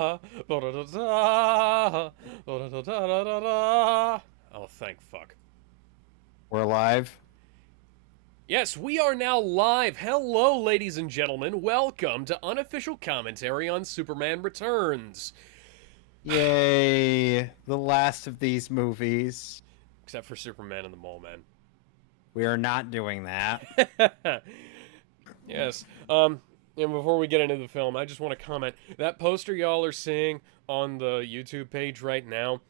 Oh, thank fuck. We're live. Yes, we are now live. Hello, ladies and gentlemen. Welcome to Unofficial Commentary on Superman Returns. Yay! The last of these movies. Except for Superman and the Mole We are not doing that. Man. Yes. And before we get into the film, I just want to comment. That poster y'all are seeing on the YouTube page right now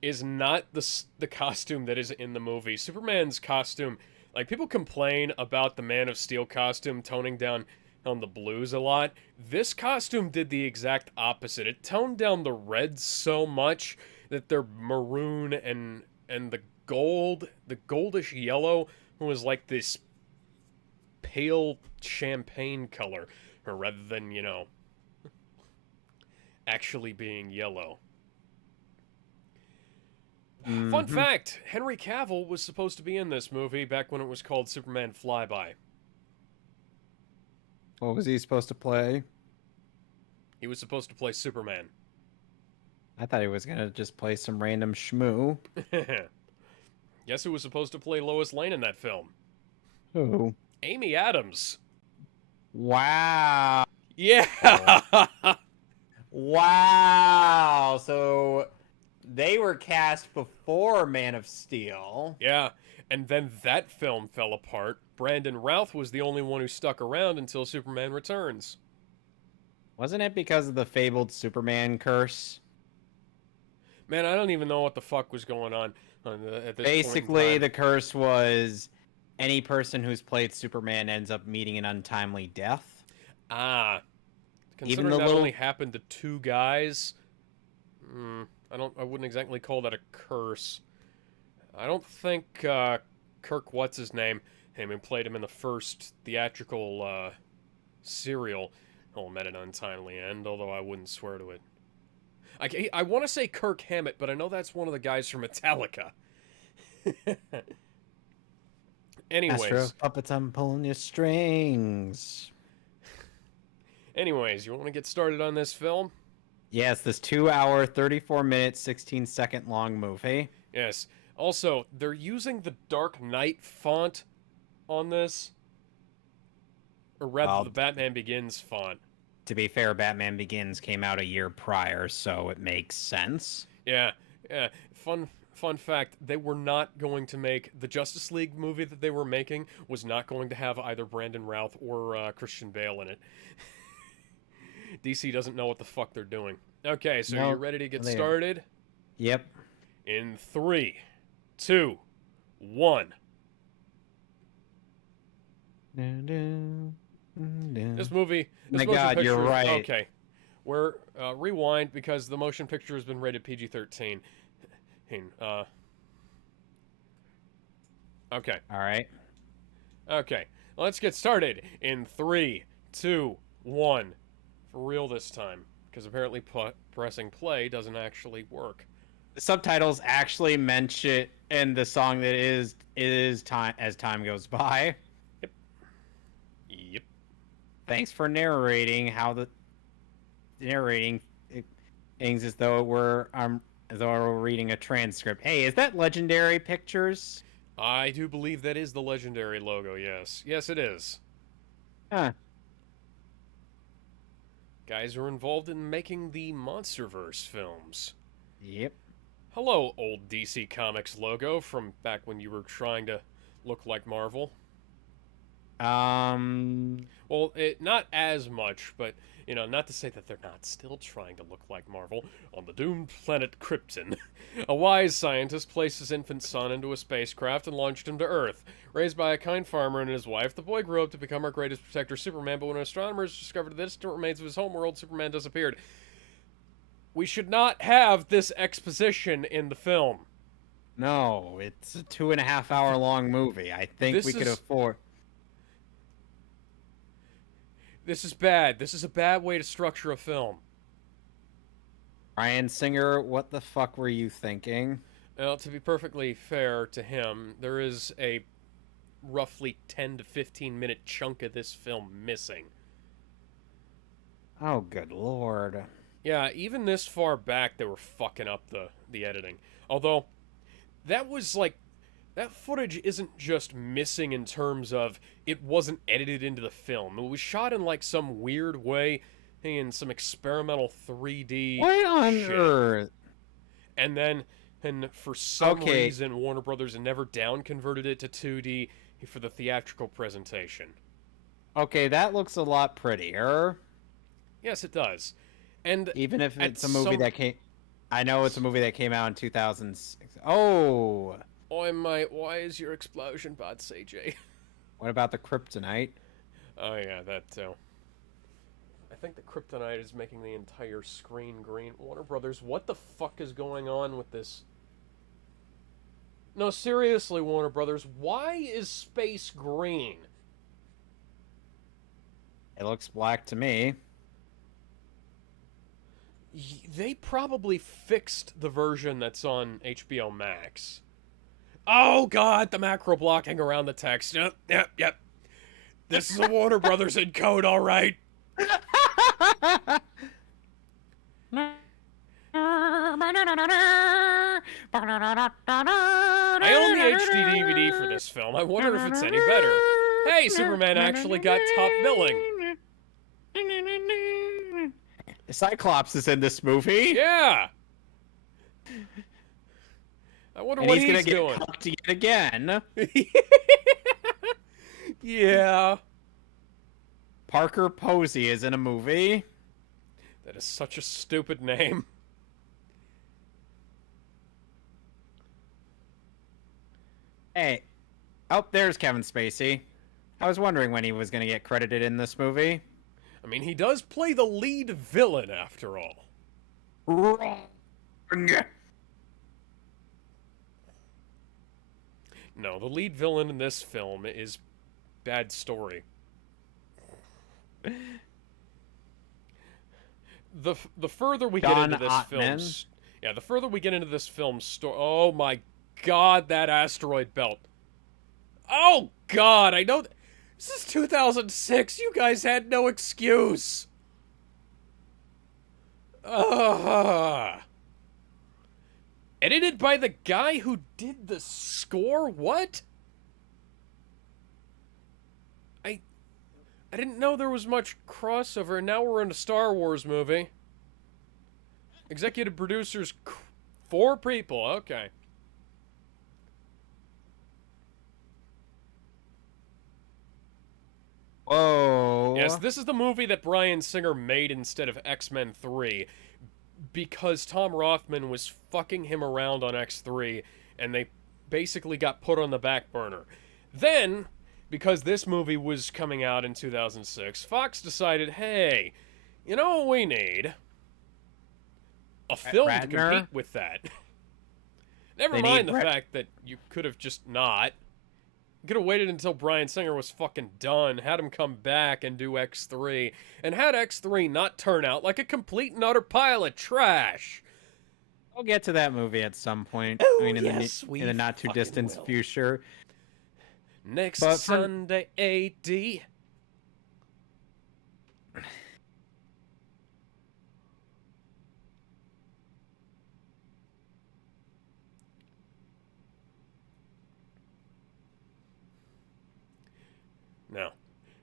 is not the costume that is in the movie. Superman's costume, like, people complain about the Man of Steel costume toning down on the blues a lot. This costume did the exact opposite. It toned down the reds so much that they're maroon and the goldish yellow was like this pale champagne color, or rather than, actually being yellow. Fun fact, Henry Cavill was supposed to be in this movie back when it was called Superman Flyby. What was he supposed to play? He was supposed to play Superman. I thought he was gonna just play some random shmoo. Guess who was supposed to play Lois Lane in that film? Who? Amy Adams. Wow. Yeah! Wow. So they were cast before Man of Steel. Yeah, and then that film fell apart. Brandon Routh was the only one who stuck around until Superman Returns. Wasn't it because of the fabled Superman curse? Man, I don't even know what the fuck was going on at this Basically, point in time. the curse was any person who's played Superman ends up meeting an untimely death. Ah, Even considering the that little... only happened to two guys, I wouldn't exactly call that a curse. I don't think Kirk, what's his name, who played him in the first theatrical serial, met an untimely end, although I wouldn't swear to it. I want to say Kirk Hammett, but I know that's one of the guys from Metallica. Anyways. Master of Puppets, I'm pulling your strings. Anyways, you want to get started on this film? Yes, this 2-hour, 34-minute, 16-second long movie. Yes. Also, they're using the Dark Knight font on this. Or rather, the Batman Begins font. To be fair, Batman Begins came out a year prior, so it makes sense. Yeah. Fun fact, they were not going to make... The Justice League movie that they were making was not going to have either Brandon Routh or Christian Bale in it. DC doesn't know what the fuck they're doing. Okay, so you ready to get started? Yep. In 3, 2, 1. This movie... My God, you're right. Okay. We're... rewind, because the motion picture has been rated PG-13. Okay. Alright. Okay. Let's get started in 3, 2, 1. For real this time, because apparently pressing play doesn't actually work. The subtitles actually mention in the song that is time as time goes by. Yep. Thanks for narrating things as though we're reading a transcript. Hey, is that Legendary Pictures? I do believe that is the Legendary logo. Yes, it is. Huh. Guys are involved in making the MonsterVerse films. Yep. Hello, old DC Comics logo from back when you were trying to look like Marvel. Well, not as much, but, not to say that they're not still trying to look like Marvel. On the doomed planet Krypton, a wise scientist placed his infant son into a spacecraft and launched him to Earth. Raised by a kind farmer and his wife, the boy grew up to become our greatest protector, Superman, but when astronomers discovered the distant remains of his homeworld, Superman disappeared. We should not have this exposition in the film. No, it's a 2.5-hour long movie. I think we could afford... This is bad. This is a bad way to structure a film. Bryan Singer, what the fuck were you thinking? Well, to be perfectly fair to him, there is a roughly 10 to 15 minute chunk of this film missing. Oh, good lord. Yeah, even this far back, they were fucking up the editing. Although, that was like, that footage isn't just missing in terms of it wasn't edited into the film. It was shot in like some weird way, in some experimental 3D What on shit. earth? And then, and for some Okay. reason, Warner Brothers never down converted it to 2D for the theatrical presentation. Okay, that looks a lot prettier. Yes, it does. And Even if at it's a movie some... that came... I know it's a movie that came out in 2006. Oh! Why is your explosion bot, CJ? What about the kryptonite? Oh yeah, that too. I think the kryptonite is making the entire screen green. Warner Brothers, what the fuck is going on with this? No, seriously, Warner Brothers, why is space green? It looks black to me. They probably fixed the version that's on HBO Max. Oh god, the macro blocking around the text. Yep. This is a Warner Brothers encode, alright. I own the HD DVD for this film. I wonder if it's any better. Hey, Superman actually got top billing. Cyclops is in this movie. Yeah. I wonder And what he's gonna get doing. cucked yet again. Yeah. Parker Posey is in a movie. That is such a stupid name. Hey. Oh, there's Kevin Spacey. I was wondering when he was going to get credited in this movie. I mean, he does play the lead villain, after all. Wrong. No, the lead villain in this film is bad story. The further we get John into this Ottman. film, yeah, the further we get into this film story. Oh my god, that asteroid belt. Oh god, I know. This is 2006. You guys had no excuse. Edited by the guy who did the score? What? I didn't know there was much crossover, and now we're in a Star Wars movie. Executive producers, 4 people. Okay. Whoa. Yes, this is the movie that Bryan Singer made instead of X-Men 3, because Tom Rothman was fucking him around on X3, and they basically got put on the back burner. Then, because this movie was coming out in 2006, Fox decided, hey, you know what we need? A film to Ratner? compete with that. Never They mind need the fact that you could have just not. You could have waited until Bryan Singer was fucking done, had him come back and do X3, and had X3 not turn out like a complete and utter pile of trash. We'll get to that movie at some point. Oh, I mean, in yes, the we not too fucking distant will. future. Next But for- Sunday, AD. Now,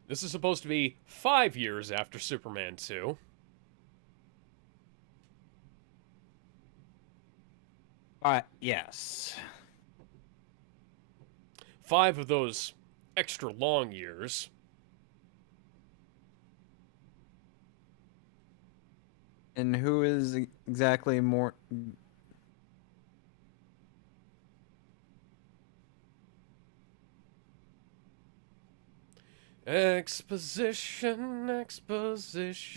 this is supposed to be 5 years after Superman 2. Yes. 5 of those extra long years. And who is exactly more... Exposition. Is this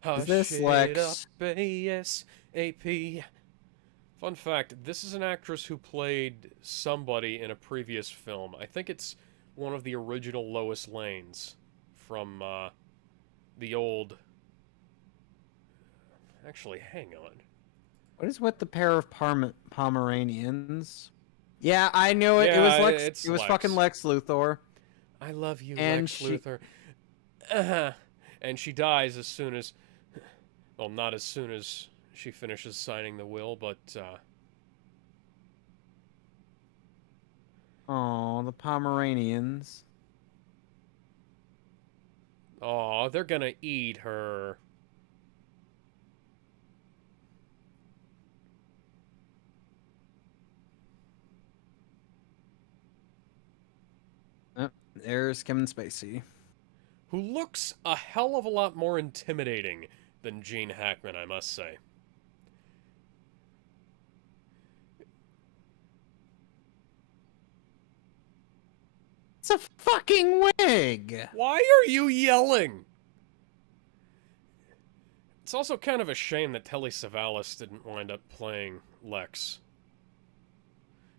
Hush it Lex? up, ASAP. Fun fact, this is an actress who played somebody in a previous film. I think it's one of the original Lois Lanes from the old... Actually, hang on. What is with the pair of Pomeranians? Yeah, I knew it. It Yeah, was Lex. it's It was Lex. fucking Lex Luthor. I love you, And Lex she- Luthor. And she dies as soon as... Well, not as soon as she finishes signing the will, but Oh, the Pomeranians. oh, they're gonna eat her. Oh, there's Kevin Spacey. Who looks a hell of a lot more intimidating than Gene Hackman, I must say. It's a fucking wig! Why are you yelling? It's also kind of a shame that Telly Savalas didn't wind up playing Lex.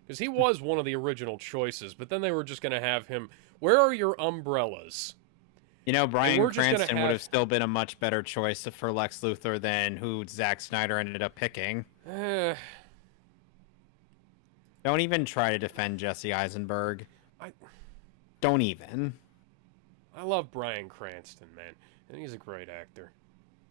Because he was one of the original choices, but then they were just going to have him... Where are your umbrellas? You know, Bryan we're just gonna Cranston have- would have still been a much better choice for Lex Luthor than who Zack Snyder ended up picking. Don't even try to defend Jesse Eisenberg. Don't even. I love Bryan Cranston, man. And he's a great actor.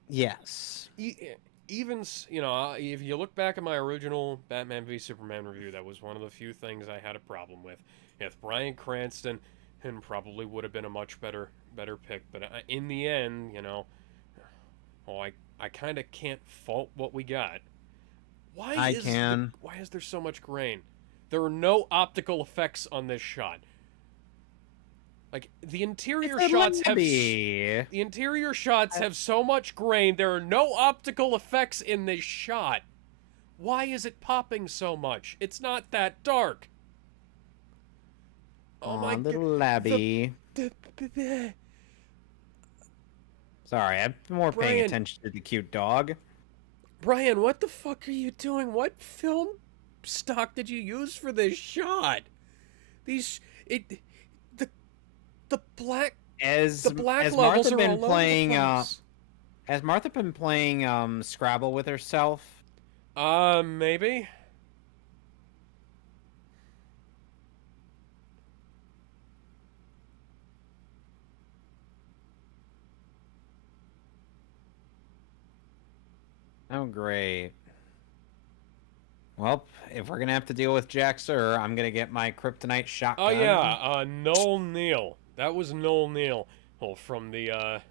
Yes. Even, you know, if you look back at my original Batman v Superman review, that was one of the few things I had a problem with. If Bryan Cranston, and probably would have been a much better pick, but in the end, you know, I kind of can't fault what we got. Why is there so much grain? There are no optical effects on this shot. Like the interior shots have so much grain. There are no optical effects in this shot. Why is it popping so much? It's not that dark. Oh my little labby. Sorry, I'm more paying attention to the cute dog. Brian, what the fuck are you doing? What film stock did you use for this shot? The black levels are all over the place. Has Martha been playing Scrabble with herself? Maybe. Oh, great. Well, if we're gonna have to deal with Jack Sir, I'm gonna get my kryptonite shotgun. Oh yeah, Noel Neill. That was Noel Neill. Oh, from the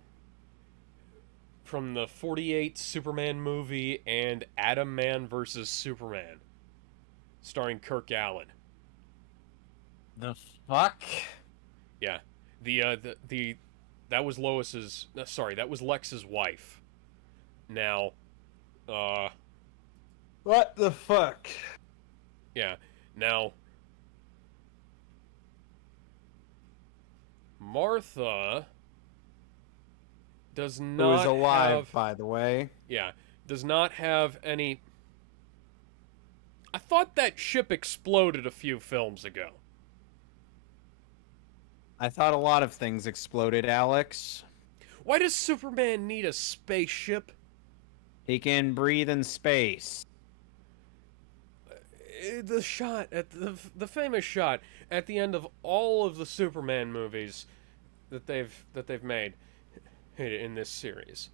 48 Superman movie and Atom Man vs. Superman, starring Kirk Allen. The fuck? Yeah, that was Lois's. Sorry, that was Lex's wife. Now, what the fuck? Yeah. Now, Martha does not who is alive, have, by the way. Yeah, does not have any. I thought that ship exploded a few films ago. I thought a lot of things exploded, Alex. Why does Superman need a spaceship? He can breathe in space. The shot at the famous shot at the end of all of the Superman movies that they've made in this series.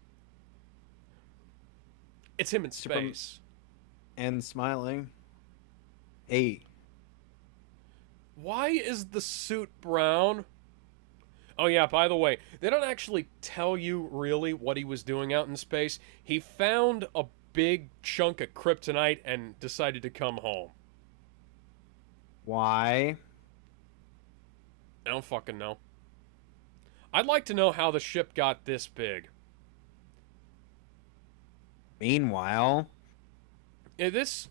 It's him in space. And smiling. Hey. Why is the suit brown? Oh yeah, by the way, they don't actually tell you really what he was doing out in space. He found a big chunk of kryptonite and decided to come home. Why? I don't fucking know. I'd like to know how the ship got this big. Meanwhile... this...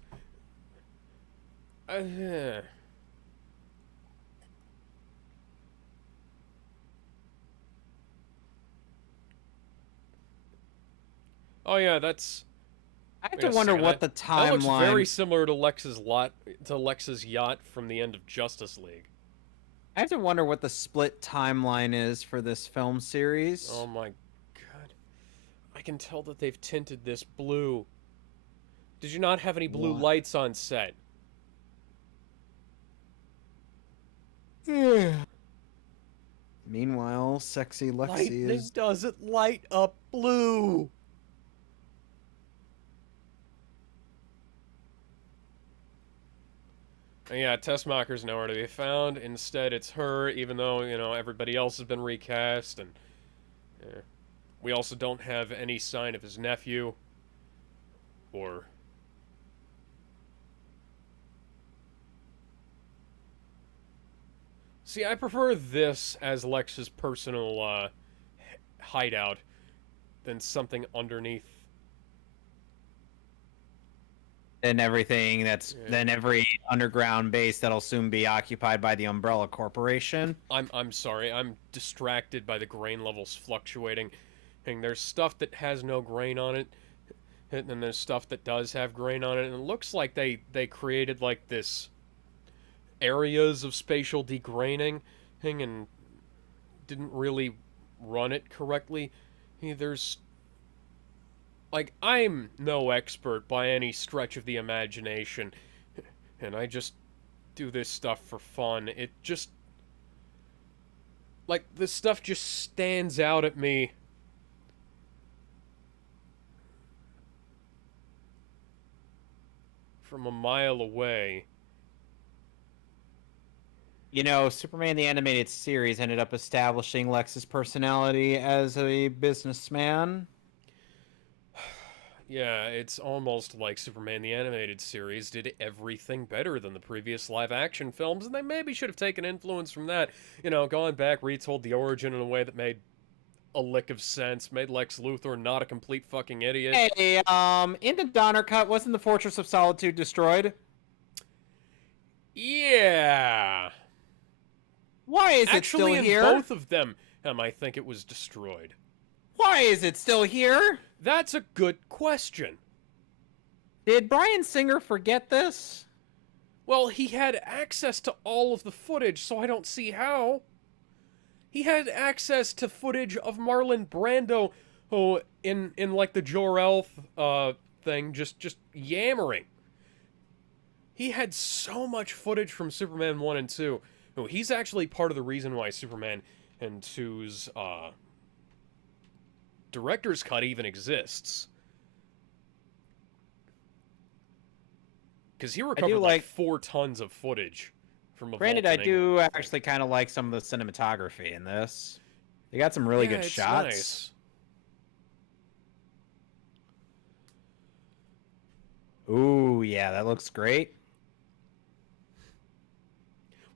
Oh yeah, that's... I have to wonder what the timeline... That looks very similar to Lex's yacht from the end of Justice League. I have to wonder what the split timeline is for this film series. Oh my god. I can tell that they've tinted this blue. Did you not have any blue lights on set? Meanwhile, sexy Lexi Lightning doesn't light up blue. Yeah, Tessmacher's nowhere to be found. Instead, it's her, even though, everybody else has been recast, and we also don't have any sign of his nephew, or... See, I prefer this as Lex's personal, hideout than something underneath. And everything that's Yeah. then every underground base that'll soon be occupied by the Umbrella Corporation. I'm sorry, I'm distracted by the grain levels fluctuating. And there's stuff that has no grain on it, and then there's stuff that does have grain on it, and it looks like they created like this areas of spatial degraining thing and didn't really run it correctly. There's like, I'm no expert by any stretch of the imagination, and I just do this stuff for fun. It just, like, this stuff just stands out at me from a mile away. You know, Superman the Animated Series ended up establishing Lex's personality as a businessman. Yeah, it's almost like Superman the Animated Series did everything better than the previous live action films, and they maybe should have taken influence from that. Gone back, retold the origin in a way that made a lick of sense, made Lex Luthor not a complete fucking idiot. Hey, in the Donner Cut, wasn't the Fortress of Solitude destroyed? Yeah. Why is it still Actually, in here? both of them, I think it was destroyed. Why is it still here? That's a good question. Did Bryan Singer forget this? Well, he had access to all of the footage, so I don't see how. He had access to footage of Marlon Brando, in like the Jor-El thing, just yammering. He had so much footage from Superman 1 and 2. He's actually part of the reason why Superman and 2's director's cut even exists. Because he recovered like 4 tons of footage from a Granted, vault I in do England. actually kind of like some of the cinematography in this. They got some really Yeah, good it's shots. nice. Ooh, yeah, that looks great.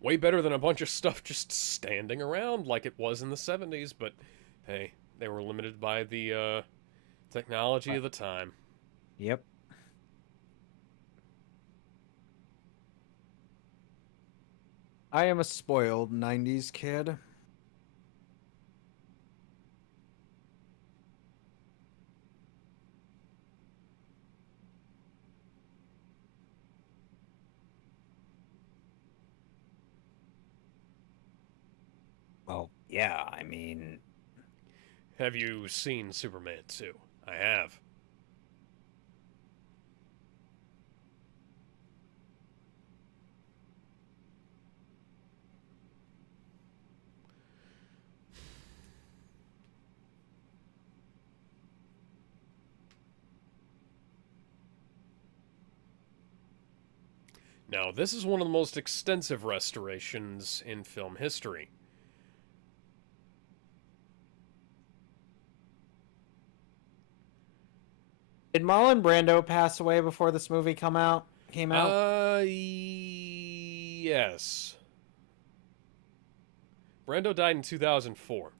Way better than a bunch of stuff just standing around like it was in the 70s, but hey, they were limited by the technology of the time. Yep. I am a spoiled 90s kid. Well, yeah, I mean, Have you seen Superman 2? I have. Now, this is one of the most extensive restorations in film history. did Marlon Brando pass away before this movie came out? Yes. Brando died in 2004.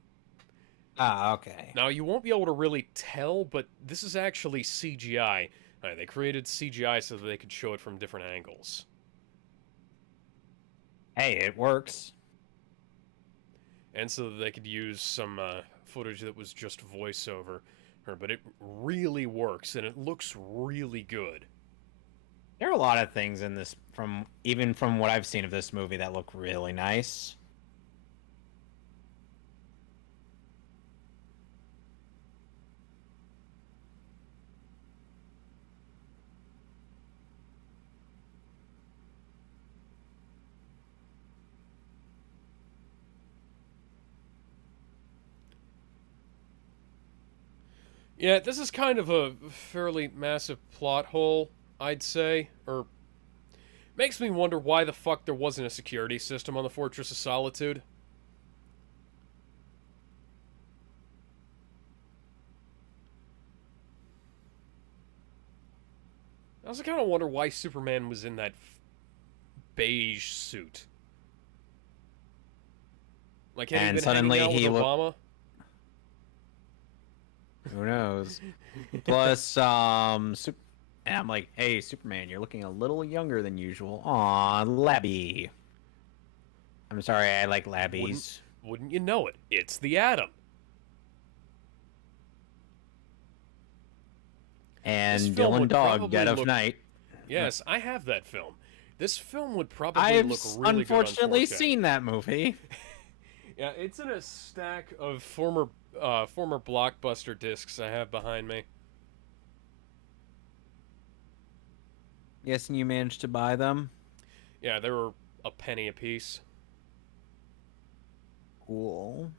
Ah, okay. Now, you won't be able to really tell, but this is actually CGI. They created CGI so that they could show it from different angles. Hey, it works. And so that they could use some footage that was just voiceover. But it really works, and it looks really good. There are a lot of things in this, even from what I've seen of this movie, that look really nice. Yeah, this is kind of a fairly massive plot hole, I'd say. Or Makes me wonder why the fuck there wasn't a security system on the Fortress of Solitude. I also kind of wonder why Superman was in that beige suit. Like, had he And been hanging suddenly out with he looked. Obama? Who knows? Plus, and I'm like, hey, Superman, you're looking a little younger than usual. Aw, Labby. I'm sorry, I like Labbies. Wouldn't you know it? It's the Atom. This And film Dylan would Dog, Dead probably of look... Night. Yes, I have that film. This film would probably I've look really good on unfortunately 4K. seen that movie. Yeah, it's in a stack of former Blockbuster discs I have behind me. Yes, and you managed to buy them? Yeah, they were a penny a piece. Cool.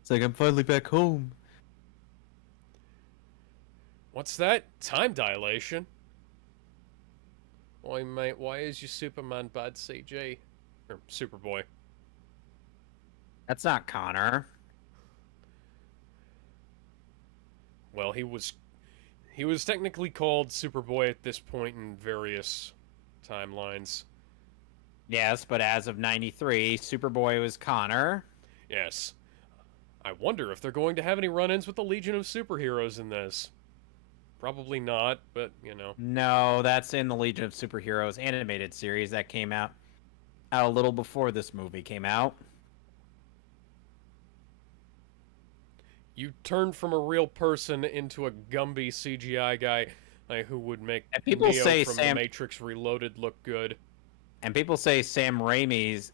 It's like I'm finally back home. What's that? Time dilation? Oi, mate, why is your Superman bad CG? Or Superboy. That's not Connor. Well, he was technically called Superboy at this point in various timelines. Yes, but as of 93, Superboy was Connor. Yes. I wonder if they're going to have any run-ins with the Legion of Superheroes in this. Probably not, but, you know. No, that's in the Legion of Superheroes animated series that came out a little before this movie came out. You turned from a real person into a Gumby CGI guy who would make And people Neo say from The Matrix Reloaded look good. And people say the Sam Raimi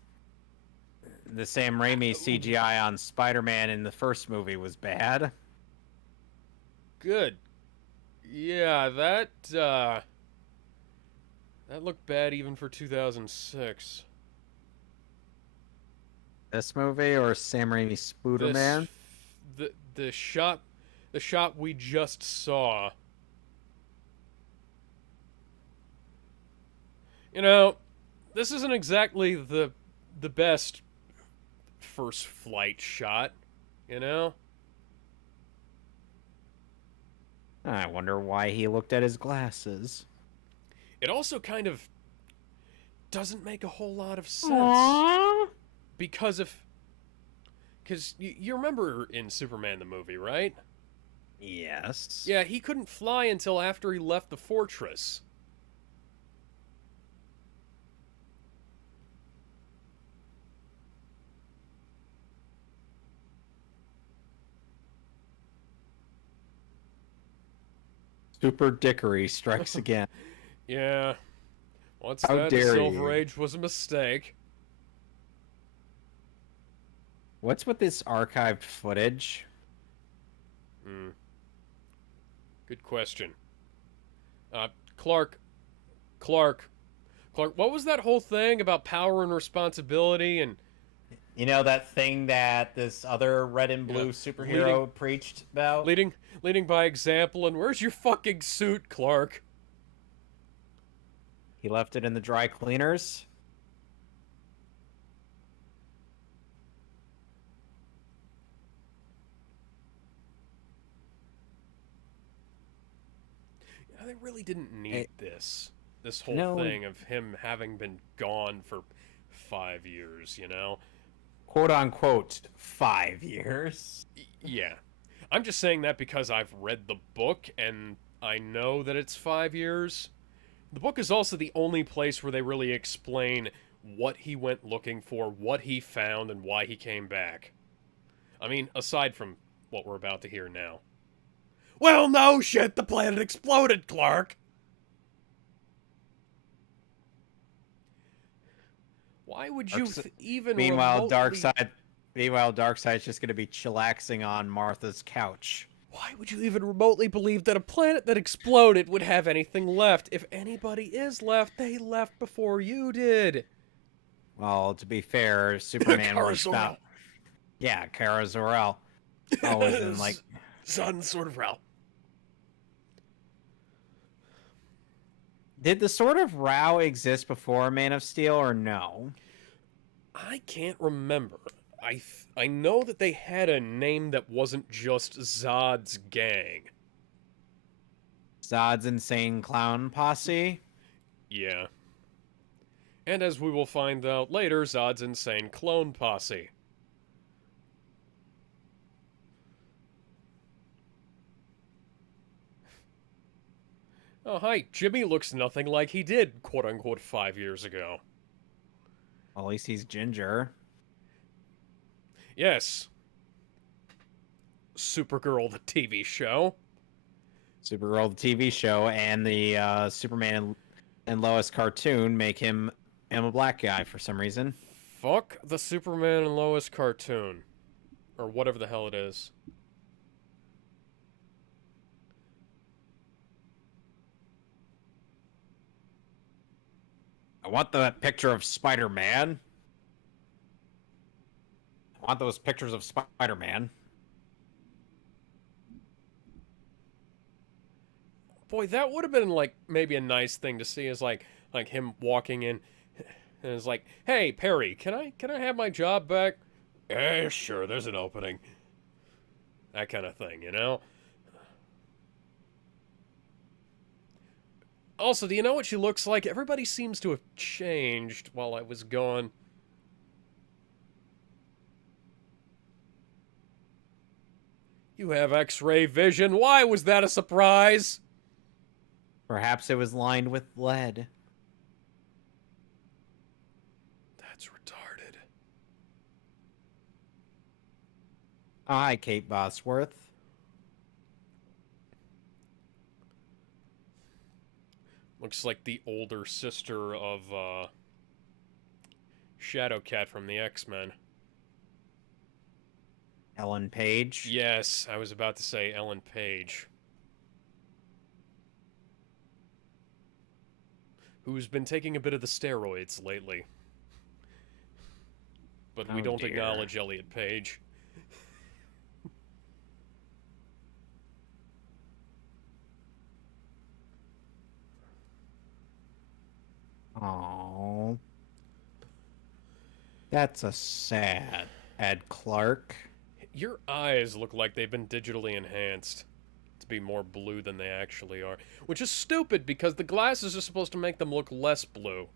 CGI on Spider-Man in the first movie was bad. Good. Yeah, that looked bad even for 2006. This movie or Sam Raimi Spooderman? The shot we just saw. You know, this isn't exactly the best first flight shot, you know? I wonder why he looked at his glasses. It also kind of doesn't make a whole lot of sense. Aww. Because you remember in Superman the movie, right? Yes. Yeah, he couldn't fly until after he left the fortress. Super Dickery strikes again. Yeah. What's How that? dare The Silver you. Age was a mistake. What's with this archived footage? Good question. Clark, what was that whole thing about power and responsibility and... You know that thing that this other red and blue superhero preached about? Leading by example, and where's your fucking suit, Clark? He left it in the dry cleaners. They really didn't need this whole No. thing of him having been gone for 5 years, you know? Quote unquote 5 years. Yeah. I'm just saying that because I've read the book and I know that it's 5 years. The book is also the only place where they really explain what he went looking for, what he found, and why he came back. I mean, aside from what we're about to hear now. Well, no shit, the planet exploded, Clark! Why would you even Meanwhile, remotely... Darkseid's just going to be chillaxing on Martha's couch. Why would you even remotely believe that a planet that exploded would have anything left? If anybody is left, they left before you did. Well, to be fair, Superman was found. Yeah, Kara Zor-El. Always in like Son, sort of Ralph. Did the sort of row exist before Man of Steel or no? I can't remember. I know that they had a name that wasn't just Zod's gang. Zod's Insane Clown Posse? Yeah. And as we will find out later, Zod's Insane Clone Posse. Oh, hi. Jimmy looks nothing like he did, quote-unquote, 5 years ago. Well, at least he's ginger. Yes. Supergirl, the TV show. Supergirl, the TV show, and the Superman and Lois cartoon make him a black guy for some reason. Fuck the Superman and Lois cartoon. Or whatever the hell it is. I want the picture of Spider-Man. I want those pictures of Spider-Man. Boy, that would have been, like, maybe a nice thing to see, is like him walking in, and it's like, hey, Perry, can I have my job back? Eh, sure, there's an opening. That kind of thing, you know? Also, do you know what she looks like? Everybody seems to have changed while I was gone. You have X-ray vision. Why was that a surprise? Perhaps it was lined with lead. That's retarded. Hi, Kate Bosworth. Looks like the older sister of Shadowcat from the X-Men. Ellen Page. Yes, I was about to say Ellen Page. Who's been taking a bit of the steroids lately. But we don't acknowledge Elliot Page. Oh, that's a sad Ed Clark. Your eyes look like they've been digitally enhanced to be more blue than they actually are. Which is stupid, because the glasses are supposed to make them look less blue.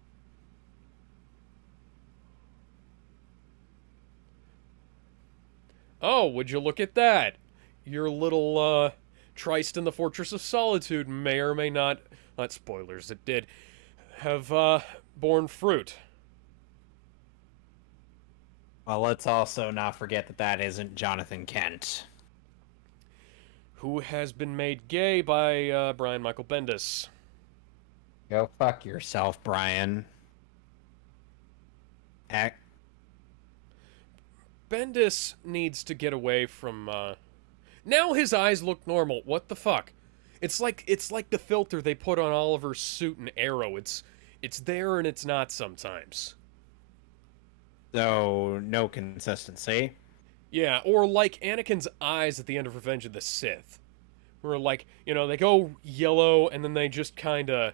Oh, would you look at that? Your little, tryst in the Fortress of Solitude may or may not, not spoilers, it did, have, borne fruit. Well, let's also not forget that that isn't Jonathan Kent. Who has been made gay by, Brian Michael Bendis. Go fuck yourself, Brian. Bendis needs to get away from, Now his eyes look normal. What the fuck? It's like the filter they put on Oliver's suit in Arrow. It's there and it's not sometimes. So, no consistency. Yeah, or like Anakin's eyes at the end of Revenge of the Sith. Where, like, you know, they go yellow and then they just kind of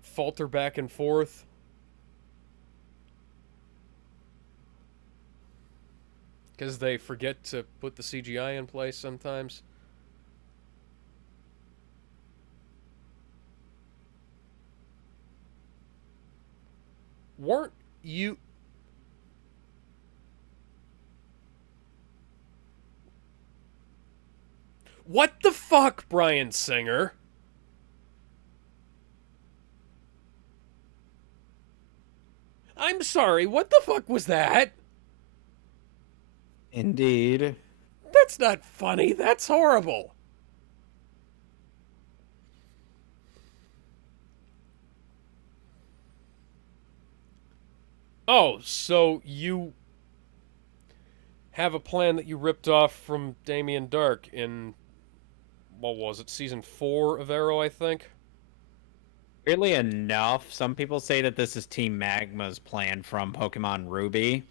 falter back and forth. Because they forget to put the CGI in place sometimes. Weren't you... What the fuck, Bryan Singer? I'm sorry, what the fuck was that? Indeed. That's not funny, that's horrible. Oh, so you have a plan that you ripped off from Damien Dark in, what was it, season 4 of Arrow, I think? Weirdly enough, some people say that this is Team Magma's plan from Pokemon Ruby.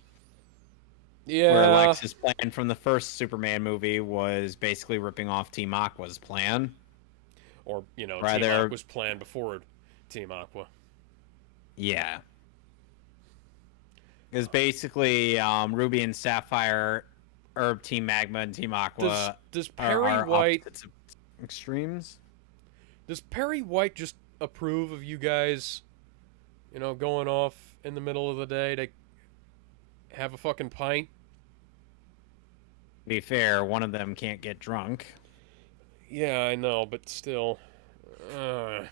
Yeah. Where Alex's plan from the first Superman movie was basically ripping off Team Aqua's plan. Or, you know, Rather... Team Aqua's plan before Team Aqua. Yeah. Because basically, Ruby and Sapphire, Herb Team Magma and Team Aqua Does Perry are White opposites of extremes. does Perry White just approve of you guys, going off in the middle of the day to have a fucking pint? To be fair, one of them can't get drunk. Yeah, I know, but still. Uh,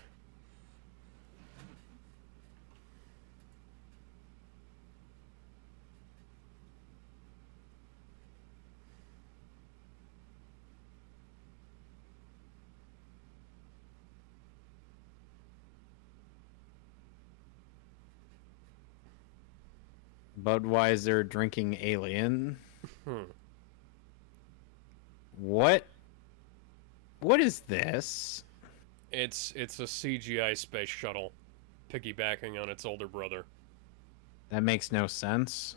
Budweiser drinking alien. hmm. What? What is this? It's a CGI space shuttle piggybacking on its older brother. That makes no sense.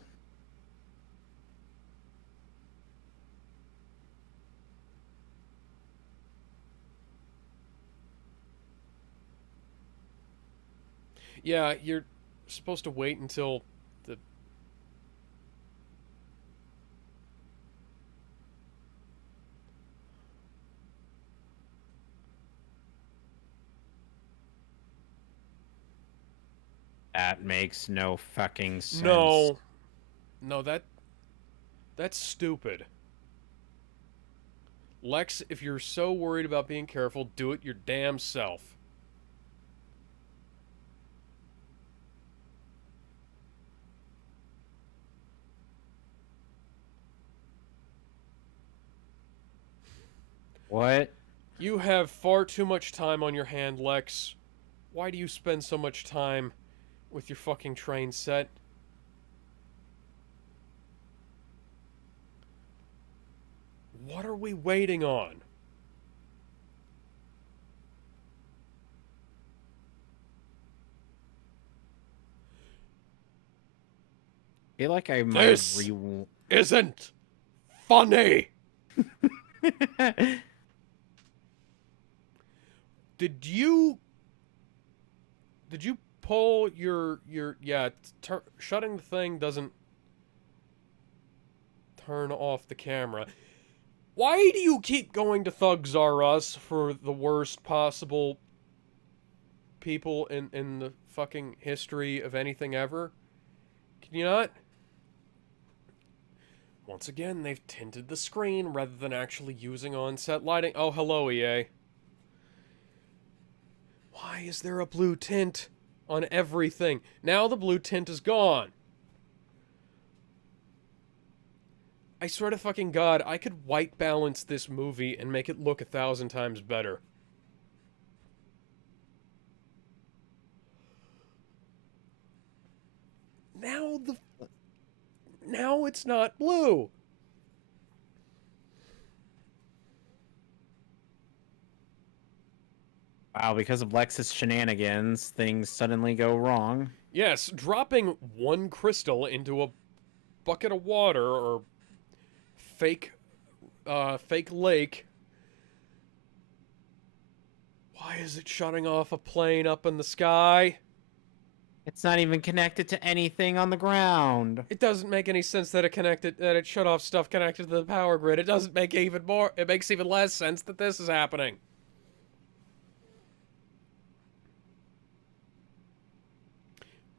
Yeah, you're supposed to wait until the That makes no fucking sense. No. No, that's stupid. Lex, if you're so worried about being careful, do it your damn self. What? You have far too much time on your hand, Lex. Why do you spend so much time with your fucking train set? What are we waiting on? I feel like I might This re. isn't funny. Did you pull your yeah, shutting the thing doesn't turn off the camera. Why do you keep going to Thugs R Us for the worst possible people in the fucking history of anything ever? Can you not? Once again, they've tinted the screen rather than actually using on-set lighting. Oh, hello, EA. Why is there a blue tint on everything? Now the blue tint is gone. I swear to fucking God, I could white balance this movie and make it look 1,000 times better. Now it's not blue. Wow, because of Lex's shenanigans, things suddenly go wrong. Yes, dropping one crystal into a bucket of water or fake lake. Why is it shutting off a plane up in the sky? It's not even connected to anything on the ground. It doesn't make any sense that it shut off stuff connected to the power grid. It doesn't make it makes even less sense that this is happening.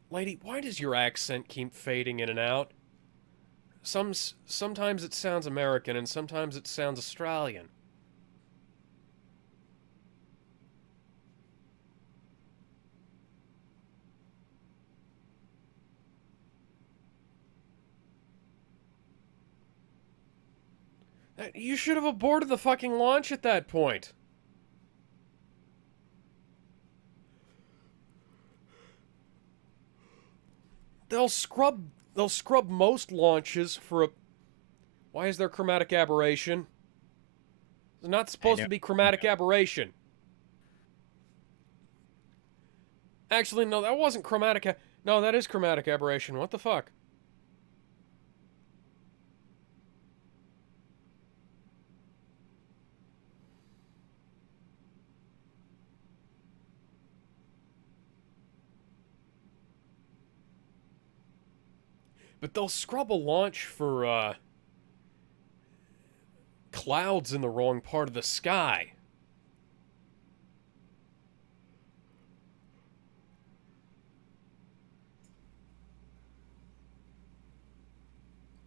Lady, why does your accent keep fading in and out? Sometimes it sounds American and sometimes it sounds Australian. You should have aborted the fucking launch at that point. They'll scrub most launches for a... Why is there chromatic aberration? There's not supposed to be chromatic aberration. Actually, no, that wasn't chromatic... No, that is chromatic aberration. What the fuck? But they'll scrub a launch for, clouds in the wrong part of the sky.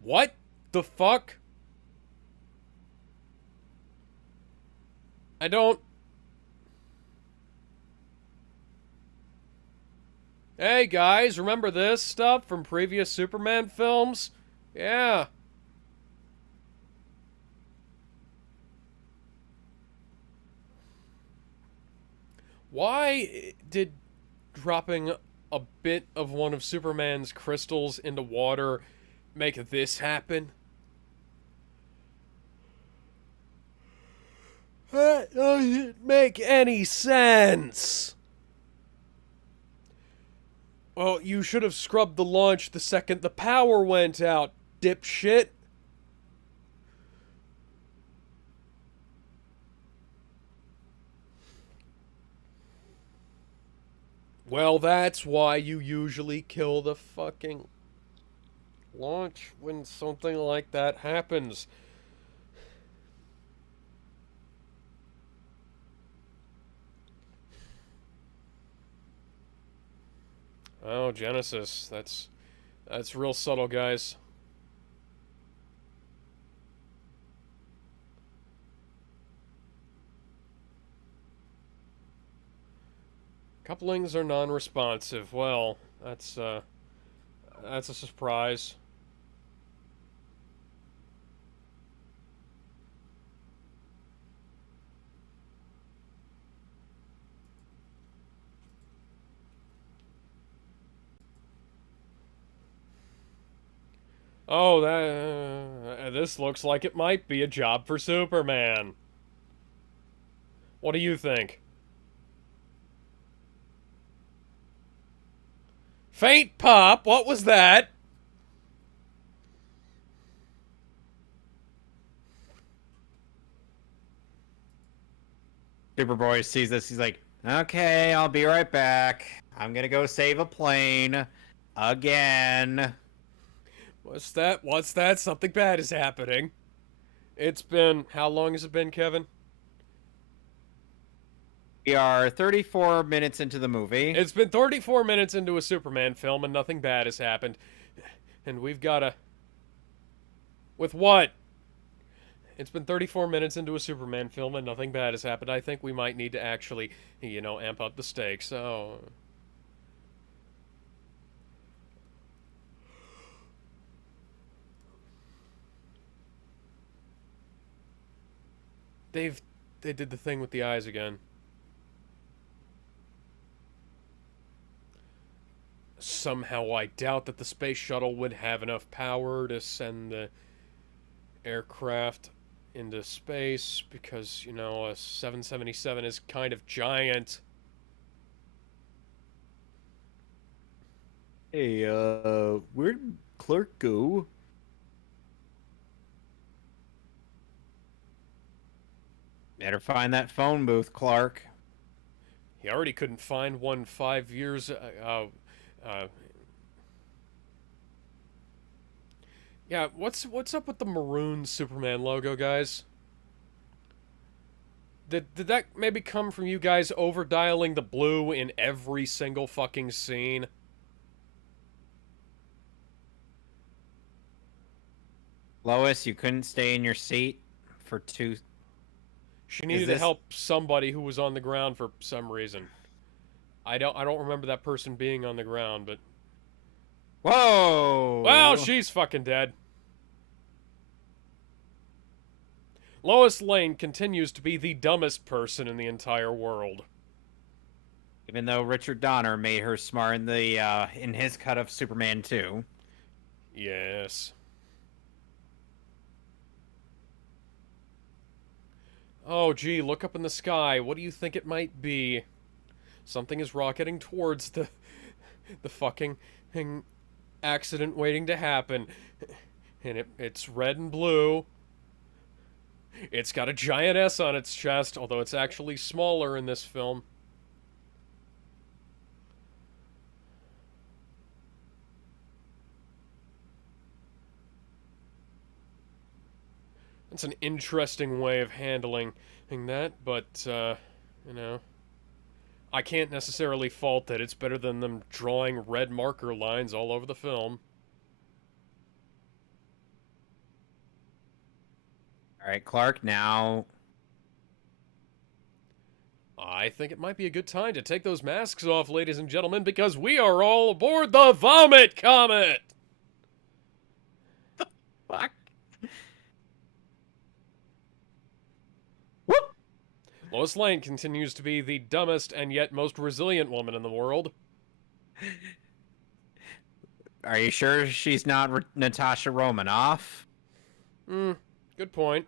What the fuck? I don't... Hey guys, remember this stuff from previous Superman films? Yeah. Why did dropping a bit of one of Superman's crystals into water make this happen? That doesn't make any sense. Well, you should have scrubbed the launch the second the power went out, dipshit. Well, that's why you usually kill the fucking launch when something like that happens. Oh, Genesis. That's real subtle, guys. Couplings are non-responsive. Well, that's a surprise. Oh, this looks like it might be a job for Superman. What do you think? Faint pop? What was that? Superboy sees this. He's like, okay, I'll be right back. I'm gonna go save a plane. Again. What's that? What's that? Something bad is happening. It's been... How long has it been, Kevin? We are 34 minutes into the movie. It's been 34 minutes into a Superman film and nothing bad has happened. And we've got to... With what? It's been 34 minutes into a Superman film and nothing bad has happened. I think we might need to actually, you know, amp up the stakes. Oh... They did the thing with the eyes again. Somehow I doubt that the space shuttle would have enough power to send the aircraft into space because, you know, a 777 is kind of giant. Hey, where'd Clark go? Better find that phone booth, Clark. He already couldn't find one 5 years. Yeah, what's up with the maroon Superman logo, guys? Did that maybe come from you guys over dialing the blue in every single fucking scene? Lois, you couldn't stay in your seat for two. She needed to help somebody who was on the ground for some reason. I don't remember that person being on the ground, but... Whoa! Well, she's fucking dead. Lois Lane continues to be the dumbest person in the entire world. Even though Richard Donner made her smart in in his cut of Superman 2. Yes. Oh, gee, look up in the sky. What do you think it might be? Something is rocketing towards the fucking accident waiting to happen. And it's red and blue. It's got a giant S on its chest, although it's actually smaller in this film. It's an interesting way of handling that, but you know, I can't necessarily fault it. It's better than them drawing red marker lines all over the film. All right, Clark, now. I think it might be a good time to take those masks off, ladies and gentlemen, because we are all aboard the Vomit Comet! Fuck. Whoop! Lois Lane continues to be the dumbest and yet most resilient woman in the world. Are you sure she's not Natasha Romanoff? Good point.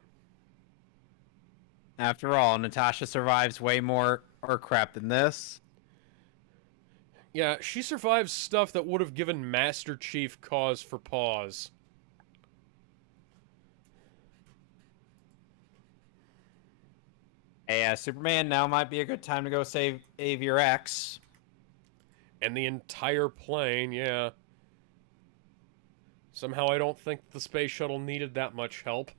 After all, Natasha survives way more or crap than this. Yeah, she survives stuff that would have given Master Chief cause for pause. Hey, Superman, now might be a good time to go save your ex. And the entire plane, yeah. Somehow I don't think the space shuttle needed that much help.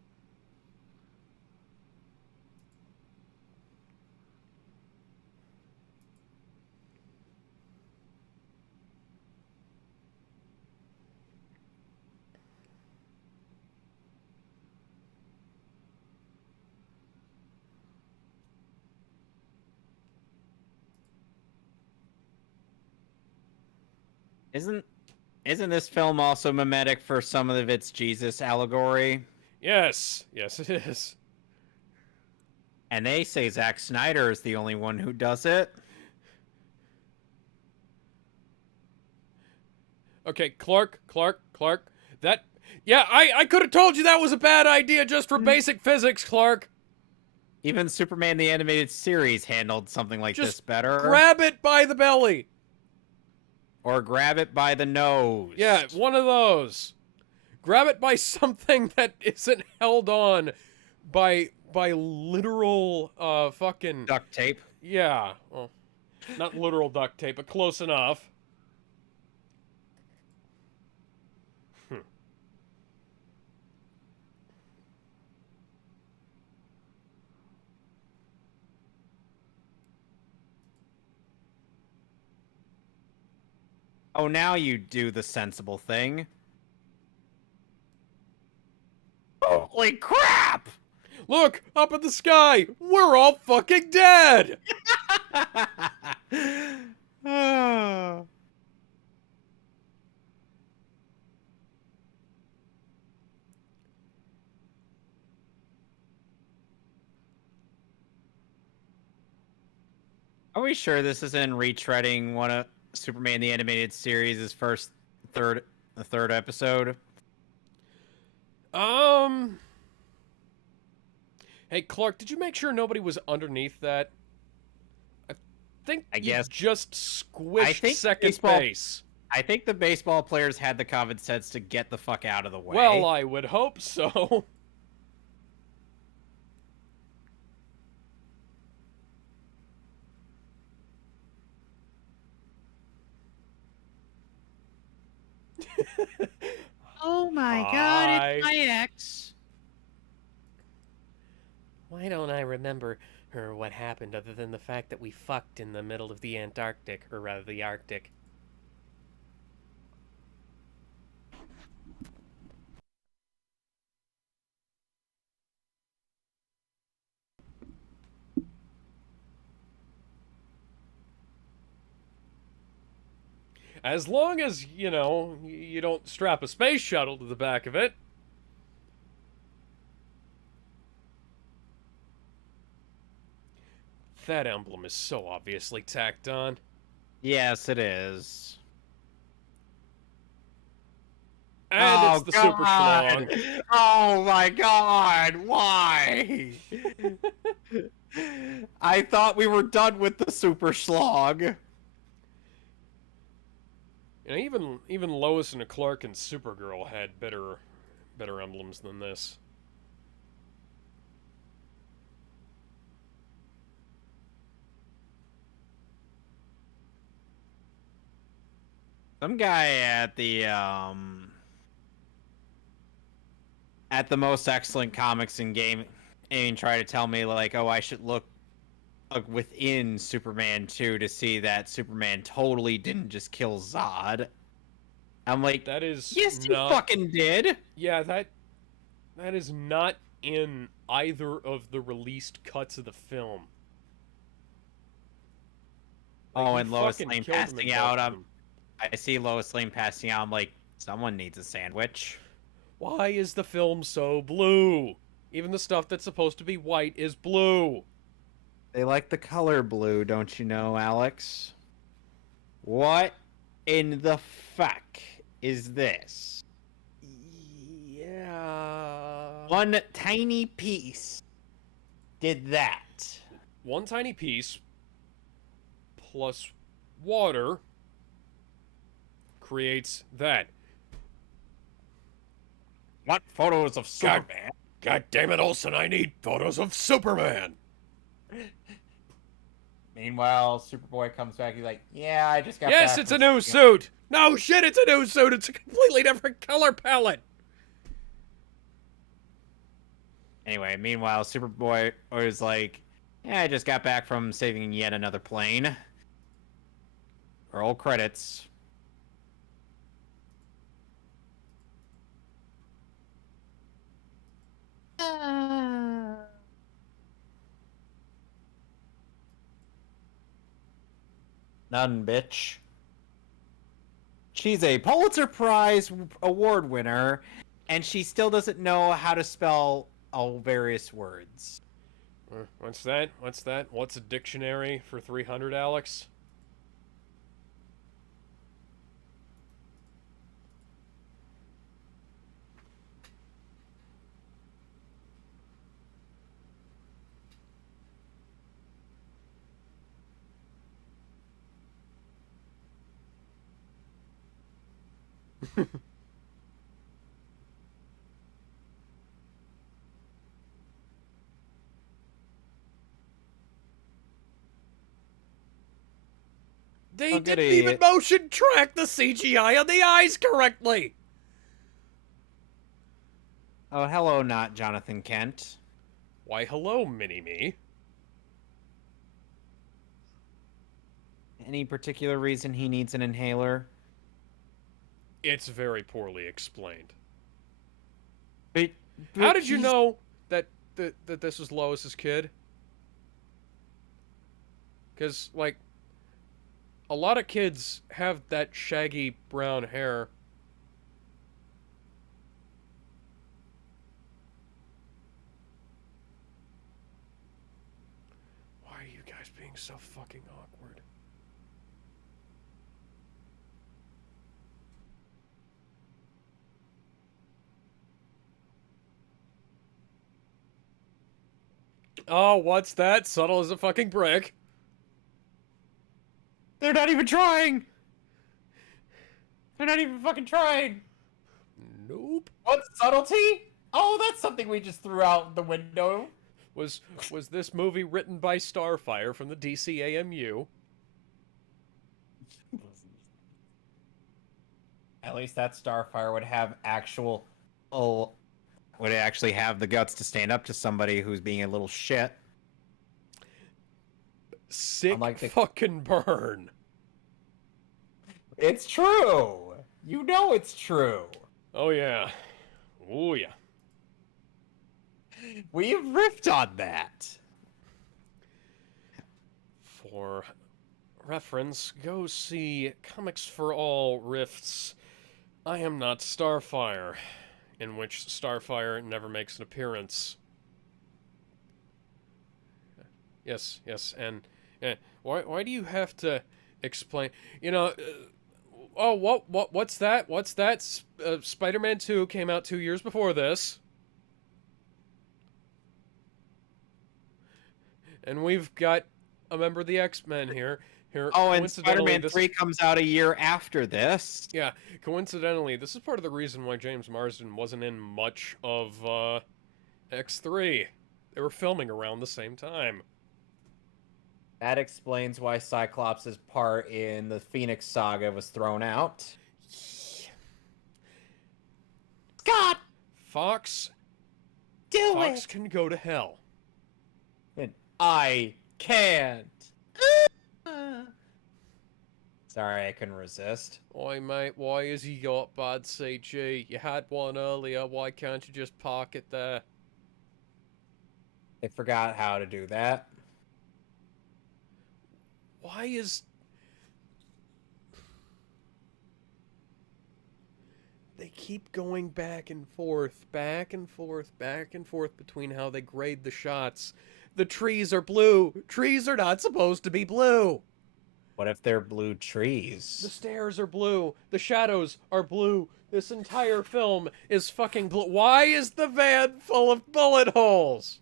Isn't this film also mimetic for some of its Jesus allegory? Yes, yes it is. And they say Zack Snyder is the only one who does it. Okay, Clark. That... Yeah, I could have told you that was a bad idea just for basic physics, Clark. Even Superman the Animated Series handled something like Just this better. grab it by the belly. Or grab it by the nose. Yeah, one of those. Grab it by something that isn't held on by literal fucking Duct tape. Yeah. Well, not literal duct tape, but close enough. Oh, now you do the sensible thing. Holy crap! Look, up in the sky! We're all fucking dead! Are we sure this isn't retreading one of Superman the Animated Series' the third episode? Hey, Clark, did you make sure nobody was underneath that? I you guess just squished second base. I think the baseball players had the common sense to get the fuck out of the way. Well, I would hope so. Oh my Hi. god, it's my ex. Why don't I remember what happened other than the fact that we fucked in the middle of the Antarctic, or rather the Arctic? As long as, you know, you don't strap a space shuttle to the back of it. That emblem is so obviously tacked on. Yes, it is. And it's the Super Schlong. Oh my god, why? I thought we were done with the Super Schlong. You know, even Lois and Clark and Supergirl had better emblems than this. Some guy at at the most excellent comics in game and try to tell me like, oh, I should look within Superman 2 to see that Superman totally didn't just kill Zod. I'm like, That is yes, you not... fucking did. Yeah, that is not in either of the released cuts of the film. Like, Oh, he and Lois fucking Lane killed him in passing both out. of them. I see Lois Lane passing out. I'm like, someone needs a sandwich. Why is the film so blue? Even the stuff that's supposed to be white is blue. They like the color blue, don't you know, Alex? What in the fuck is this? Yeah. One tiny piece did that. One tiny piece plus water creates that. What photos of Superman? God damn it, Olsen, I need photos of Superman. Meanwhile, Superboy comes back. He's like, "Yeah, I just got." Yes, it's a new suit. No shit, it's a new suit. It's a completely different color palette. Anyway, meanwhile, Superboy was like, "Yeah, I just got back from saving yet another plane." Roll credits. None, bitch. She's a Pulitzer Prize award winner, and she still doesn't know how to spell all various words. What's that? What's that? What's a dictionary for 300, Alex? They good didn't even idiot. motion track the CGI on the eyes correctly. Oh, hello, not Jonathan Kent. Why, hello, Mini-Me. Any particular reason he needs an inhaler? It's very poorly explained. But How did you he's- know that this was Lois's kid? Because, like, a lot of kids have that shaggy brown hair. Why are you guys being so fucking awkward? Oh, what's that? Subtle as a fucking brick. They're not even trying! They're not even fucking trying! Nope. What subtlety? Oh, that's something we just threw out the window. Was this movie written by Starfire from the DCAMU? At least that Starfire would have actual... Oh, would actually have the guts to stand up to somebody who's being a little shit. Sick Unlike the- fucking burn. It's true! You know it's true! Oh yeah. Oh yeah. We've riffed on that! For reference, go see Comics for All Rifts. I Am Not Starfire, in which Starfire never makes an appearance. Yes, and why do you have to explain? You know, what's that? What's that? Spider-Man 2 came out 2 years before this. And we've got a member of the X-Men here. Oh, and Coincidentally, Spider-Man 3 comes out a year after this. Yeah, coincidentally, this is part of the reason why James Marsden wasn't in much of X3. They were filming around the same time. That explains why Cyclops' part in the Phoenix Saga was thrown out. Scott! Fox Do Fox it. can go to hell. And I can't. Sorry, I couldn't resist. Oi, mate, why has he got bad CG? You had one earlier, why can't you just park it there? They forgot how to do that. Why is... They keep going back and forth, back and forth, back and forth between how they grade the shots. The trees are blue. Trees are not supposed to be blue. What if they're blue The trees? stairs are blue. The shadows are blue. This entire film is fucking blue. Why is the van full of bullet holes?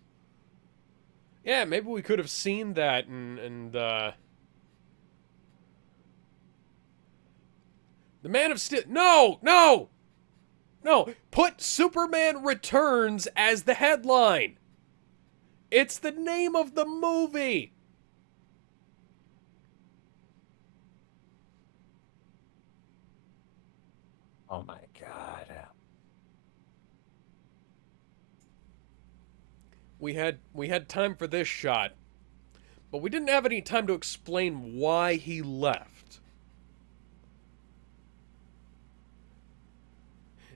Yeah, maybe we could have seen that and The Man of Steel... No! No! No! Put Superman Returns as the headline! It's the name of the movie! Oh my god. We had time for this shot, but we didn't have any time to explain why he left.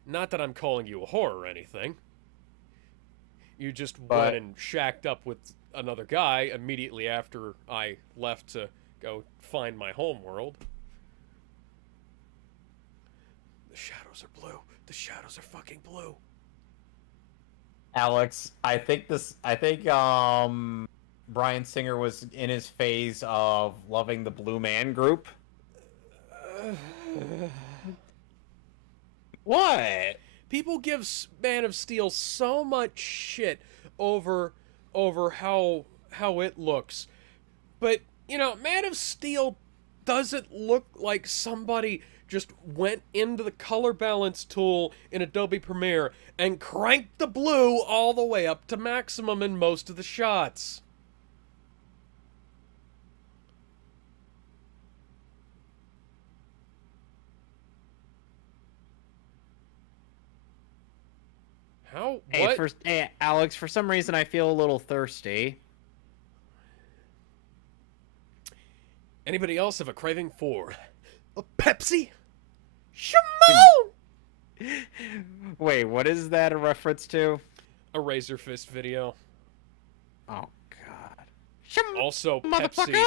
Not that I'm calling you a whore or anything. You just went and shacked up with another guy immediately after I left to go find my home world. The shadows are blue. The shadows are fucking blue. Alex, I think Bryan Singer was in his phase of loving the Blue Man Group. What? People give Man of Steel so much shit over how it looks. But, you know, Man of Steel doesn't look like somebody just went into the color balance tool in Adobe Premiere and cranked the blue all the way up to maximum in most of the shots. How? What? Hey, Alex, for some reason I feel a little thirsty. Anybody else have a craving for a Pepsi? Shimon! Wait, what is that a reference to? A Razor Fist video. Oh, God. Also, Pepsi.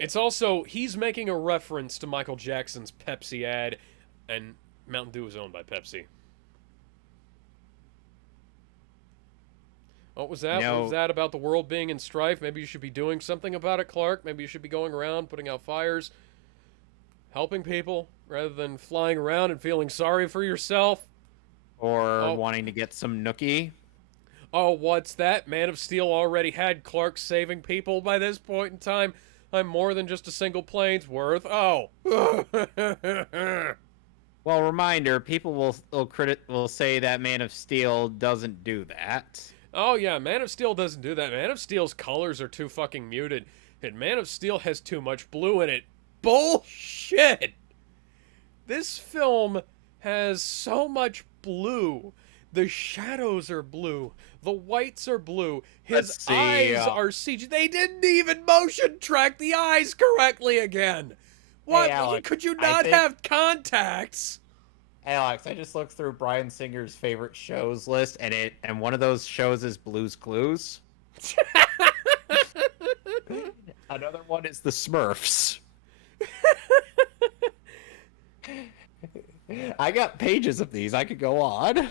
It's also, he's making a reference to Michael Jackson's Pepsi ad, and Mountain Dew is owned by Pepsi. What was that? No. What was that about the world being in strife? Maybe you should be doing something about it, Clark. Maybe you should be going around, putting out fires, helping people, rather than flying around and feeling sorry for yourself. Or wanting to get some nookie. Oh, what's that? Man of Steel already had Clark saving people by this point in time. I'm more than just a single plane's worth. Oh. Well, reminder, people will say that Man of Steel doesn't do that. Oh, yeah, Man of Steel doesn't do that. Man of Steel's colors are too fucking muted, and Man of Steel has too much blue in it. Bullshit! This film has so much blue. The shadows are blue. The whites are blue. His eyes are CG. They didn't even motion track the eyes correctly again. What? Hey, Alex, could you not have contacts? Alex, I just looked through Bryan Singer's favorite shows list, and one of those shows is Blue's Clues. Another one is The Smurfs. I got pages of these. I could go on.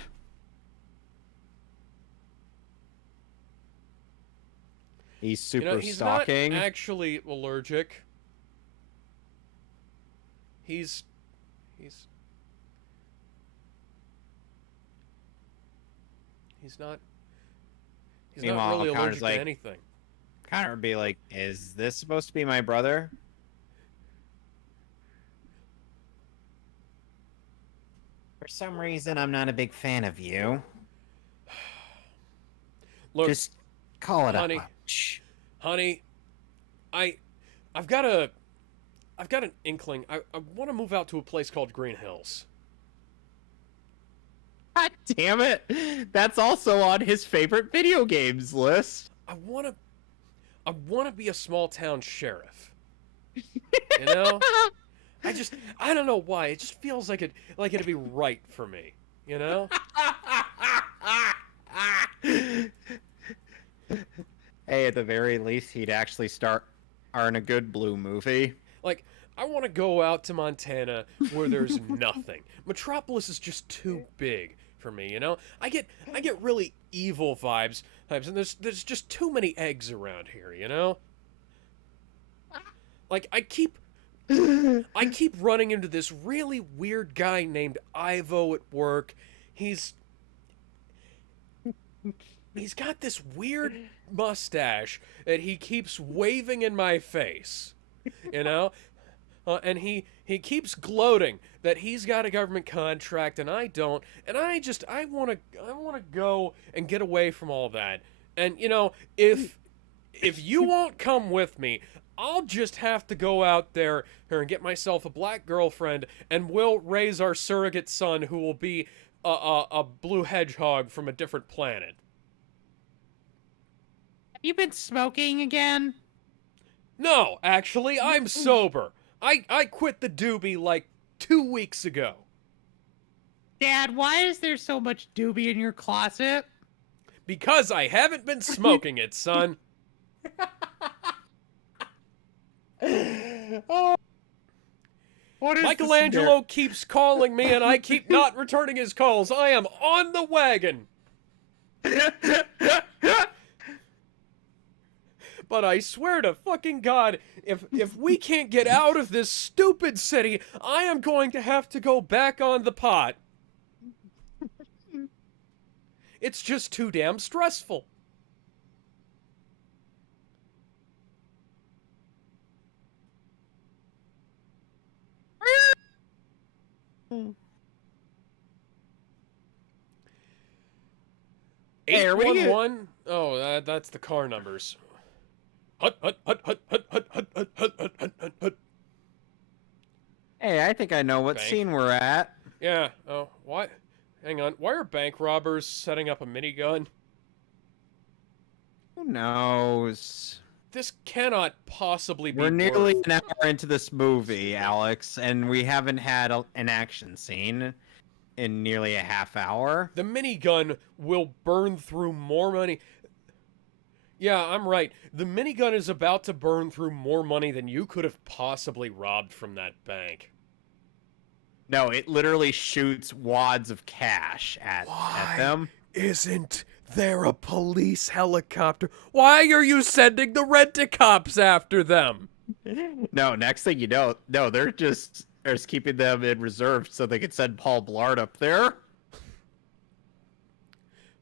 He's super he's stalking. not actually allergic. He's not Meanwhile, really Connor's allergic like, to anything. Connor would be like, "Is this supposed to be my brother?" For some reason, I'm not a big fan of you. Look, just call it honey, a hunch. honey, I've got an inkling. I want to move out to a place called Green Hills. God damn it! That's also on his favorite video games list. I wanna be a small town sheriff. You know? I don't know why. It just feels like it'd be right for me. You know? Hey, at the very least, he'd actually start in a good blue movie. Like, I want to go out to Montana where there's nothing. Metropolis is just too big for me, you know? I get really evil vibes, and there's just too many eggs around here, you know? Like I keep running into this really weird guy named Ivo at work. He's he's got this weird mustache that he keeps waving in my face, you know? And he keeps gloating that he's got a government contract and I don't, and I want to go and get away from all that. And you know, if you won't come with me, I'll just have to go out there and get myself a black girlfriend, and we'll raise our surrogate son who will be a blue hedgehog from a different planet. Have you been smoking again? No, actually, I'm sober. I quit the doobie like 2 weeks ago. Dad, why is there so much doobie in your closet? Because I haven't been smoking it, son. Oh, what is Michelangelo keeps calling me and I keep not returning his calls. I am on the wagon. But I swear to fucking God, if we can't get out of this stupid city, I am going to have to go back on the pot. It's just too damn stressful. Hey, are we 811? Oh, that's the car numbers. Hut, hut, hut, hut, hut, hut, hut, hut, hut, hut, hut, hut, hut. Hey, I think I know what Bank. scene we're at. Yeah, oh, what? Hang on, why are bank robbers setting up a minigun? Who knows? This cannot possibly be We're nearly worth... an hour into this movie, Alex, and we haven't had an action scene in nearly a half hour. The minigun will burn through more money. Yeah, I'm right. The minigun is about to burn through more money than you could have possibly robbed from that bank. No, it literally shoots wads of cash at them. Isn't there a police helicopter? Why are you sending the rent-a-cops after them? No, next thing you know, no, they're just keeping them in reserve so they could send Paul Blart up there.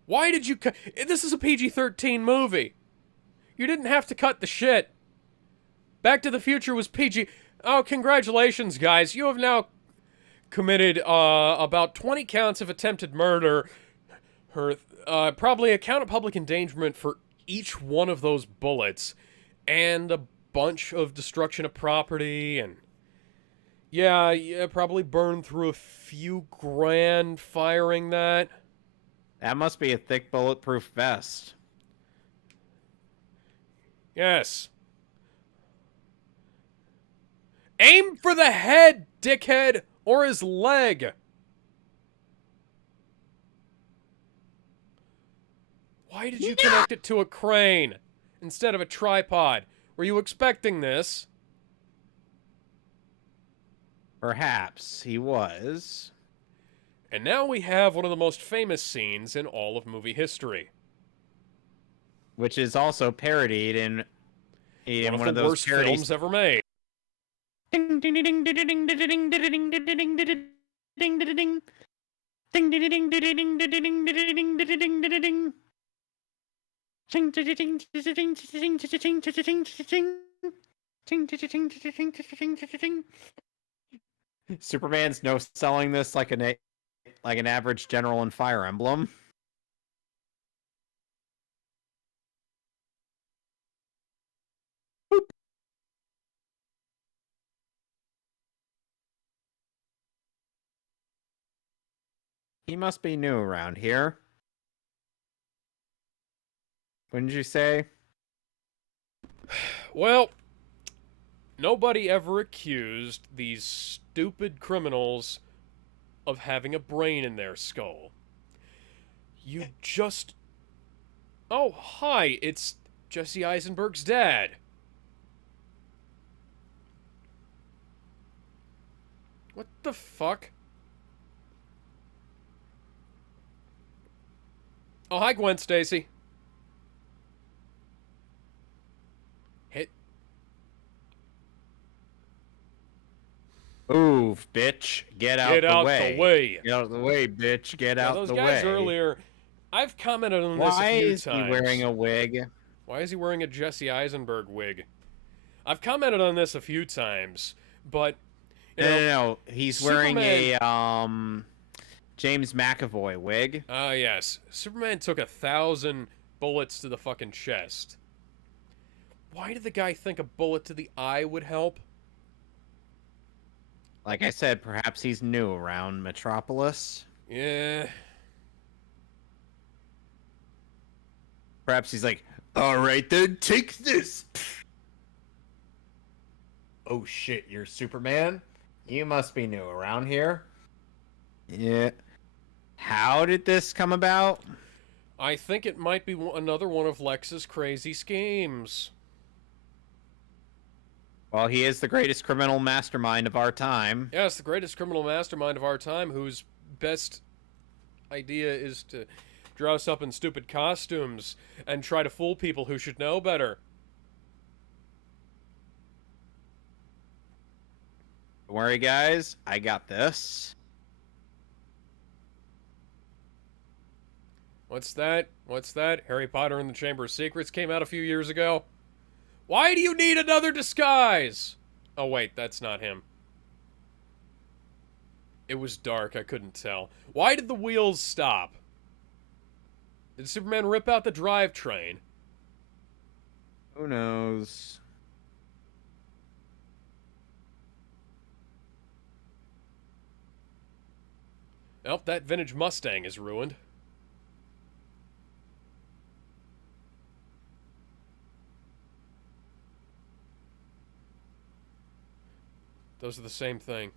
Why did you cut... This is a PG-13 movie. You didn't have to cut the shit. Back to the Future was PG... Oh, congratulations, guys. You have now committed about 20 counts of attempted murder. Probably a count of public endangerment for each one of those bullets. And a bunch of destruction of property and... Yeah, probably burned through a few grand firing that. That must be a thick bulletproof vest. Yes. Aim for the head, dickhead, or his leg. Why did you connect it to a crane instead of a tripod? Were you expecting this? Perhaps he was. And now we have one of the most famous scenes in all of movie history. Which is also parodied in one of the those worst parodies. films ever made. Ding ding ding ding ding ding ding ding ding ding ding ding ding ding ding. Ding ding ding ding ding ding ding ding ding ding ding. Ding ding ding ding ding ding ding ding ding. Ding ding ding ding ding ding. Superman's no selling this like an average general in Fire Emblem. He must be new around here. Wouldn't you say? Well, nobody ever accused these stupid criminals of having a brain in their skull. You just... Oh, hi, it's Jesse Eisenberg's dad. What the fuck? Oh, hi, Gwen Stacy. Hit. Move, bitch. Get out Get the out way. the way. Get out the way, bitch. Get Now, out those the guys way. earlier, I've commented on this Why a few is times. he wearing a wig? Why is he wearing a Jesse Eisenberg wig? I've commented on this a few times, but you know, No. He's wearing a James McAvoy wig. yes, Superman took 1,000 bullets to the fucking chest. Why did the guy think a bullet to the eye would help? Like I said, perhaps he's new around Metropolis. Yeah. Perhaps he's like, all right then, take this. Oh shit, you're Superman? You must be new around here. Yeah. How did this come about? I think it might be another one of Lex's crazy schemes. Well, he is the greatest criminal mastermind of our time. Yes, the greatest criminal mastermind of our time, whose best idea is to dress up in stupid costumes and try to fool people who should know better. Don't worry, guys. I got this. What's that? What's that? Harry Potter and the Chamber of Secrets came out a few years ago. Why do you need another disguise? Oh, wait, that's not him. It was dark, I couldn't tell. Why did the wheels stop? Did Superman rip out the drivetrain? Who knows? Nope, that vintage Mustang is ruined. Those are the same thing.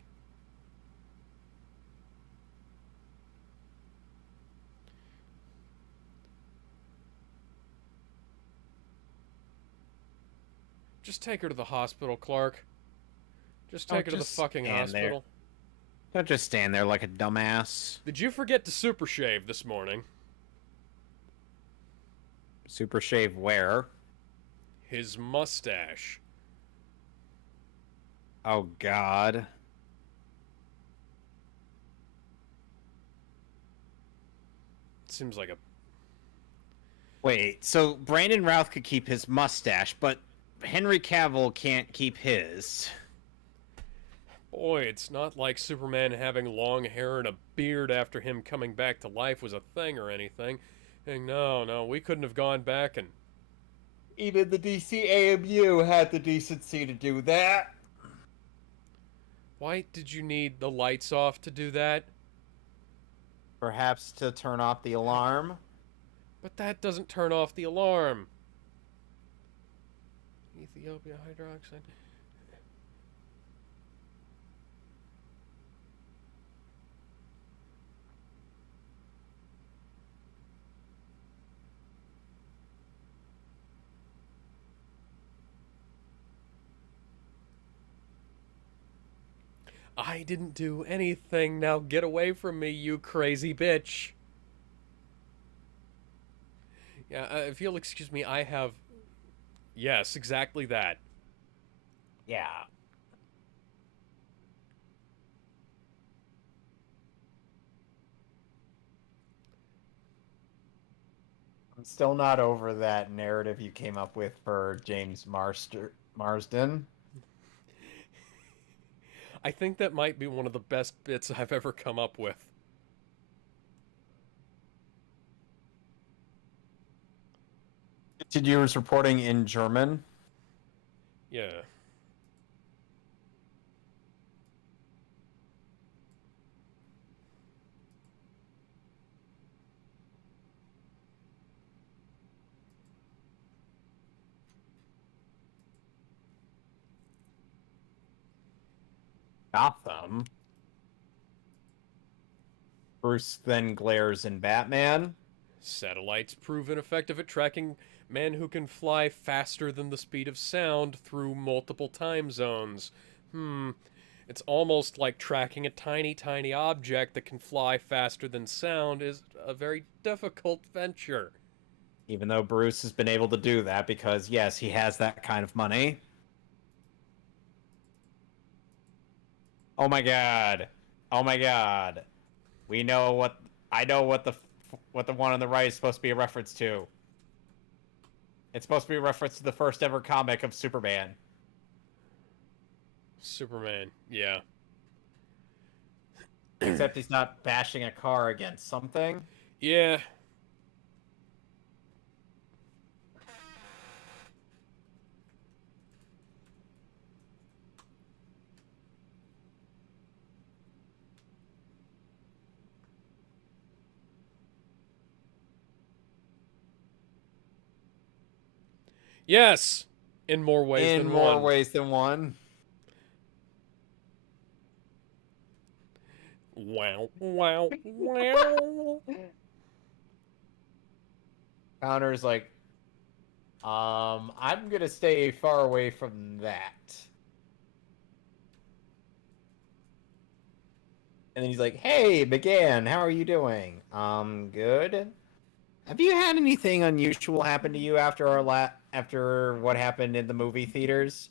Just take her to the hospital, Clark. Just take her to the fucking hospital. Don't just stand there like a dumbass. Did you forget to super shave this morning? Super shave where? His mustache. Oh, God. Seems like a... Wait, so Brandon Routh could keep his mustache, but Henry Cavill can't keep his. Boy, it's not like Superman having long hair and a beard after him coming back to life was a thing or anything. And no, we couldn't have gone back and... Even the DC AMU had the decency to do that. Why did you need the lights off to do that? Perhaps to turn off the alarm. But that doesn't turn off the alarm. Ethiopia hydroxide. I didn't do anything. Now get away from me, you crazy bitch. Yeah, if you'll excuse me, I have... Yes, exactly that. Yeah. I'm still not over that narrative you came up with for James Marsden. I think that might be one of the best bits I've ever come up with. Did you was reporting in German? Yeah. Gotham. Bruce then glares in Batman. Satellites prove ineffective at tracking men who can fly faster than the speed of sound through multiple time zones. It's almost like tracking a tiny, tiny object that can fly faster than sound is a very difficult venture. Even though Bruce has been able to do that because, yes, he has that kind of money. Oh my god. Oh my god. We know what... I know what the one on the right is supposed to be a reference to. It's supposed to be a reference to the first ever comic of Superman. Superman, yeah. Except he's not bashing a car against something. Yeah. Yes! In more ways than one. In more ways than one. Wow, wow, wow. Connor's like, I'm gonna stay far away from that. And then he's like, hey, McGann, how are you doing? Good. Have you had anything unusual happen to you after after what happened in the movie theaters?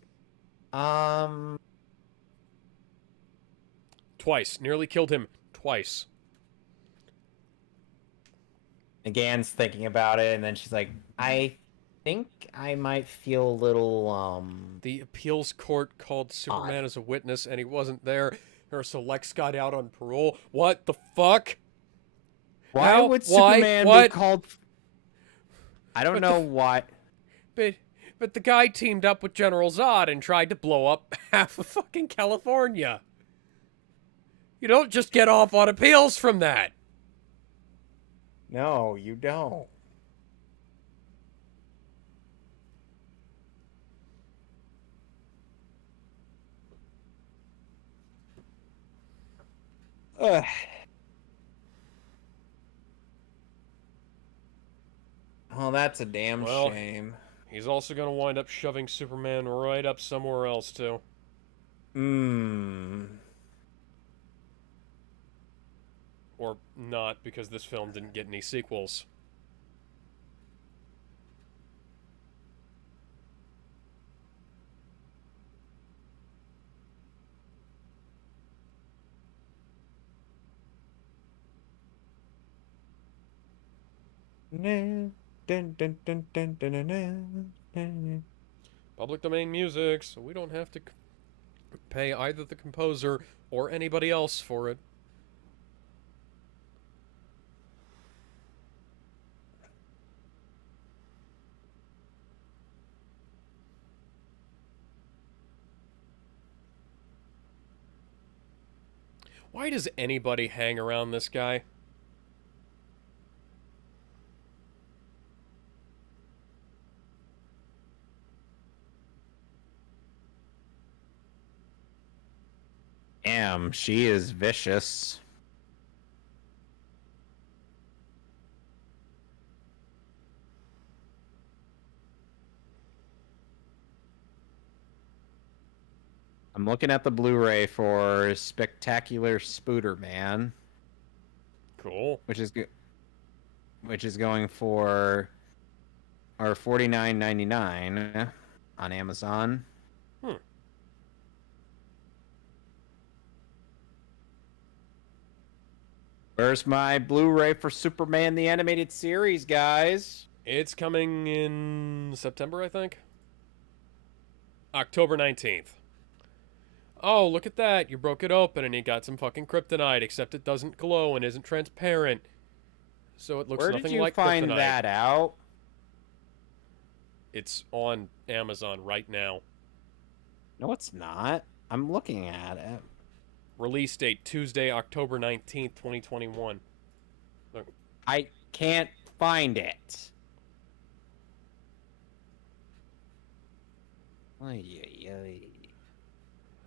Twice. Nearly killed him. Twice. McGann's thinking about it, and then she's like, I think I might feel a little, The appeals court called Superman as a witness, and he wasn't there. So Lex got out on parole. What the fuck? Why How? would Why? Superman What? be called... I don't know why... But the guy teamed up with General Zod and tried to blow up half of fucking California. You don't just get off on appeals from that. No, you don't. Ugh. Well, that's a damn shame. He's also going to wind up shoving Superman right up somewhere else, too. Or not, because this film didn't get any sequels. Public domain music, so we don't have to pay either the composer or anybody else for it. Why does anybody hang around this guy? Damn, she is vicious. I'm looking at the Blu-ray for Spectacular Spooderman. Cool. Which is going for $49.99 on Amazon. Where's my Blu-ray for Superman the Animated Series, guys? It's coming in September, I think. October 19th. Oh, look at that. You broke it open and you got some fucking kryptonite, except it doesn't glow and isn't transparent. So it looks nothing like kryptonite. Where did you find that out? It's on Amazon right now. No, it's not. I'm looking at it. Release date Tuesday, October 19th, 2021. Look. I can't find it.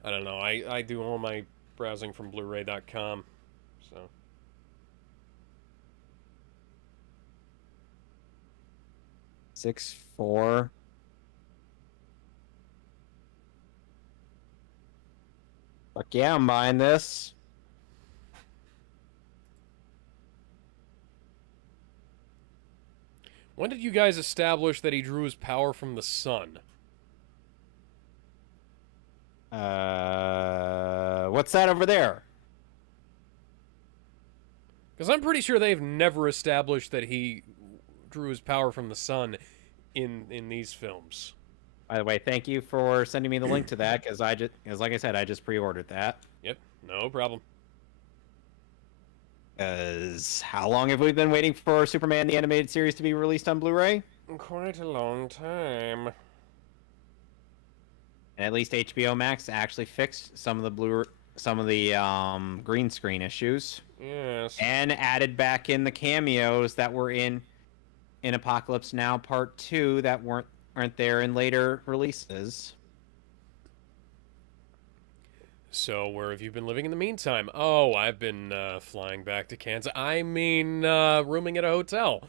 I don't know. I do all my browsing from Blu-ray.com, so 6-4. Fuck yeah, I'm buying this. when did you guys establish that he drew his power from the sun? What's that over there? Because I'm pretty sure they've never established that he drew his power from the sun in these films. By the way, thank you for sending me the link to that, because like I said, I just pre-ordered that. Yep, no problem. Because how long have we been waiting for Superman the Animated Series to be released on Blu-ray? Quite a long time. And at least HBO Max actually fixed some of the green screen issues Yes. and added back in the cameos that were in Apocalypse Now Part 2 that aren't there in later releases. So, where have you been living in the meantime? Oh, I've been flying back to Kansas. I mean, rooming at a hotel.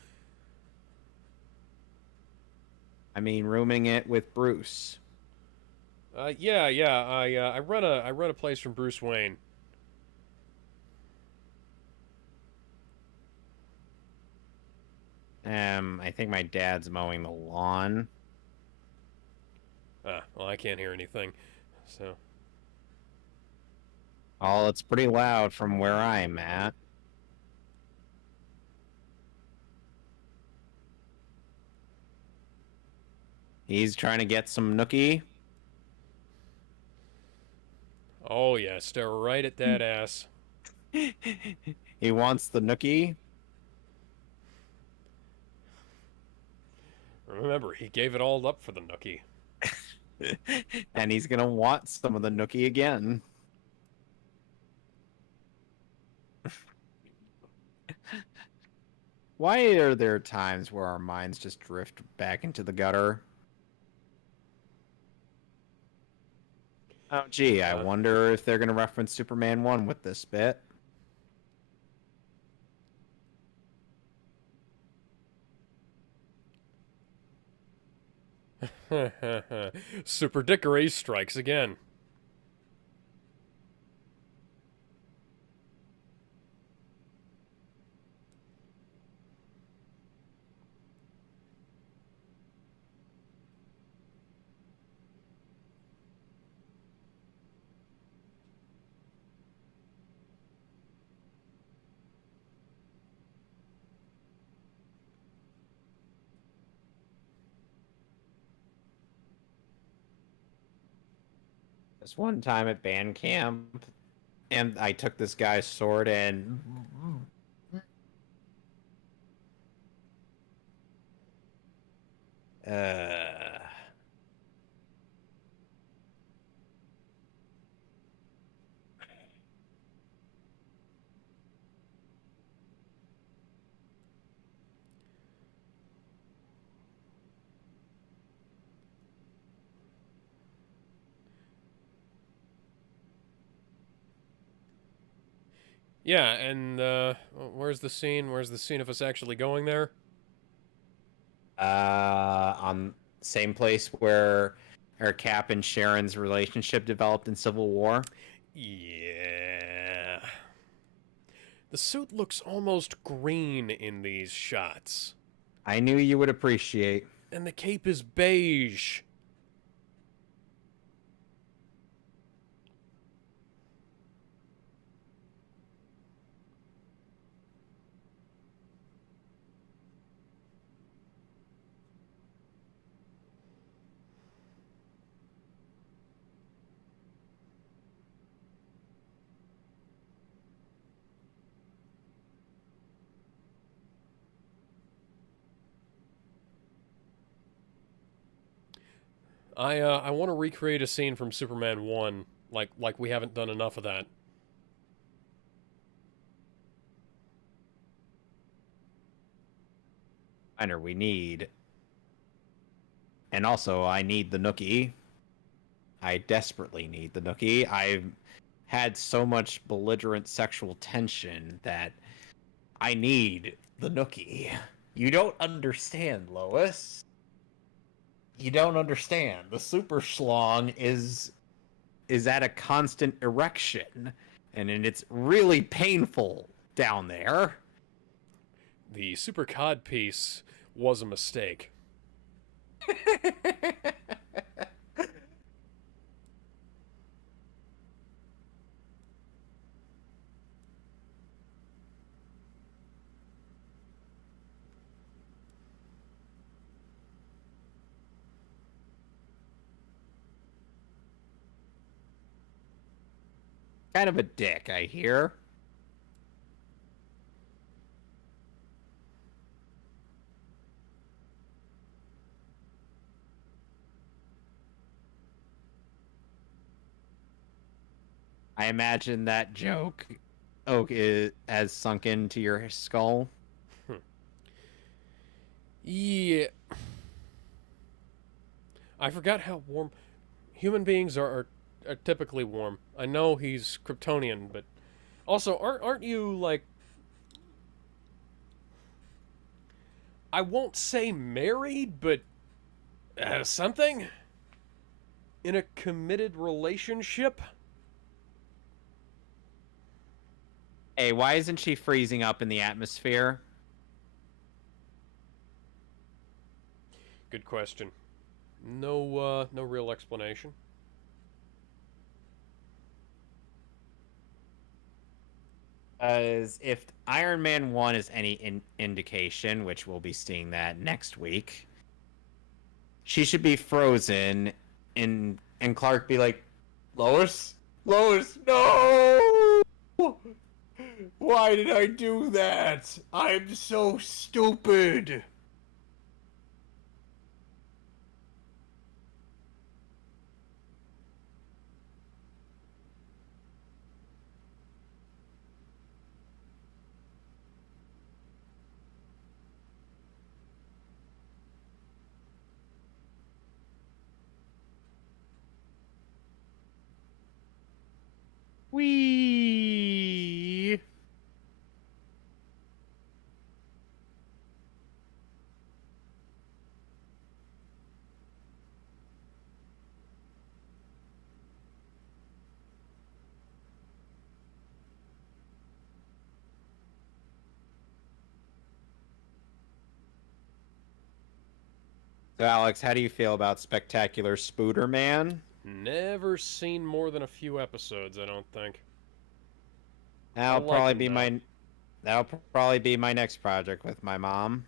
I mean, rooming it with Bruce. Yeah. I run a place from Bruce Wayne. I think my dad's mowing the lawn. Well, I can't hear anything. So, Oh, it's pretty loud from where I'm at. He's trying to get some nookie. oh yeah, stare right at that ass. He wants the nookie. Remember, he gave it all up for the nookie. And he's gonna want some of the nookie again. Why are there times where our minds just drift back into the gutter? Oh, gee, I wonder if they're gonna reference Superman 1 with this bit. Super Dickory strikes again. This one time at band camp, and I took this guy's sword and uh Yeah, and where's the scene? Where's the scene of us actually going there? on same place where our Cap and Sharon's relationship developed in Civil War. Yeah. The suit looks almost green in these shots. I knew you would appreciate. And the cape is beige. I want to recreate a scene from Superman 1, like we haven't done enough of that. We need. And also, I need the nookie. I desperately need the nookie. I've had so much belligerent sexual tension that I need the nookie. You don't understand, Lois. You don't understand. The super schlong is at a constant erection, and it's really painful down there. The super cod piece was a mistake. Kind of a dick, I hear. I imagine that joke, Oak, has sunk into your skull. Yeah. I forgot how warm human beings are typically warm. I know he's Kryptonian, but also aren't you like, I won't say married, but something in a committed relationship? Hey, why isn't she freezing up in the atmosphere? Good question. No real explanation. As if Iron Man 1 is any indication, which we'll be seeing that next week, she should be frozen and Clark be like, Lois? Lois, no! Why did I do that? I'm so stupid. Wee. So, Alex, how do you feel about Spectacular Spooderman? Never seen more than a few episodes, I don't think. That'll like probably him, be though. that'll probably be my next project with my mom.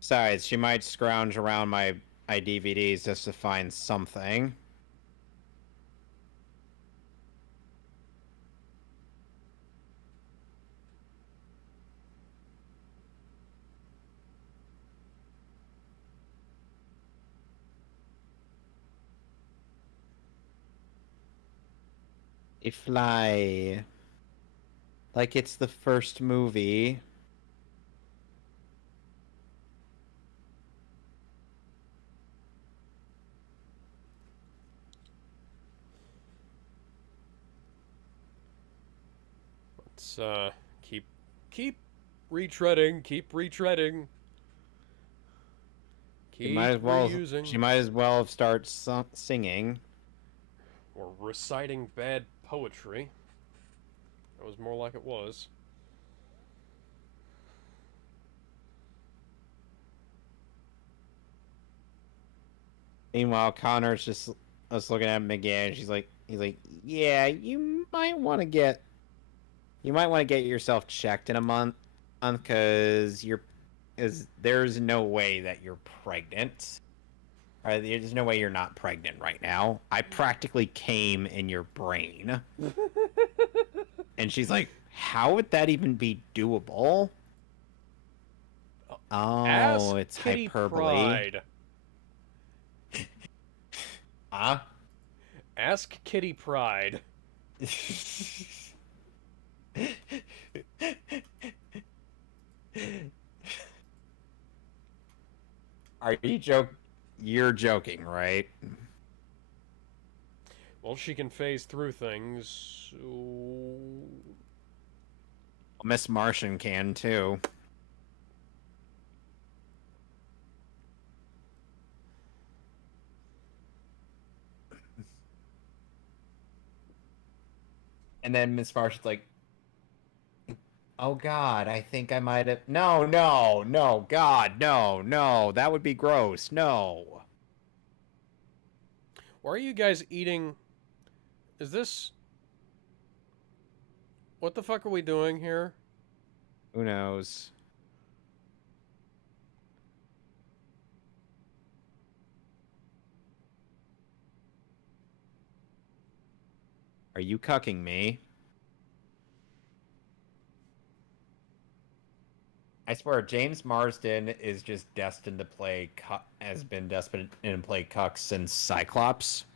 Besides, she might scrounge around my DVDs just to find something. They fly like it's the first movie. Let's keep retreading, keep retreading. She might as Keep well. reusing. She might as well have started singing. Or reciting bad poetry. That was more like it was. Meanwhile, Connor's just us looking at him again. He's like, yeah, you might want to get yourself checked in a month, because there's no way that you're pregnant. Or there's no way you're not pregnant right now. I practically came in your brain. And she's like, how would that even be doable? Oh, Ask it's Kitty hyperbole. Pryde. Huh? Ask Kitty Pryde. Are you joke? You're joking, right? Well, she can phase through things. So... Miss Martian can too. And then Miss Martian's like, "Oh God, I think I might have." No, no, no, God, no, no. That would be gross. No. Why are you guys eating? Is this? What the fuck are we doing here? Who knows? Are you cucking me? I swear, James Marsden is just destined to play. Has been destined to play cuck since Cyclops.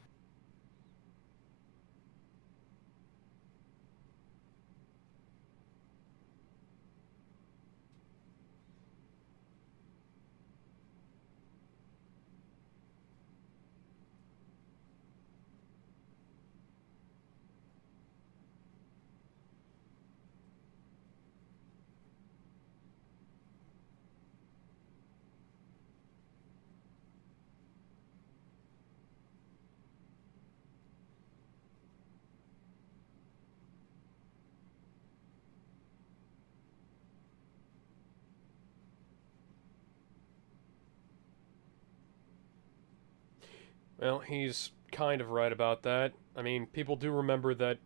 Well, he's kind of right about that. I mean, people do remember that,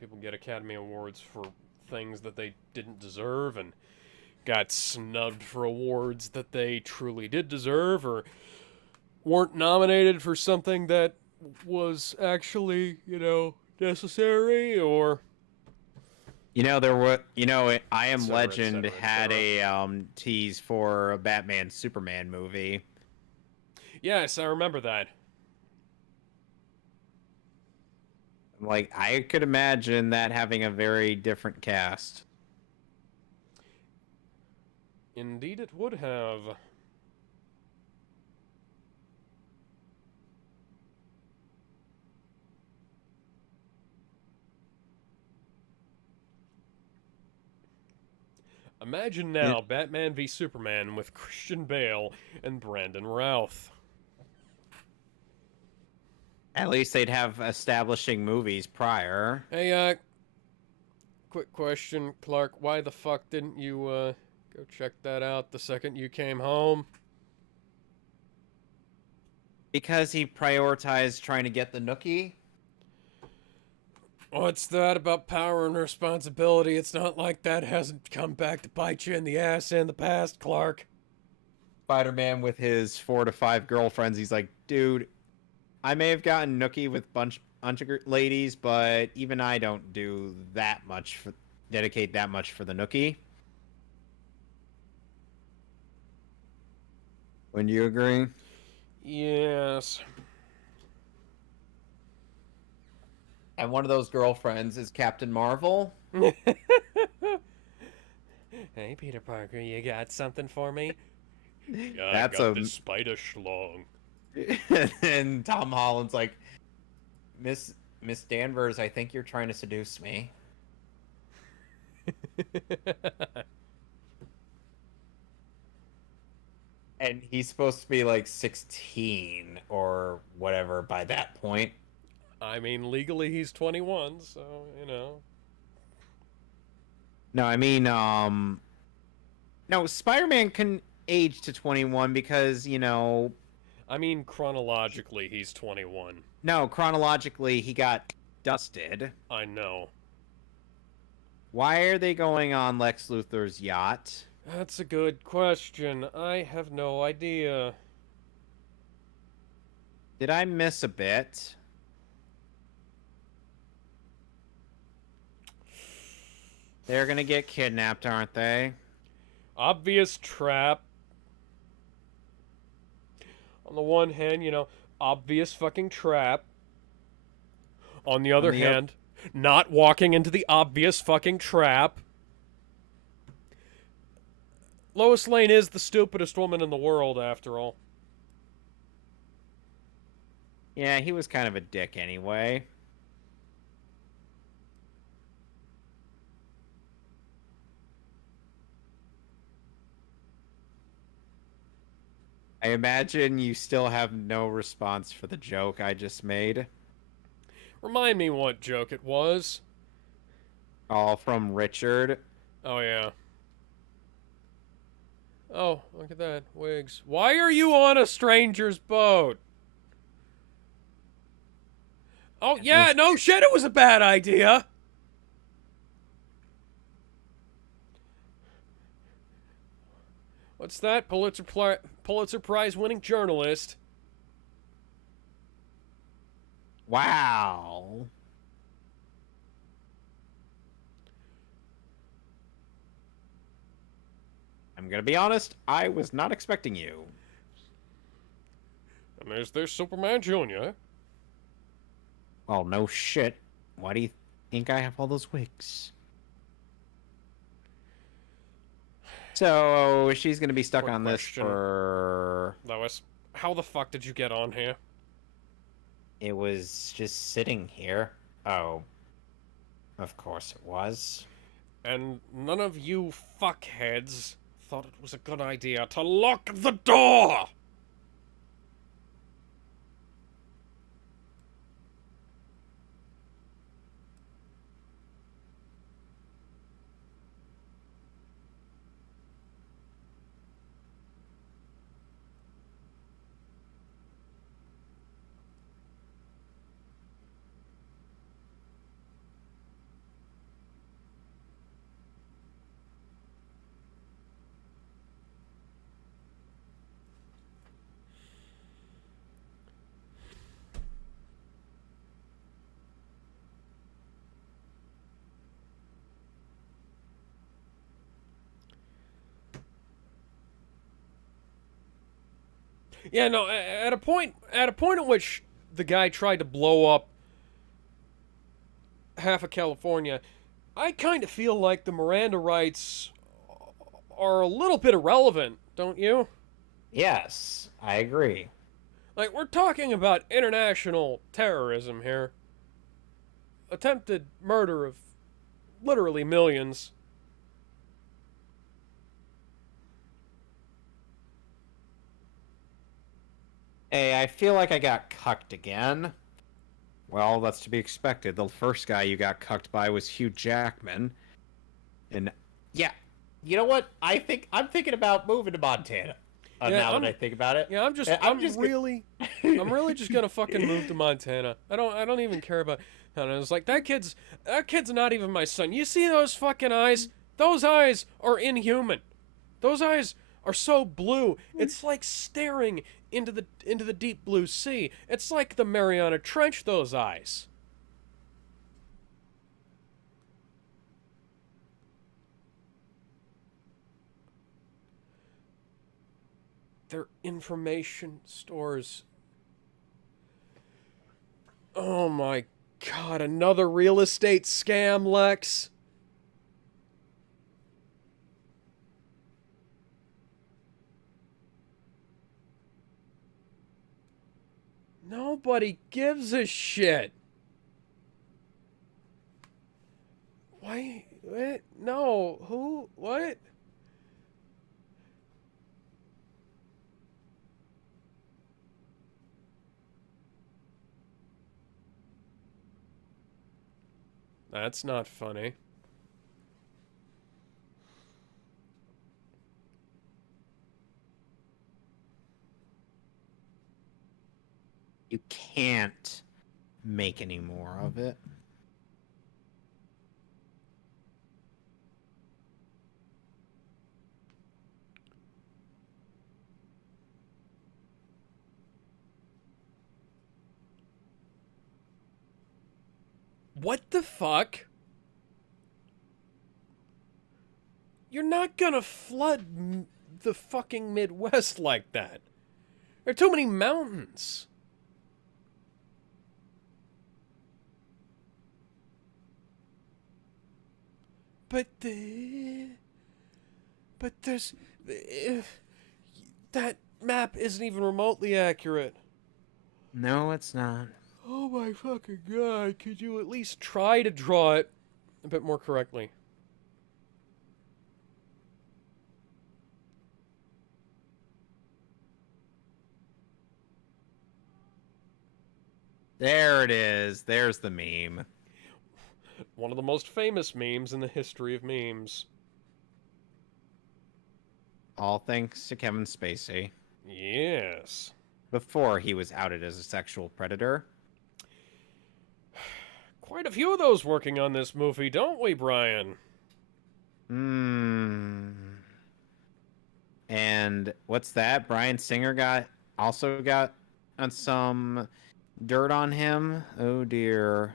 people get Academy Awards for things that they didn't deserve and got snubbed for awards that they truly did deserve or weren't nominated for something that was actually, necessary or There were, I et Am cetera, et Legend cetera, et had cetera. a tease for a Batman Superman movie. Yes, I remember that. Like, I could imagine that having a very different cast. Indeed, it would have. Imagine Yeah. now Batman v Superman with Christian Bale and Brandon Routh. At least they'd have establishing movies prior. Hey, quick question, Clark. Why the fuck didn't you, go check that out the second you came home? Because he prioritized trying to get the Nookie. What's that about power and responsibility? It's not like that hasn't come back to bite you in the ass in the past, Clark. Spider-Man with his 4 to 5 girlfriends, he's like, dude, I may have gotten Nookie with bunch of ladies, but even I don't do that much dedicate that much for the Nookie. Wouldn't you agree? Yes. And one of those girlfriends is Captain Marvel. Hey, Peter Parker, you got something for me? Yeah, I That's got this spider schlong. And Tom Holland's like, Miss Danvers, I think you're trying to seduce me. And he's supposed to be like 16 or whatever by that point. I mean, legally he's 21, so, No, I mean, no, Spider-Man can age to 21 because, I mean, chronologically he's 21. no, chronologically he got dusted. I know. Why are they going on Lex Luthor's yacht? That's a good question. I have no idea. Did I miss a bit? They're gonna get kidnapped, aren't they? Obvious trap. On the one hand, obvious fucking trap. On the other hand, not walking into the obvious fucking trap. Lois Lane is the stupidest woman in the world, after all. Yeah, he was kind of a dick anyway. I imagine you still have no response for the joke I just made. Remind me what joke it was. All from Richard. Oh, yeah. Oh, look at that. Wigs. Why are you on a stranger's boat? Oh, yeah, no shit, it was a bad idea. What's that? Pulitzer Prize winning journalist. Wow. I'm gonna be honest, I was not expecting you. And there's Superman Jr. Well, no shit. Why do you think I have all those wigs? So, she's gonna be stuck Quick on question. this for... Lois, how the fuck did you get on here? It was just sitting here. Oh. Of course it was. And none of you fuckheads thought it was a good idea to lock the door! Yeah, no, at a point at which the guy tried to blow up half of California, I kind of feel like the Miranda rights are a little bit irrelevant, don't you? Yes, I agree. Like, we're talking about international terrorism here. Attempted murder of literally millions. Hey, I feel like I got cucked again. Well, that's to be expected. The first guy you got cucked by was Hugh Jackman. And yeah, you know what? I'm thinking about moving to Montana. Now that I think about it. Yeah, I'm really just gonna fucking move to Montana. I don't even care about. I don't know, it's like that kid's not even my son. You see those fucking eyes? Those eyes are inhuman. Those eyes are so blue. It's like staring into the deep blue sea. It's like the Mariana Trench. Those eyes. They're information stores. Oh my god, another real estate scam, Lex. Nobody gives a shit. Why? What? No. Who? What? That's not funny. You can't make any more of it. What the fuck? You're not gonna flood the fucking Midwest like that. There are too many mountains. But there's That map isn't even remotely accurate. No, it's not. Oh my fucking god, could you at least try to draw it a bit more correctly? There it is. There's the meme. One of the most famous memes in the history of memes. All thanks to Kevin Spacey. Yes. Before he was outed as a sexual predator. Quite a few of those working on this movie, don't we, Brian? And what's that? Bryan Singer also got on some dirt on him. Oh dear.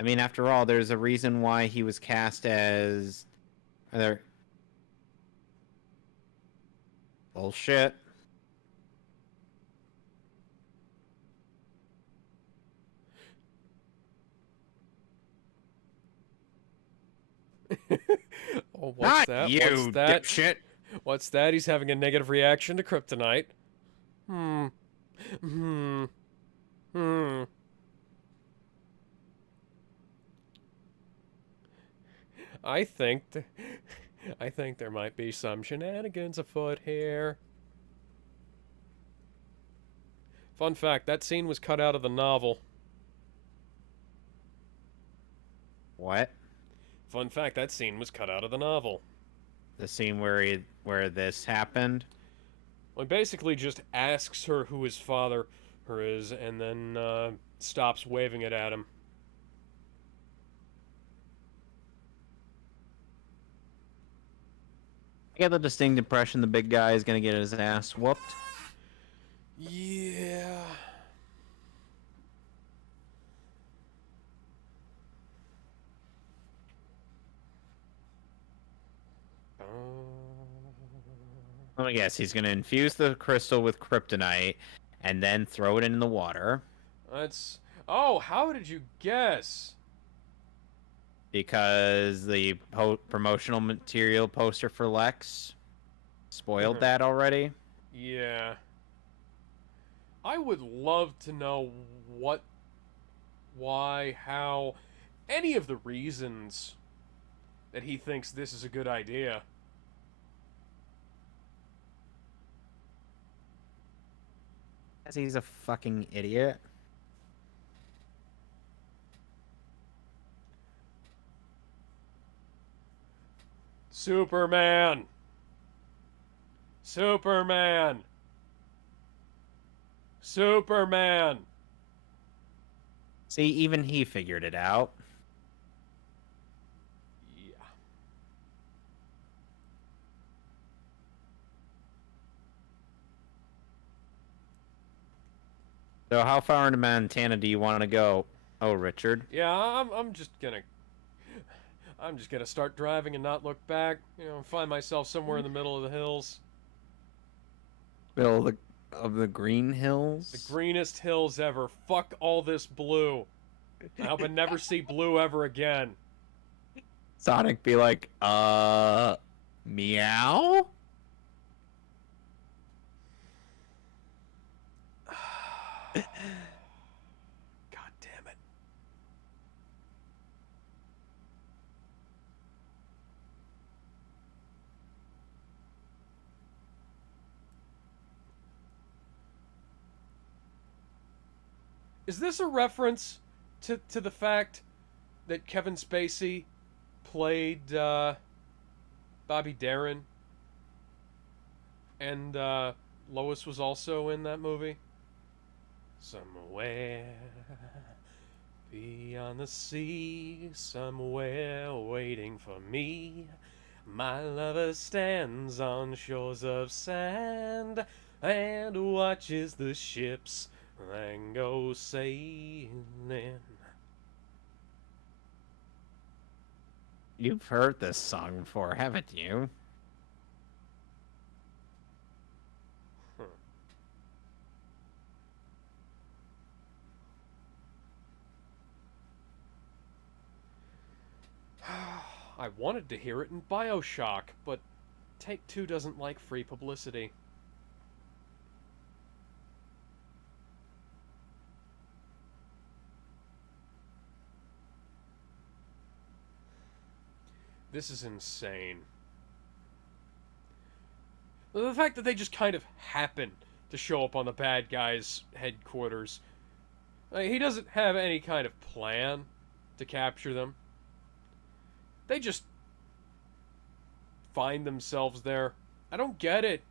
I mean, after all, there's a reason why he was cast as bullshit. Oh, what's Not that? you, What's that? dipshit. What's that? He's having a negative reaction to kryptonite. Hmm. Hmm. Hmm. I think there might be some shenanigans afoot here. Fun fact, that scene was cut out of the novel. What? Fun fact, that scene was cut out of the novel. The scene where this happened? Well, he basically just asks her who his father is, and then stops waving it at him. I get the distinct impression the big guy is gonna get his ass whooped. Yeah. Let me guess, he's gonna infuse the crystal with kryptonite and then throw it in the water. That's... Oh, how did you guess? Because the promotional material poster for Lex spoiled that already. Yeah. I would love to know what, why, how, any of the reasons that he thinks this is a good idea. Because he's a fucking idiot. Superman! Superman! Superman! See, even he figured it out. Yeah. So how far into Montana do you want to go? Oh, Richard. Yeah, I'm just gonna start driving and not look back. You know, find myself somewhere in the middle of the hills. Middle of the Green Hills? The greenest hills ever. Fuck all this blue. I hope I never see blue ever again. Sonic be like, meow? God damn it. Is this a reference to the fact that Kevin Spacey played Bobby Darin and Lois was also in that movie? Somewhere beyond the sea, somewhere waiting for me, my lover stands on shores of sand and watches the ships then go sailing. You've heard this song before, haven't you? I wanted to hear it in BioShock, but Take-Two doesn't like free publicity. This is insane. The fact that they just kind of happen to show up on the bad guy's headquarters. Like, he doesn't have any kind of plan to capture them. They just find themselves there. I don't get it.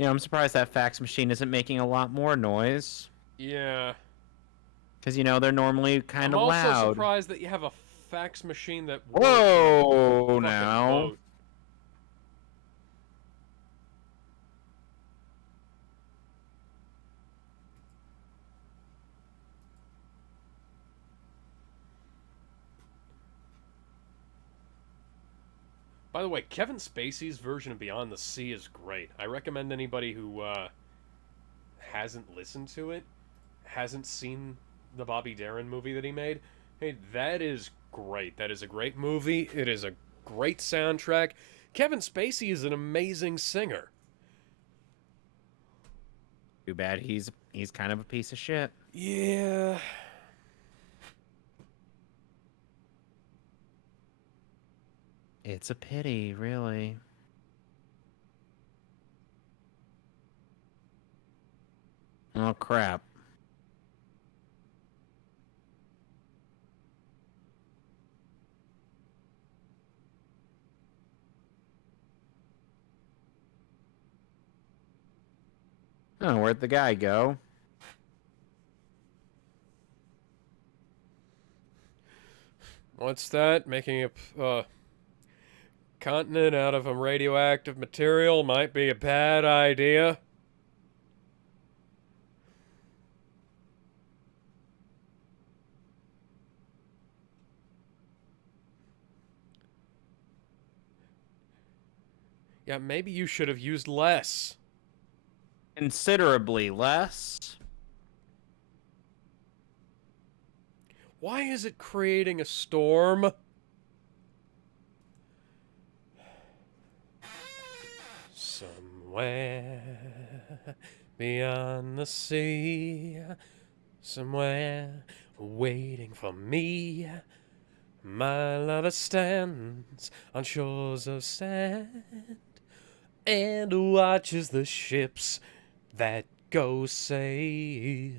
I'm surprised that fax machine isn't making a lot more noise. Yeah. Because, they're normally kind of loud. I'm also surprised that you have a fax machine that works. Whoa, now. Boat. By the way, Kevin Spacey's version of Beyond the Sea is great. I recommend anybody who hasn't listened to it, hasn't seen the Bobby Darin movie that he made. Hey, that is great. That is a great movie. It is a great soundtrack. Kevin Spacey is an amazing singer. Too bad he's kind of a piece of shit. Yeah. It's a pity, really. Oh, crap. Oh, where'd the guy go? What's that? Making a continent out of a radioactive material might be a bad idea. Yeah, maybe you should have used less. Considerably less. Why is it creating a storm? Somewhere beyond the sea, somewhere waiting for me, my lover stands on shores of sand and watches the ships that go sailing.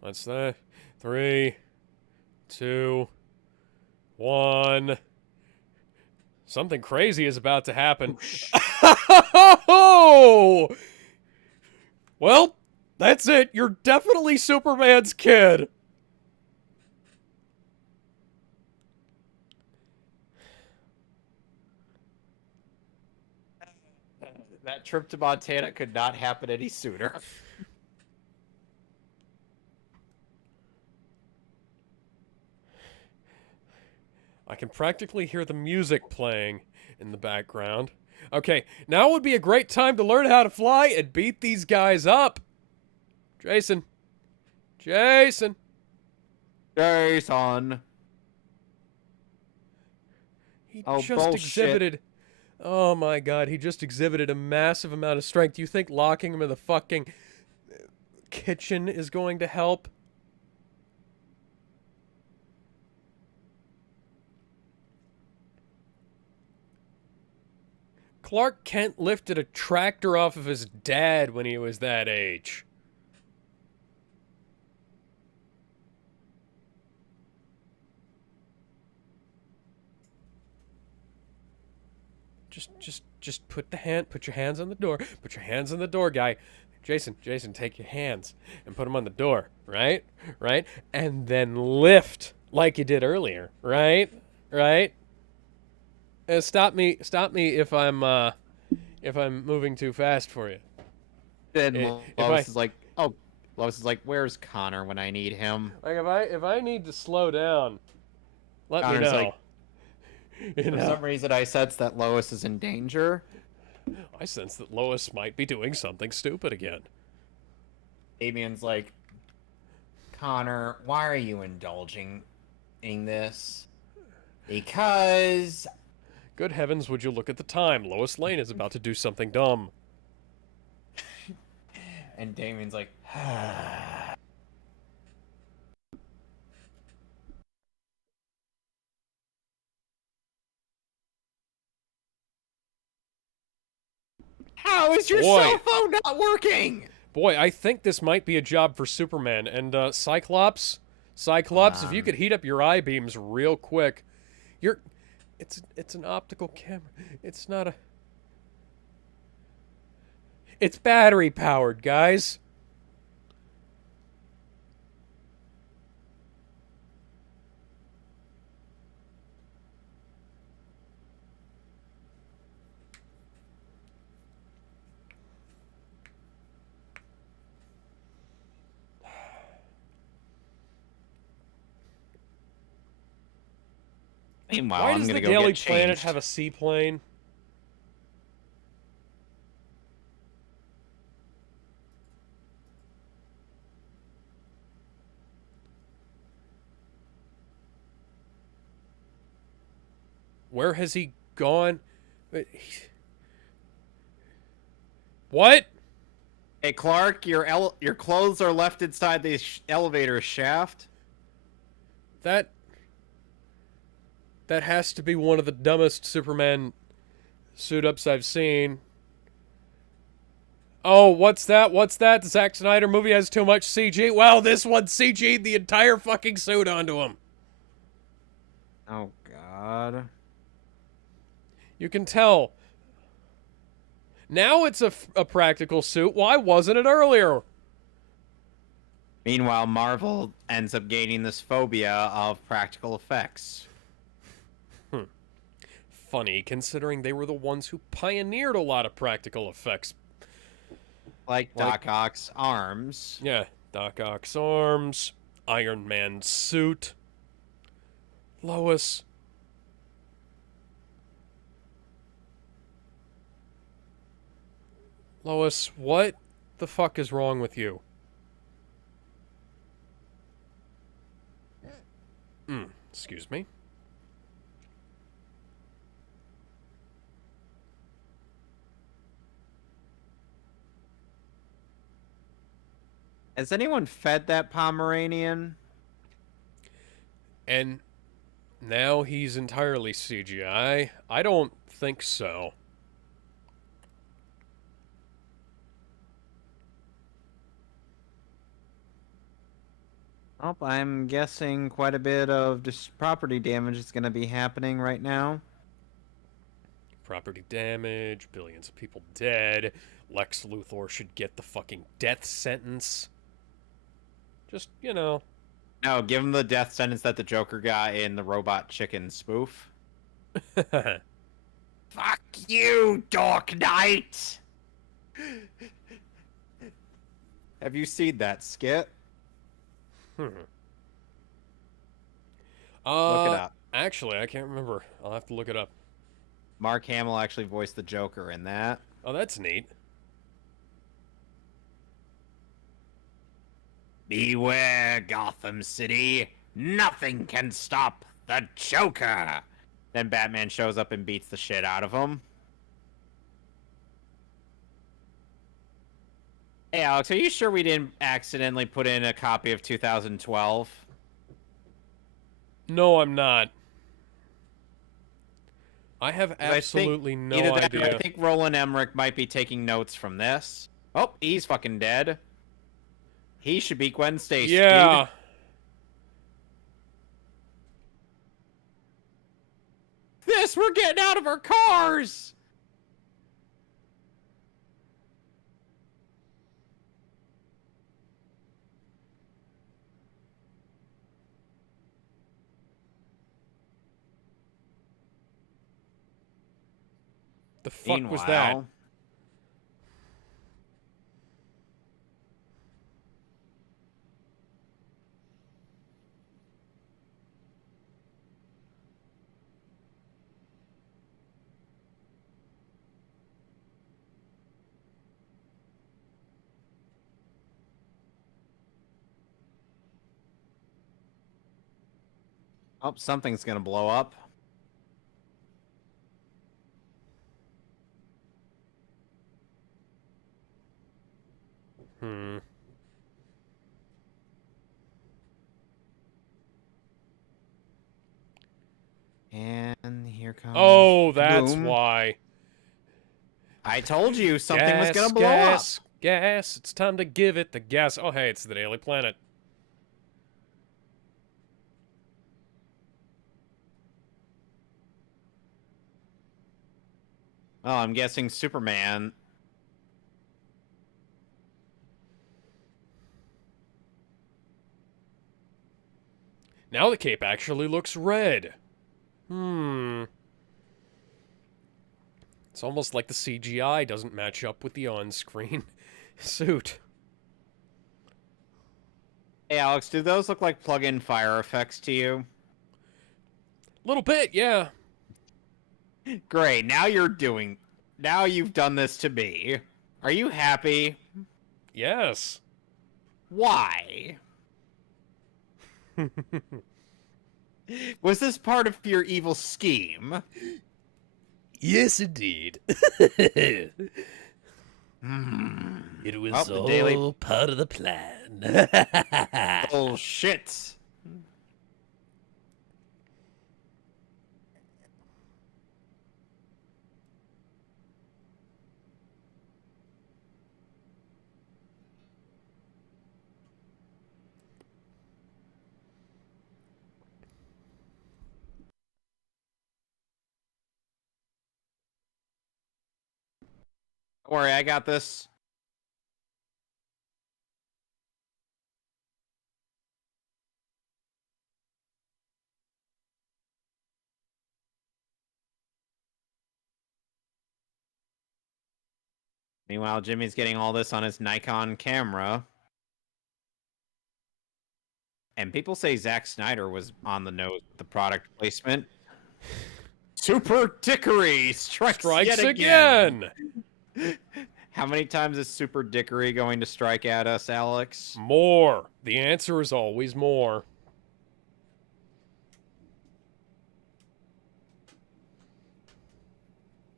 What's that? 3, 2, 1. Something crazy is about to happen. Oh! Well, that's it. You're definitely Superman's kid. That trip to Montana could not happen any sooner. I can practically hear the music playing in the background. Okay, now would be a great time to learn how to fly and beat these guys up. Jason. Jason. Jason. He Oh, just bullshit. exhibited... Oh my god, he just exhibited a massive amount of strength. Do you think locking him in the fucking kitchen is going to help? Clark Kent lifted a tractor off of his dad when he was that age. Just put your hands on the door. Put your hands on the door, guy. Jason, take your hands and put them on the door, right? Right? And then lift like you did earlier, right? Right? Stop me if I'm moving too fast for you. Then If Lois I- is like, oh Lois is like, "Where's Connor when I need him?" Like if I need to slow down, let me Connor's know. like, You For know? some reason, I sense that Lois is in danger. I sense that Lois might be doing something stupid again. Damien's like, Connor, why are you indulging in this? Because. Good heavens, would you look at the time? Lois Lane is about to do something dumb. And Damien's like, how is your Boy. cell phone not working? Boy, I think this might be a job for Superman. And Cyclops, if you could heat up your eye beams real quick, it's an optical camera. It's not a. It's battery powered, guys. Meanwhile, Why I'm does gonna the go Daily get Planet changed. have a seaplane? Where has he gone? What? Hey, Clark, your clothes are left inside the elevator shaft. That has to be one of the dumbest Superman suit-ups I've seen. Oh, what's that? What's that? The Zack Snyder movie has too much CG. Well, this one CG'd the entire fucking suit onto him. Oh, God. You can tell. Now it's a practical suit. Why wasn't it earlier? Meanwhile, Marvel ends up gaining this phobia of practical effects. Funny, considering they were the ones who pioneered a lot of practical effects. Like Doc Ock's arms. Yeah, Doc Ock's arms, Iron Man's suit, Lois. Lois, what the fuck is wrong with you? Excuse me. Has anyone fed that Pomeranian? And now he's entirely CGI? I don't think so. Oh, I'm guessing quite a bit of property damage is going to be happening right now. Property damage, billions of people dead. Lex Luthor should get the fucking death sentence. Just, you know. No, give him the death sentence that the Joker got in the Robot Chicken spoof. Fuck you, Dark Knight! Have you seen that skit? Look it up. Actually, I can't remember. I'll have to look it up. Mark Hamill actually voiced the Joker in that. Oh, that's neat. Beware, Gotham City. Nothing can stop the Joker. Then Batman shows up and beats the shit out of him. Hey, Alex, are you sure we didn't accidentally put in a copy of 2012? No, I'm not. I have absolutely no either that or idea. I think Roland Emmerich might be taking notes from this. Oh, he's fucking dead. He should be Gwen Stacy. Yeah. This, we're getting out of our cars! The fuck was that? Oh, something's gonna blow up. Hmm. And here comes Oh, that's boom. why. I told you something was Gas, gonna blow gas, up. gas. It's time to give it the gas. Oh, hey, it's the Daily Planet. Oh, I'm guessing Superman. Now the cape actually looks red. Hmm. It's almost like the CGI doesn't match up with the on-screen suit. Hey, Alex, do those look like plug-in fire effects to you? Little bit, yeah. Great. Now you've done this to me. Are you happy? Yes. Why? Was this part of your evil scheme? Yes, indeed. Hmm. It was Oh, the all Daily- part of the plan. Oh, shit. Don't worry, I got this. Meanwhile, Jimmy's getting all this on his Nikon camera. And people say Zack Snyder was on the nose with the product placement. Super Dickory strikes yet again. How many times is Super Dickory going to strike at us, Alex? More. The answer is always more.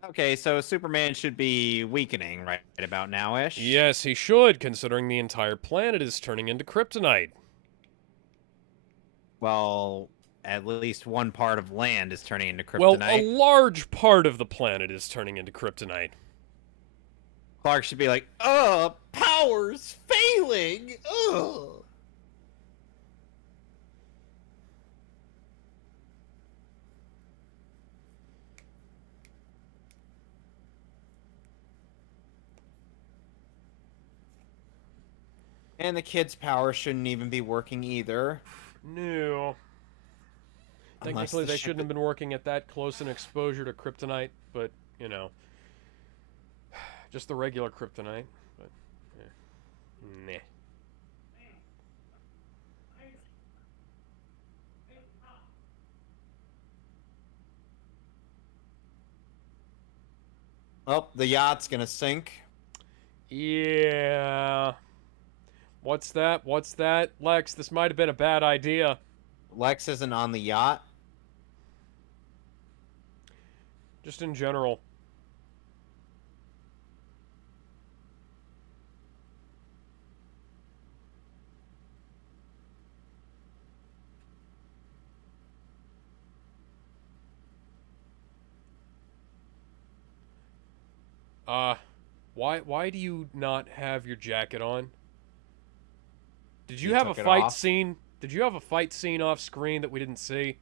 Okay, so Superman should be weakening right about now-ish. Yes, he should, considering the entire planet is turning into kryptonite. Well, at least one part of land is turning into Well, a kryptonite. large part of the planet is turning into kryptonite. Clark should be like, power's failing! Ugh! And the kid's power shouldn't even be working either. No. Unless Technically, the they ship shouldn't have been working at that close an exposure to kryptonite, but, you know. Just the regular kryptonite. But, yeah. Nah. Oh, the yacht's gonna sink. Yeah. What's that? What's that? Lex, this might have been a bad idea. Lex isn't on the yacht. Just in general. Why do you not have your jacket on? Did you He have a took it fight off. scene? Did you have a fight scene off screen that we didn't see?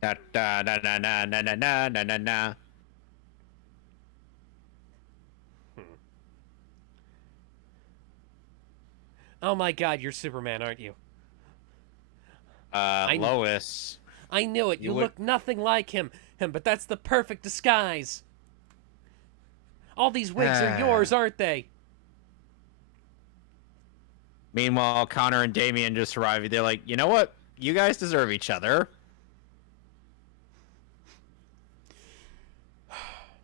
Da da da da da da da da da da da. Oh my god, you're Superman, aren't you? I- Lois. I knew it. You You would- look nothing like him. But that's the perfect disguise. All these wigs are yours, aren't they? Meanwhile, Connor and Damien just arrived. They're like, you know what? You guys deserve each other.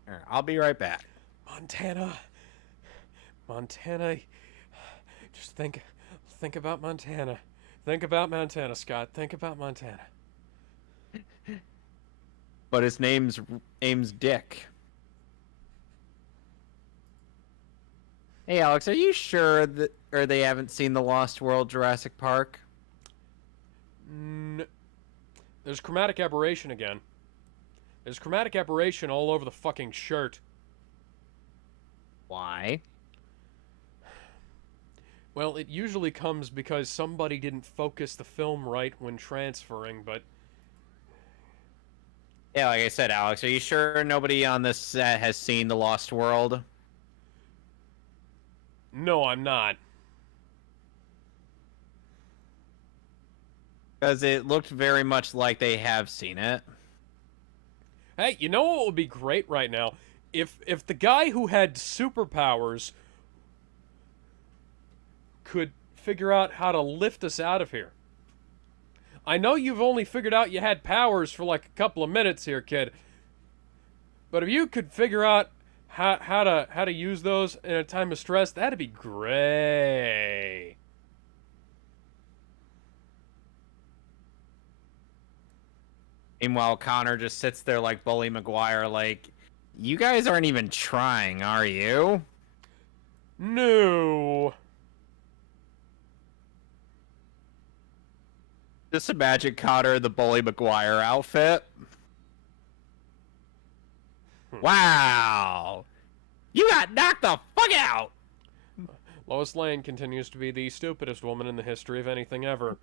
Here, I'll be right back. Montana. Just think about Montana. Think about Montana, Scott. Think about Montana. But his name's Ames Dick. Hey, Alex, are you sure that or they haven't seen the Lost World Jurassic Park? There's chromatic aberration again. There's chromatic aberration all over the fucking shirt. Why? Well, it usually comes because somebody didn't focus the film right when transferring, but Yeah, like I said, Alex, are you sure nobody on this set has seen the Lost World? no, I'm not. Because it looked very much like they have seen it. Hey, you know what would be great right now? If the guy who had superpowers could figure out how to lift us out of here. I know you've only figured out you had powers for like a couple of minutes here, kid. But if you could figure out how to use those in a time of stress, that'd be great. Meanwhile, Connor just sits there like Bully Maguire, like, you guys aren't even trying, are you? No. Just imagine Connor in the Bully Maguire outfit. Wow! You got knocked the fuck out! Lois Lane continues to be the stupidest woman in the history of anything ever.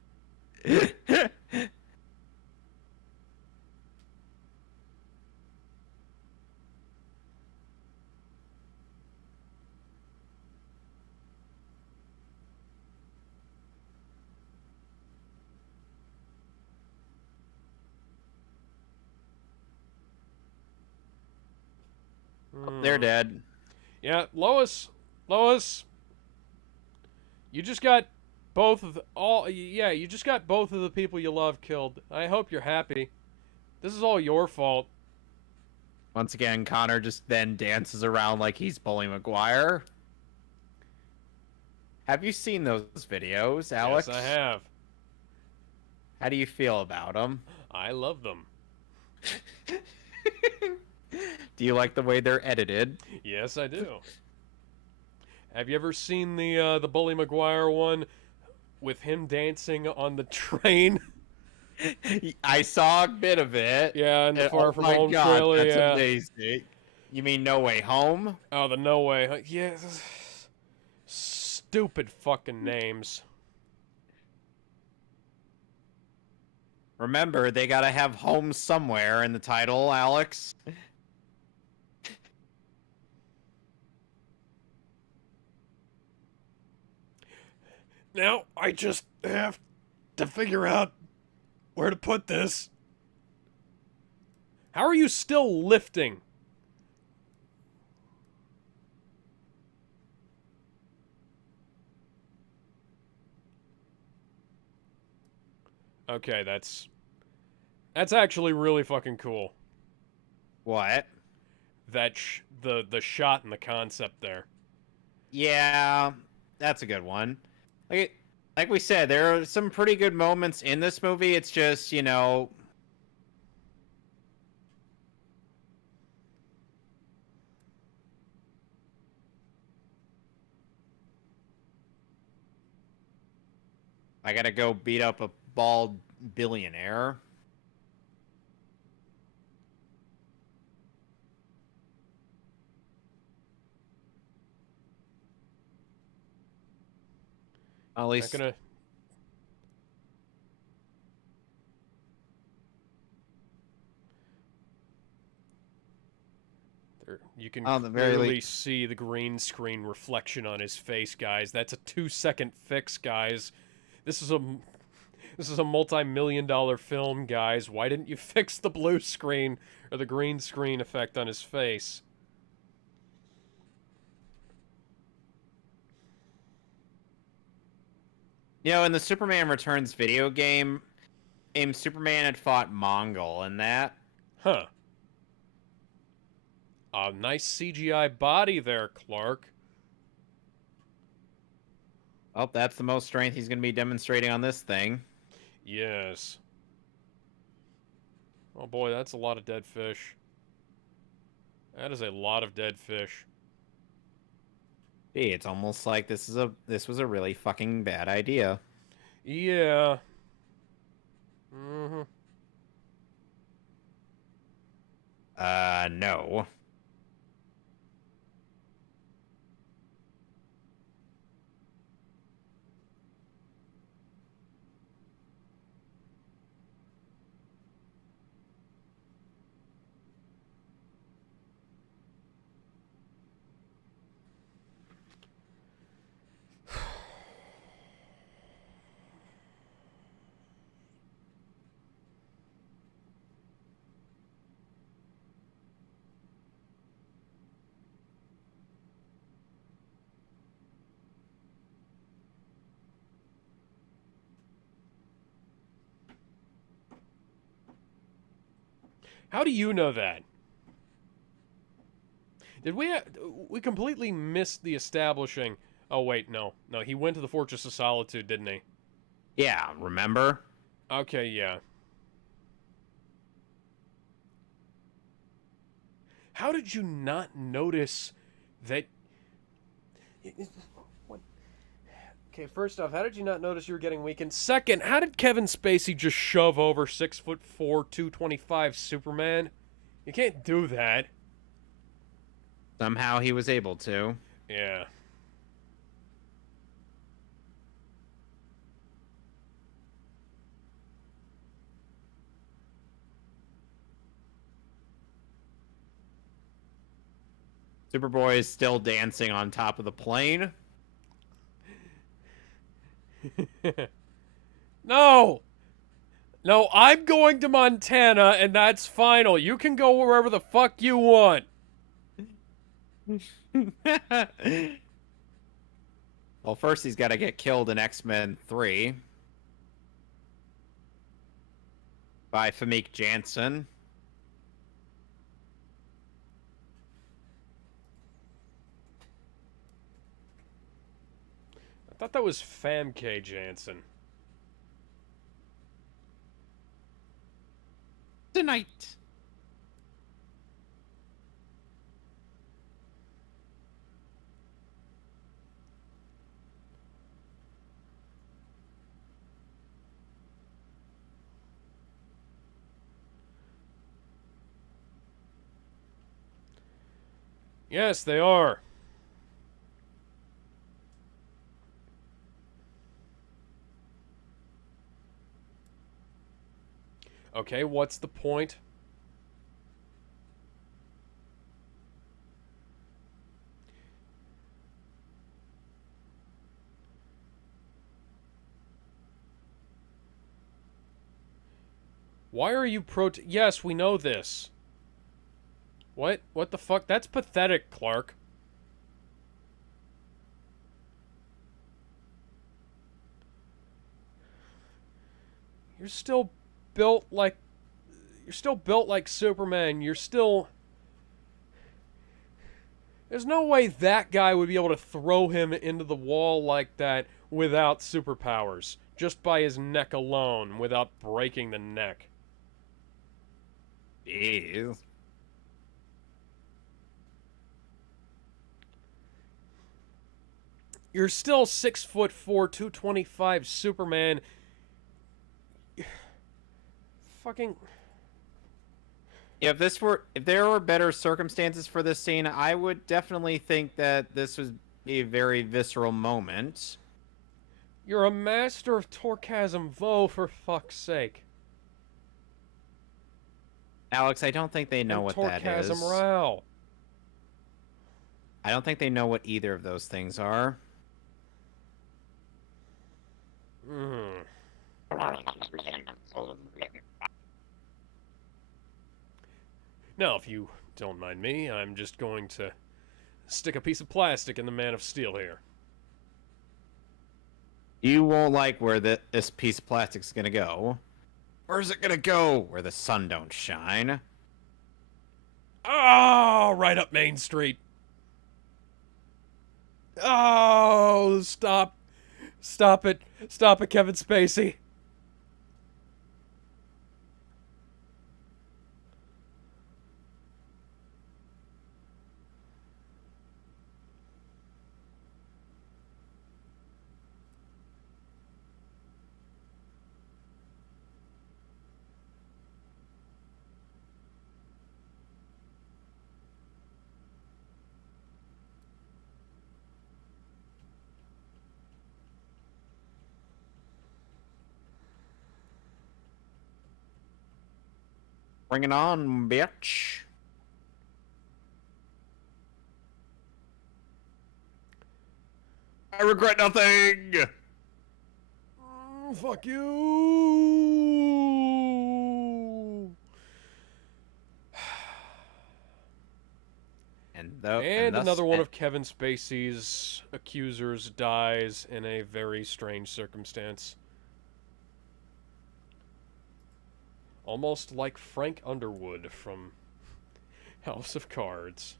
They're dead. Yeah, Lois, you just got both of you just got both of the people you love killed. I hope you're happy. This is all your fault. Once again, Connor just then dances around like he's Bully Maguire. Have you seen those videos, Alex? Yes, I have. How do you feel about them? I love them. Do you like the way they're edited? Yes, I do. Have you ever seen the Bully Maguire one with him dancing on the train? I saw a bit of it. Yeah, in the Far Oh From my Home God, trailer. that's Yeah. amazing. You mean No Way Home? Oh, the No Way. Yeah. Stupid fucking names. Remember, they gotta have home somewhere in the title, Alex. Now I just have to figure out where to put this. How are you still lifting? Okay, that's actually really fucking cool. What? The shot and the concept there. Yeah, that's a good one. Like we said, there are some pretty good moments in this movie. It's just, you know, I gotta go beat up a bald billionaire. At Not least gonna. You can On the very clearly least. see the green screen reflection on his face, guys. That's a 2-second fix, guys. This is a multi-million-dollar film, guys. Why didn't you fix the blue screen or the green screen effect on his face? You know, in the Superman Returns video game, Superman had fought Mongol, and that Huh. A nice CGI body there, Clark. well, that's the most strength he's going to be demonstrating on this thing. Yes. Oh boy, that's a lot of dead fish. That is a lot of dead fish. Gee, it's almost like this was a really fucking bad idea. Yeah. Mm-hmm. No. How do you know that? Did we completely missed the establishing? Oh wait, no. No, he went to the Fortress of Solitude, didn't he? Yeah, remember? Okay, yeah. How did you not notice that? What? Okay, first off, how did you not notice you were getting weakened? Second, how did Kevin Spacey just shove over 6'4", 225 Superman? You can't do that. Somehow he was able to. Yeah. Superboy is still dancing on top of the plane. No! No, I'm going to Montana, and that's final. You can go wherever the fuck you want. Well, first he's got to get killed in X-Men 3 by Famke Janssen. I thought that was Famke Janssen. Tonight. Yes, they are. Okay, what's the point? Why are you Yes, we know this. What? What the fuck? That's pathetic, Clark. You're still built like... You're still built like Superman. You're still... There's no way that guy would be able to throw him into the wall like that without superpowers. Just by his neck alone, without breaking the neck. Jeez. You're still 6'4", 225 Superman. Fucking... Yeah, if there were better circumstances for this scene, I would definitely think that this was a very visceral moment. You're a master of Torchasm Vo, for fuck's sake. Alex, I don't think they know what that is. Torchasm Rao. I don't think they know what either of those things are. Now, if you don't mind me, I'm just going to stick a piece of plastic in the Man of Steel here. You won't like where this piece of plastic's gonna go. Where's it gonna go? Where the sun don't shine. Oh, right up Main Street. Oh, stop. Stop it. Stop it, Kevin Spacey. Bring it on, bitch. I regret nothing. Fuck you. And And thus, another one of Kevin Spacey's accusers dies in a very strange circumstance. Almost like Frank Underwood from House of Cards.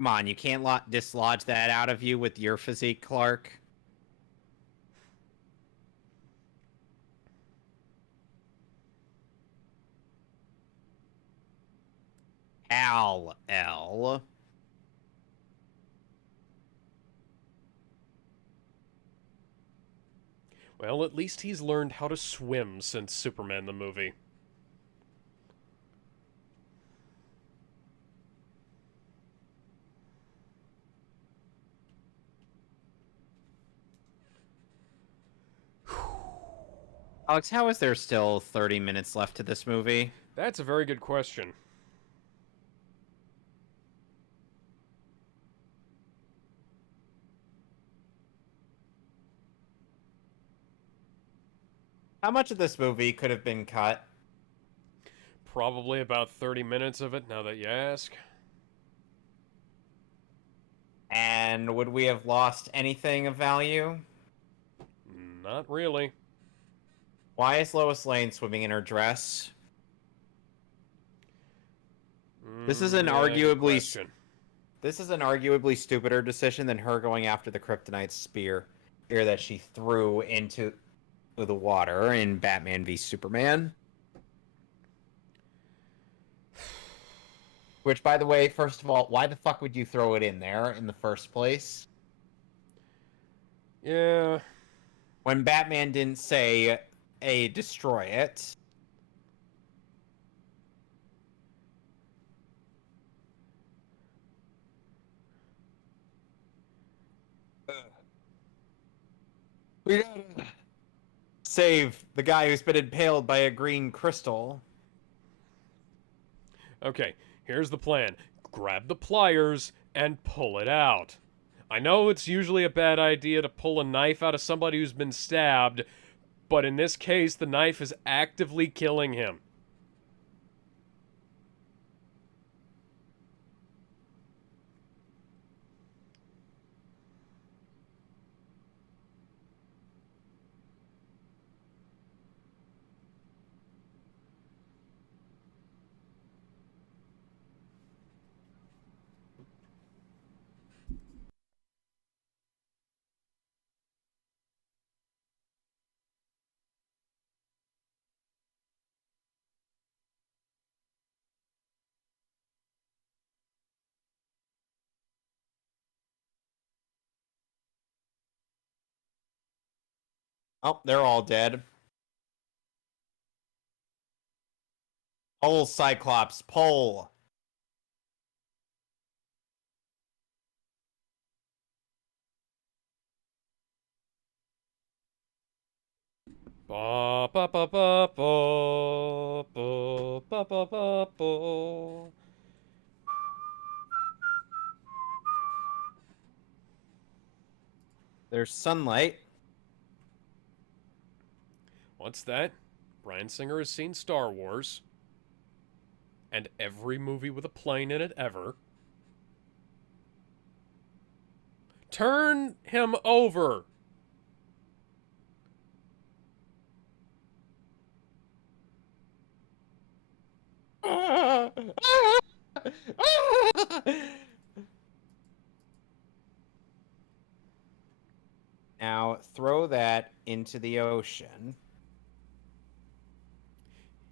come on, you can't dislodge that out of you with your physique, Clark. Al L. Well, at least he's learned how to swim since Superman the movie. Alex, how is there still 30 minutes left to this movie? That's a very good question. How much of this movie could have been cut? Probably about 30 minutes of it, now that you ask. And would we have lost anything of value? Not really. Why is Lois Lane swimming in her dress? This is an Yeah, good arguably question. This is an arguably stupider decision than her going after the Kryptonite spear that she threw into the water in Batman v Superman. Which, by the way, first of all, why the fuck would you throw it in there in the first place? Yeah. When Batman didn't say, "Hey, destroy it." We gotta save the guy who's been impaled by a green crystal. Okay, here's the plan. Grab the pliers and pull it out. I know it's usually a bad idea to pull a knife out of somebody who's been stabbed, but in this case, the knife is actively killing him. Oh, they're all dead. Pull, Cyclops, pull. Ba ba ba ba ba ba ba ba ba ba. There's sunlight. What's that? Bryan Singer has seen Star Wars. And every movie with a plane in it ever. Turn him over! Now throw that into the ocean.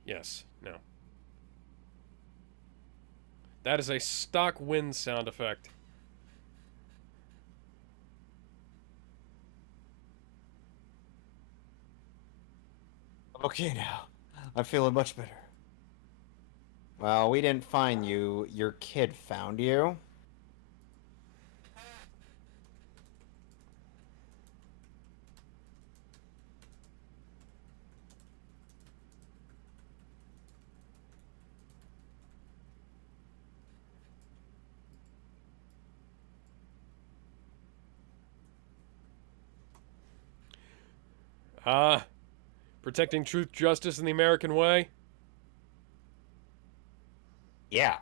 Yes, no. That is a stock wind sound effect. Okay now. I'm feeling much better. Well, we didn't find you. Your kid found you. Protecting truth, justice, and the American way? Yeah.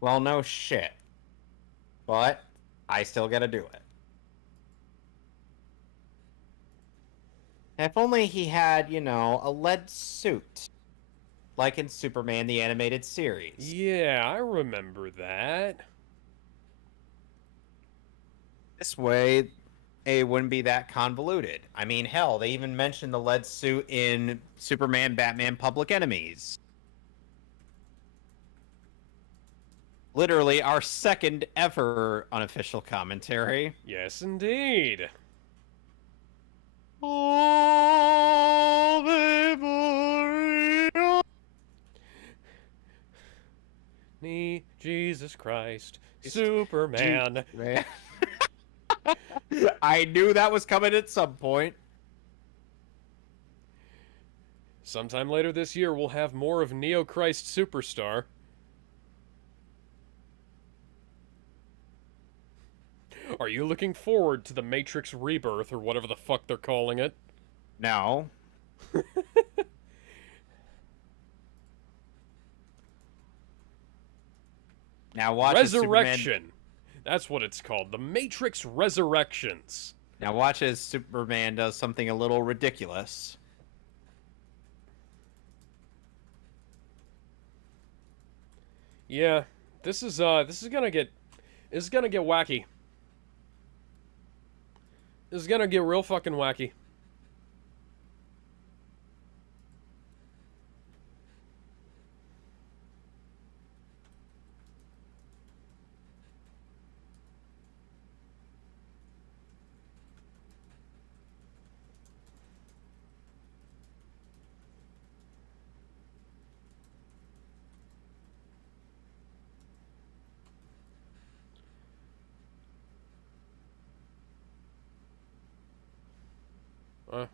Well, no shit. But I still gotta do it. If only he had, a lead suit. Like in Superman the Animated Series. Yeah, I remember that. This way, it wouldn't be that convoluted. I mean, hell, they even mentioned the lead suit in Superman Batman Public Enemies. Literally our second ever unofficial commentary. Yes, indeed. Jesus Christ, Superman. Man. I knew that was coming at some point. Sometime later this year, we'll have more of Neo Christ Superstar. Are you looking forward to the Matrix Rebirth, or whatever the fuck they're calling it? No. Now watch Resurrection. Superman... That's what it's called. The Matrix Resurrections. Now watch as Superman does something a little ridiculous. Yeah, this is gonna get wacky. This is gonna get real fucking wacky.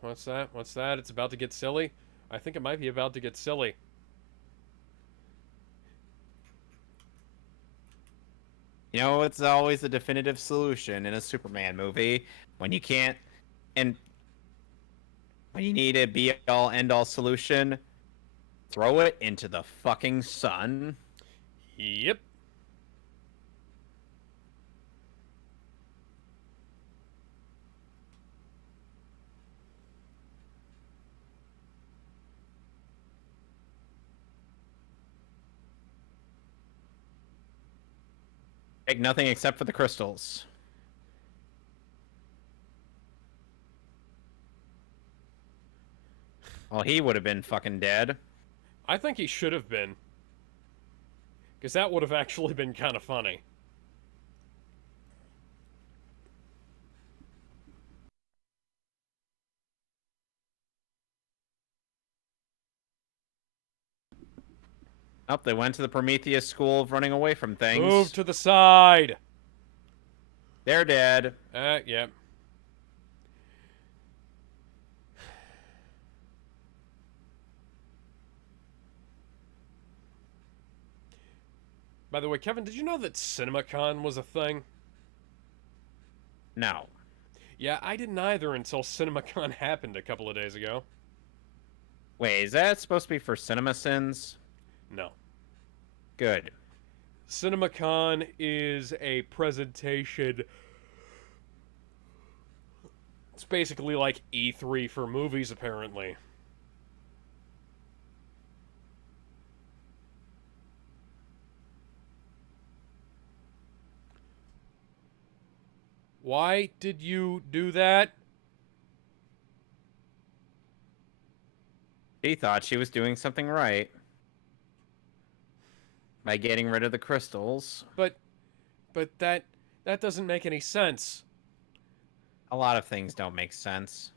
What's that? What's that? It's about to get silly? I think it might be about to get silly. You know, it's always the definitive solution in a Superman movie. When you can't, and when you need a be-all, end-all solution, throw it into the fucking sun. Yep. Take nothing except for the crystals. Well, he would have been fucking dead. I think he should have been. Because that would have actually been kind of funny. Oh, they went to the Prometheus school of running away from things. Move to the side! They're dead. Yep. By the way, Kevin, did you know that CinemaCon was a thing? No. Yeah, I didn't either until CinemaCon happened a couple of days ago. Wait, is that supposed to be for CinemaSins? No. Good. CinemaCon is a presentation. It's basically like E3 for movies, apparently. Why did you do that? She thought she was doing something right. By getting rid of the crystals. But that doesn't make any sense. A lot of things don't make sense.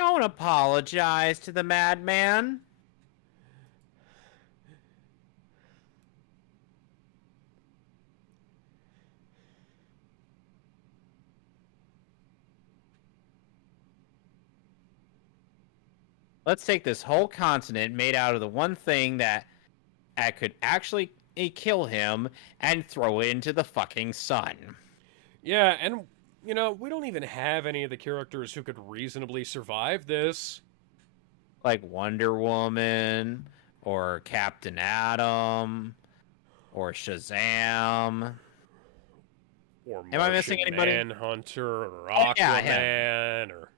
Don't apologize to the madman. Let's take this whole continent made out of the one thing that could actually kill him and throw it into the fucking sun. Yeah, and, you know, we don't even have any of the characters who could reasonably survive this. Like Wonder Woman, or Captain Atom, or Shazam. Or Am I missing anybody? Manhunter, or Oh, Aquaman, yeah, or...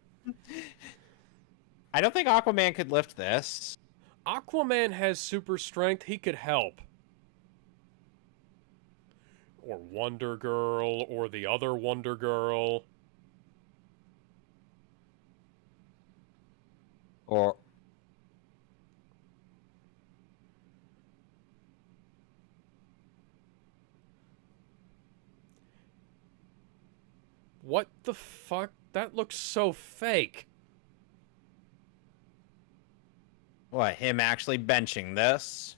I don't think Aquaman could lift this. Aquaman has super strength, he could help. Or Wonder Girl, or the other Wonder Girl. Or... What the fuck? That looks so fake. What, him actually benching this?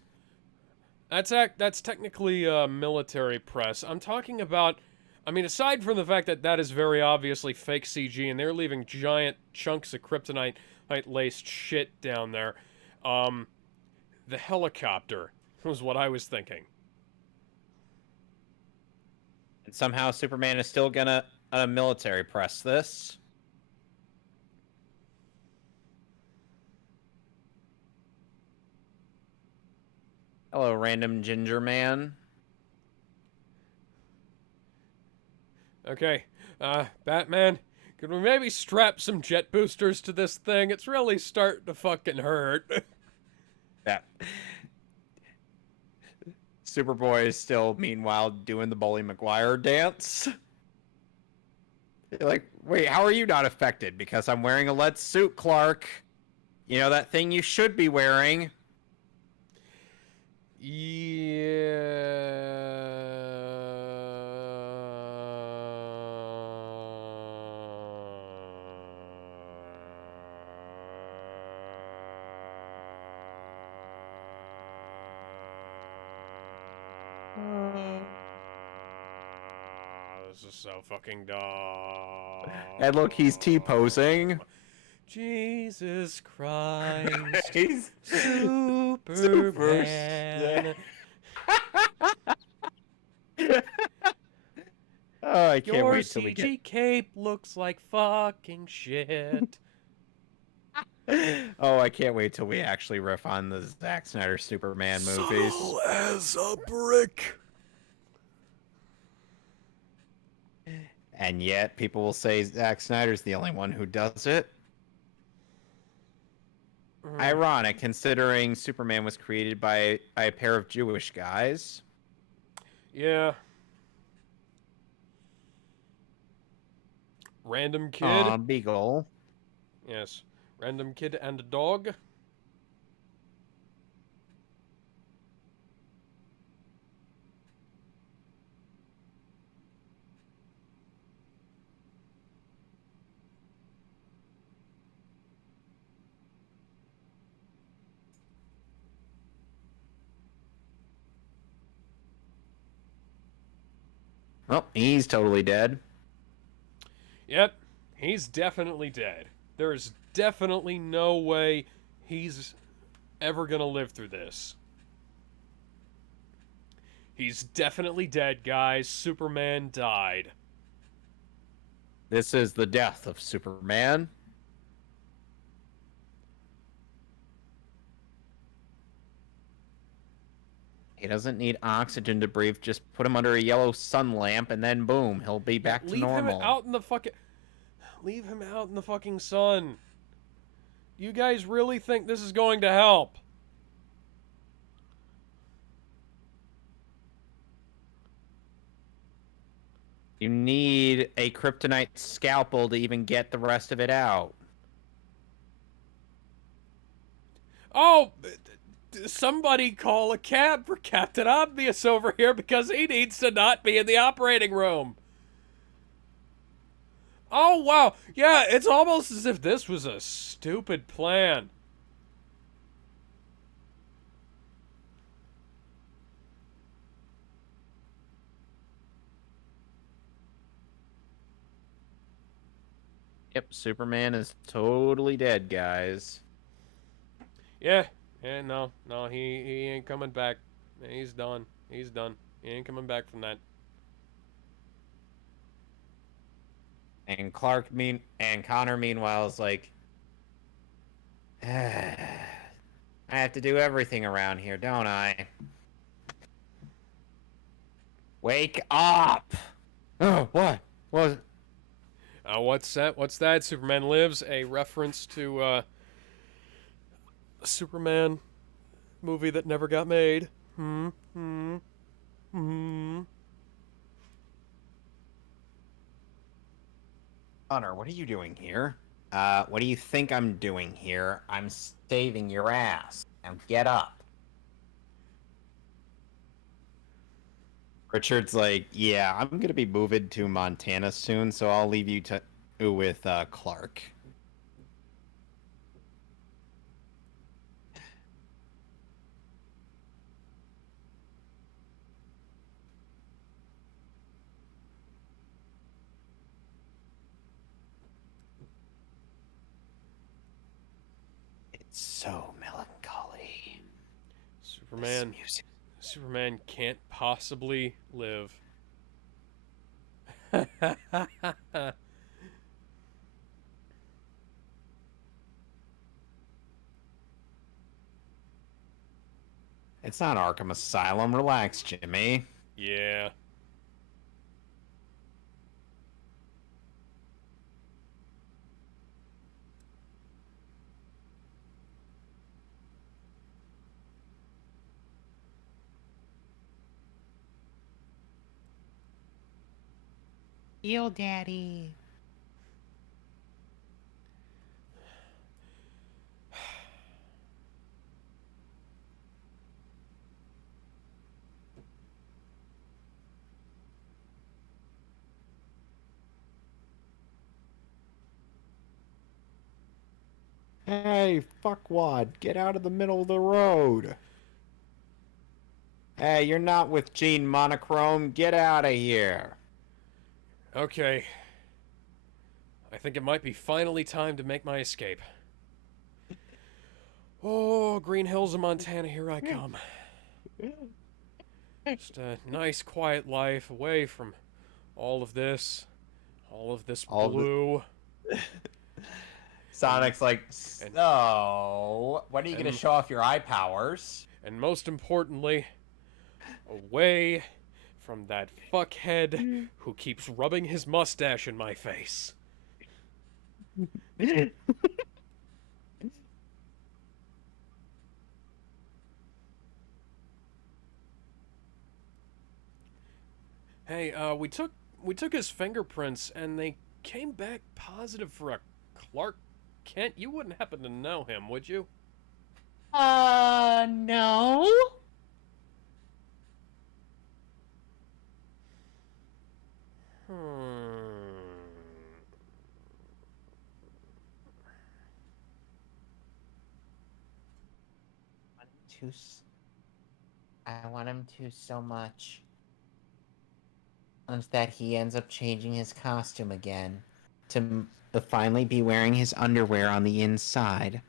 That's technically military press. I'm talking about... I mean, aside from the fact that that is very obviously fake CG, and they're leaving giant chunks of kryptonite-laced shit down there, the helicopter was what I was thinking. And somehow Superman is still gonna military press this. Hello, random ginger man. Okay, Batman, could we maybe strap some jet boosters to this thing? It's really starting to fucking hurt. Yeah. Superboy is still, meanwhile, doing the Bully McGuire dance. You're like, wait, how are you not affected? Because I'm wearing a lead suit, Clark. You know, that thing you should be wearing. This is so fucking dumb. And look, he's T-posing. Jesus Christ. He's Superman. Oh, I can't Your wait till we CG get... cape looks like fucking shit. Oh, I can't wait till we actually riff on the Zack Snyder Superman movies. Subtle as a brick. And yet, people will say Zack Snyder's the only one who does it. Ironic, considering Superman was created by a pair of Jewish guys. Yeah. Random kid. Aw, Beagle. Yes. Random kid and a dog. Oh, he's totally dead. Yep. He's definitely dead. There's definitely no way he's ever gonna live through this. He's definitely dead, guys. Superman died. This is the death of Superman. He doesn't need oxygen to breathe. Just put him under a yellow sun lamp, and then boom, he'll be back to normal. Leave him out in the fucking... Leave him out in the fucking sun. You guys really think this is going to help? You need a kryptonite scalpel to even get the rest of it out. Oh, somebody call a cab for Captain Obvious over here because he needs to not be in the operating room. Oh, wow. Yeah, it's almost as if this was a stupid plan. Yep, Superman is totally dead, guys. Yeah. Yeah, no, he ain't coming back. He's done. He's done. He ain't coming back from that. And Connor, meanwhile, is like, I have to do everything around here, don't I? Wake up! Oh, what? What? What's that? What's that? Superman Lives, a reference to a Superman movie that never got made. Hmm. Hmm. Hmm. Connor, what are you doing here? What do you think I'm doing here? I'm saving your ass. Now get up. Richard's like, yeah, I'm gonna be moving to Montana soon, so I'll leave you with Clark. It's so melancholy. Superman. This music. Superman can't possibly live. It's not Arkham Asylum. Relax, Jimmy. Yeah. Yo, Daddy. Hey, fuckwad, get out of the middle of the road. Hey, you're not with Gene Monochrome. Get out of here. Okay. I think it might be finally time to make my escape. Oh, Green Hills of Montana, here I come. Just a nice, quiet life away from all of this blue. Sonic's like, so, when are you going to show off your eye powers? And most importantly, away from that fuckhead who keeps rubbing his mustache in my face. Hey, we took his fingerprints and they came back positive for a Clark Kent. You wouldn't happen to know him, would you? No. I want him to so much. Once that he ends up changing his costume again to finally be wearing his underwear on the inside.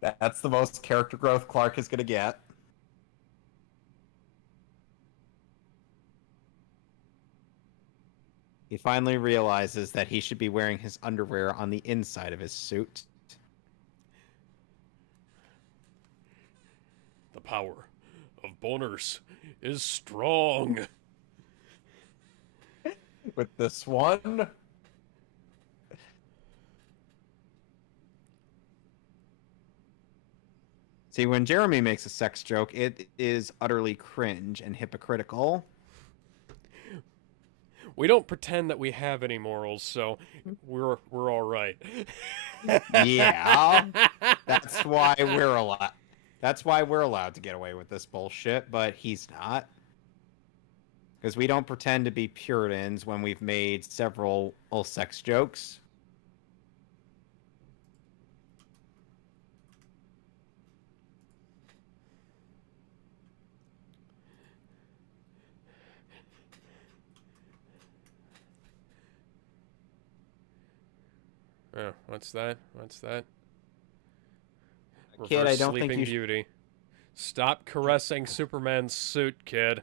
That's the most character growth Clark is going to get. He finally realizes that he should be wearing his underwear on the inside of his suit. The power of boners is strong. With this one. See, when Jeremy makes a sex joke, it is utterly cringe and hypocritical. We don't pretend that we have any morals, so we're all right. Yeah, that's why we're allowed. That's why we're allowed to get away with this bullshit, but he's not. Because we don't pretend to be Puritans when we've made several sex jokes. Oh, what's that? What's that? Kid, Reverse I don't think Sleeping you should Beauty. Stop caressing Superman's suit, kid.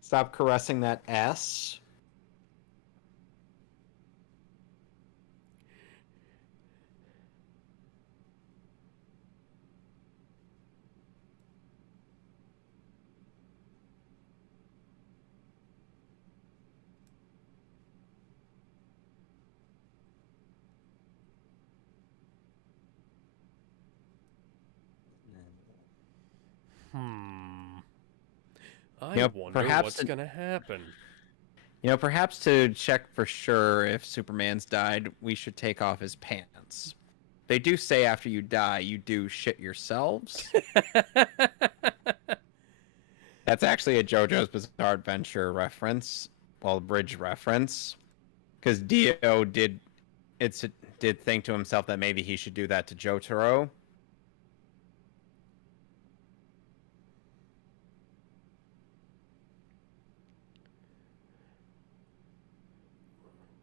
stop caressing that S. I wonder what's gonna happen. Perhaps to check for sure if Superman's died, we should take off his pants. They do say after you die, you do shit yourselves. That's actually a JoJo's Bizarre Adventure reference. Well, bridge reference. Because Dio did think to himself that maybe he should do that to Jotaro.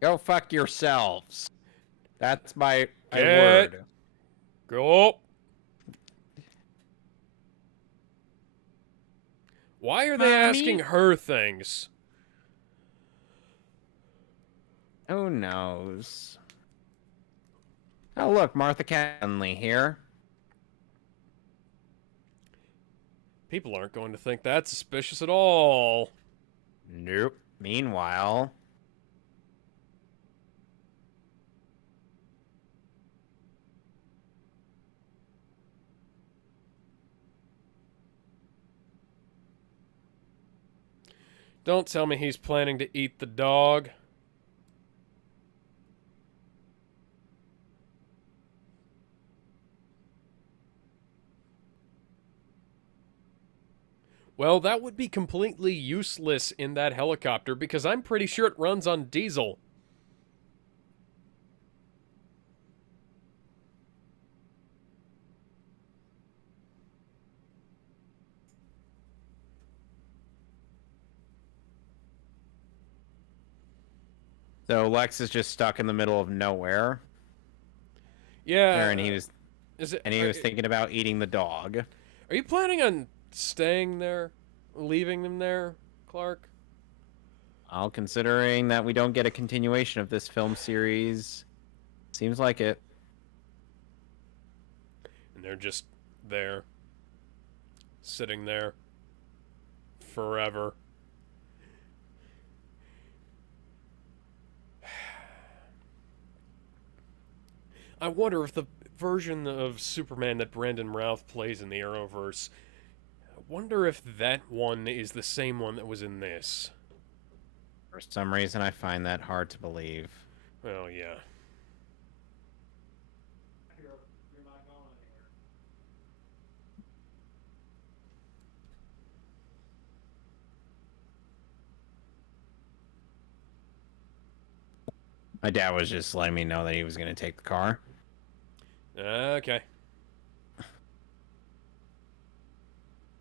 Go fuck yourselves. That's my word. Go. Why are they asking her things? Who knows? Oh, look, Martha Conley here. People aren't going to think that's suspicious at all. Nope. Meanwhile... Don't tell me he's planning to eat the dog. Well, that would be completely useless in that helicopter because I'm pretty sure it runs on diesel. So Lex is just stuck in the middle of nowhere. Yeah. And he was thinking about eating the dog. Are you planning on staying there? Leaving them there, Clark? Well, considering that we don't get a continuation of this film series, seems like it. And they're just there. Sitting there. Forever. I wonder if the version of Superman that Brandon Routh plays in the Arrowverse, I wonder if that one is the same one that was in this. For some reason, I find that hard to believe. Well, yeah. My dad was just letting me know that he was going to take the car. Okay.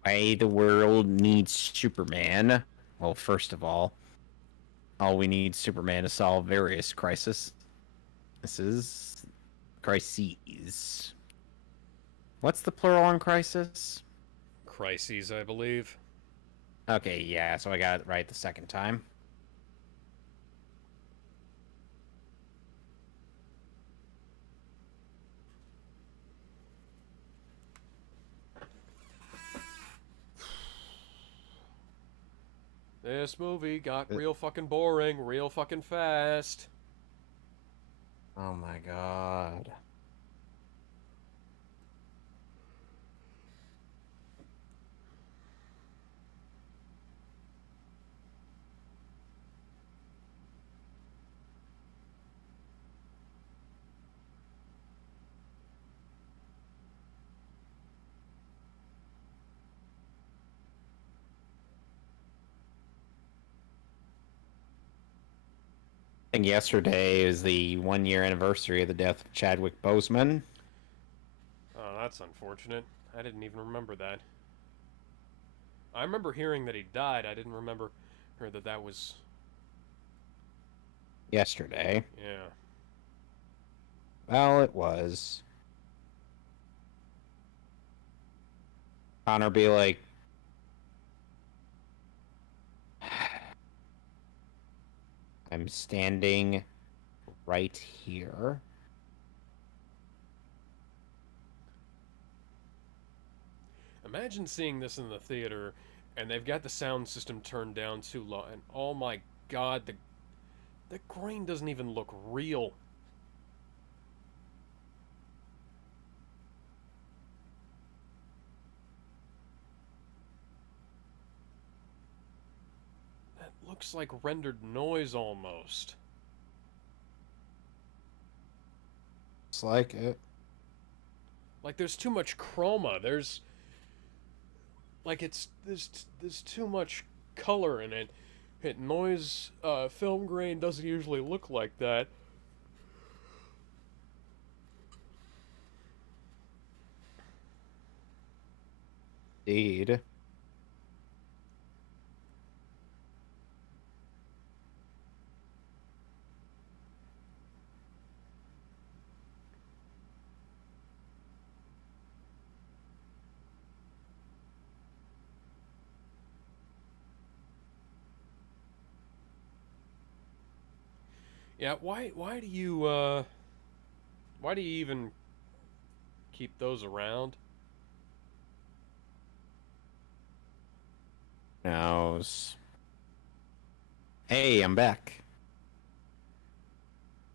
Why the world needs Superman? Well, first of all we need Superman to solve various crises. Crises. What's the plural on crisis? Crises, I believe. Okay, yeah, so I got it right the second time. This movie got real fucking boring, real fucking fast. Oh my god. think yesterday is the 1-year anniversary of the death of Chadwick Boseman. Oh, that's unfortunate. I didn't even remember that. I remember hearing that he died. I didn't remember or that was... Yesterday. Yeah. Well, it was. Connor be like, I'm standing right here. Imagine seeing this in the theater, and they've got the sound system turned down too low, and oh my god, the grain doesn't even look real. That looks like rendered noise almost. It's like it. Like there's too much chroma. There's like there's too much color in it. Noise film grain doesn't usually look like that. Indeed. Yeah, why do you even keep those around? Knows. Hey, I'm back.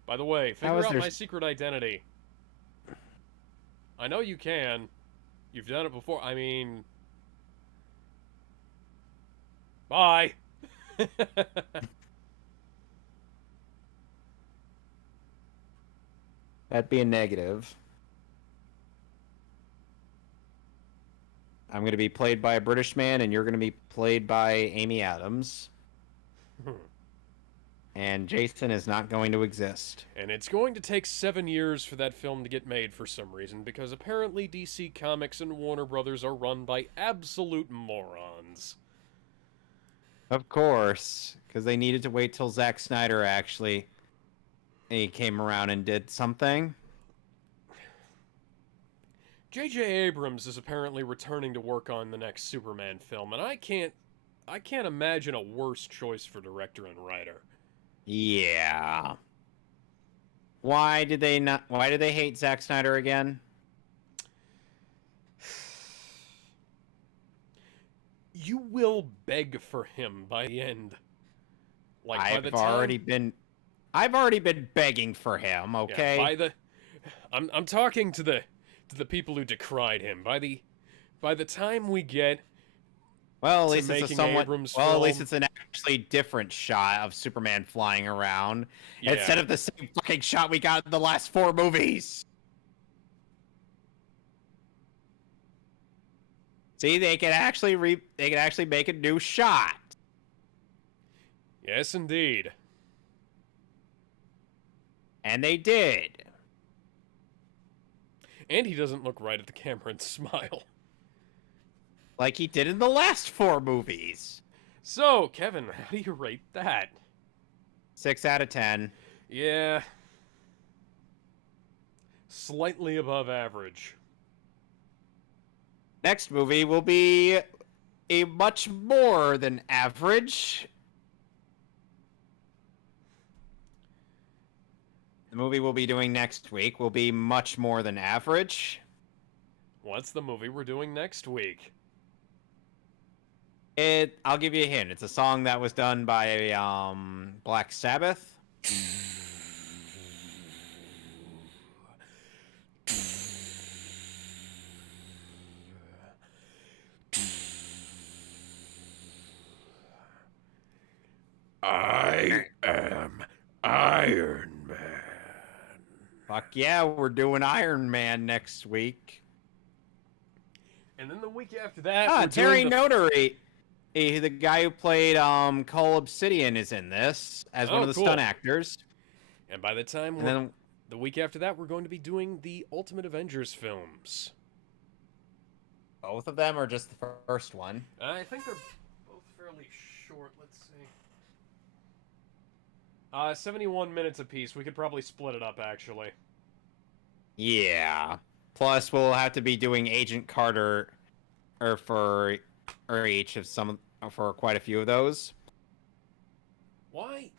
By the way, How figure is out there... my secret identity. I know you can. You've done it before. I mean... Bye! That'd be a negative. I'm going to be played by a British man, and you're going to be played by Amy Adams. And Jason is not going to exist. And it's going to take 7 years for that film to get made for some reason, because apparently DC Comics and Warner Brothers are run by absolute morons. Of course, because they needed to wait till Zack Snyder actually he came around and did something. J.J. Abrams is apparently returning to work on the next Superman film, and I can't imagine a worse choice for director and writer. Yeah. Why did they hate Zack Snyder again? You will beg for him by the end. Like I've already been begging for him, okay? Yeah, I'm talking to the people who decried him. By the time we get well, at least it's a somewhat Abrams well, film, at least it's an actually different shot of Superman flying around yeah. instead of the same fucking shot we got in the last 4 movies. See, they can actually make a new shot. Yes, indeed. And they did. And he doesn't look right at the camera and smile. Like he did in the last 4 movies. So, Kevin, how do you rate that? 6 out of 10. Yeah. Slightly above average. Next movie will be a much more than average. The movie we'll be doing next week will be much more than average. What's the movie we're doing next week? I'll give you a hint. It's a song that was done by Black Sabbath. I am Iron Man. Fuck yeah, we're doing Iron Man next week. And then the week after that, we're Terry doing Notary. The guy who played Cole Obsidian is in this as one Oh, of the cool. stunt actors. And by the time And then the week after that, we're going to be doing the Ultimate Avengers films. both of them, or just the first one? I think they're both fairly short. Let's see. 71 minutes apiece. We could probably split it up, actually. Yeah. Plus, we'll have to be doing Agent Carter, for each of some for quite a few of those. Why?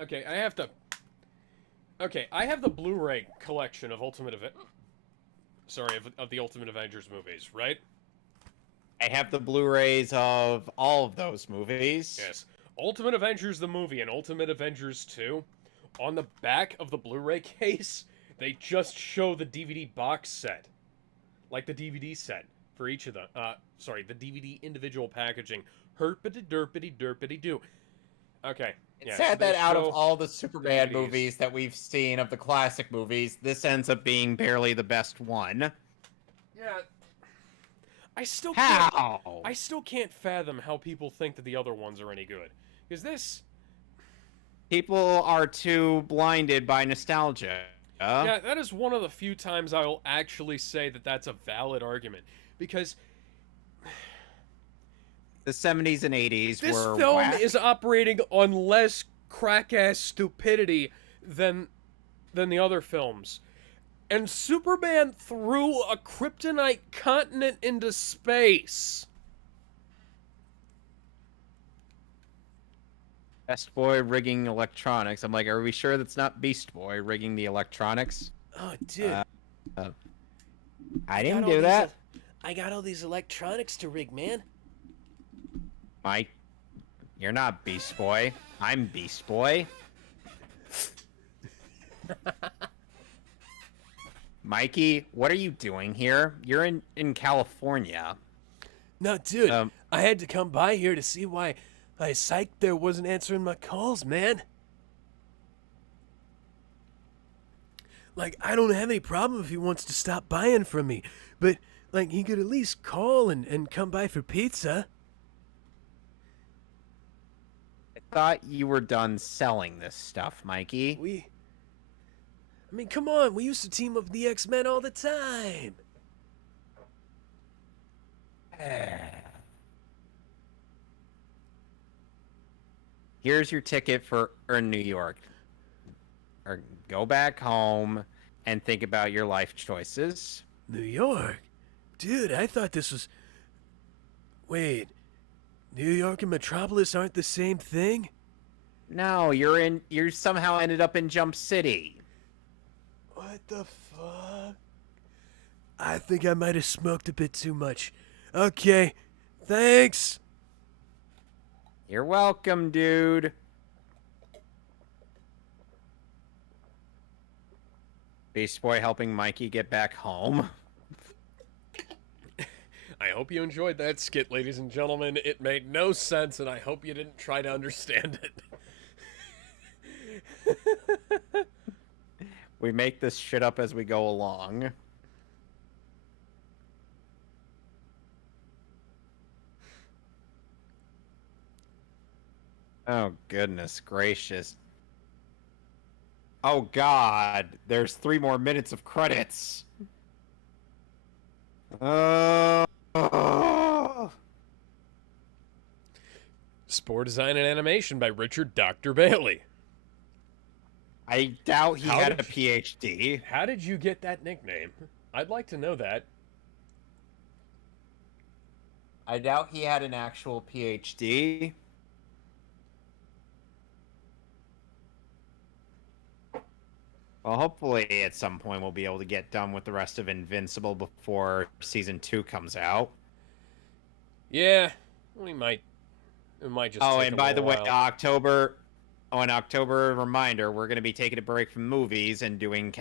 Okay, I have to. Okay, I have the Blu-ray collection of of the Ultimate Avengers movies, right? I have the Blu-rays of all of those movies. Yes. Ultimate Avengers the movie and Ultimate Avengers 2, on the back of the Blu-ray case, they just show the DVD box set. Like the DVD set for each of them. The DVD individual packaging. Herpity-derpity-derpity-doo. Okay. It's so sad they that out of show all the Superman DVDs. movies that we've seen of the classic movies, this ends up being barely the best one. Yeah. I still can't fathom how people think that the other ones are any good. Because this... People are too blinded by nostalgia. Yeah, that is one of the few times I will actually say that that's a valid argument. Because The 70s and 80s this were film whack. is operating on less crack-ass stupidity than the other films. And Superman threw a kryptonite continent into space. Best Boy rigging electronics. I'm like, are we sure that's not Beast Boy rigging the electronics? Oh, dude. I didn't do that. I got all these electronics to rig, man. Mike, you're not Beast Boy. I'm Beast Boy. Mikey, what are you doing here? You're in California. No, dude, Um, I had to come by here to see why Psych there wasn't answering my calls, man. Like, I don't have any problem if he wants to stop buying from me, but, like, he could at least call and come by for pizza. I thought you were done selling this stuff, Mikey. I mean, come on, we used to team up with the X-Men all the time. Here's your ticket for New York. Or go back home and think about your life choices. New York? Dude, I thought this was... Wait, New York and Metropolis aren't the same thing? No, you somehow ended up in Jump City. What the fuck? I think I might have smoked a bit too much. Okay, thanks. You're welcome, dude. Beast Boy helping Mikey get back home. I hope you enjoyed that skit, ladies and gentlemen. It made no sense, and I hope you didn't try to understand it. We make this shit up as we go along. Oh, goodness gracious. Oh, God. There's 3 more minutes of credits. Spore design and animation by Richard Dr. Bailey. I doubt he How had a did PhD. How did you get that nickname? I'd like to know that. I doubt he had an actual PhD. Well, hopefully at some point we'll be able to get done with the rest of Invincible before season 2 comes out. Yeah, we might. It might just. Oh, take and a by the way, little while. in October, reminder, we're going to be taking a break from movies and doing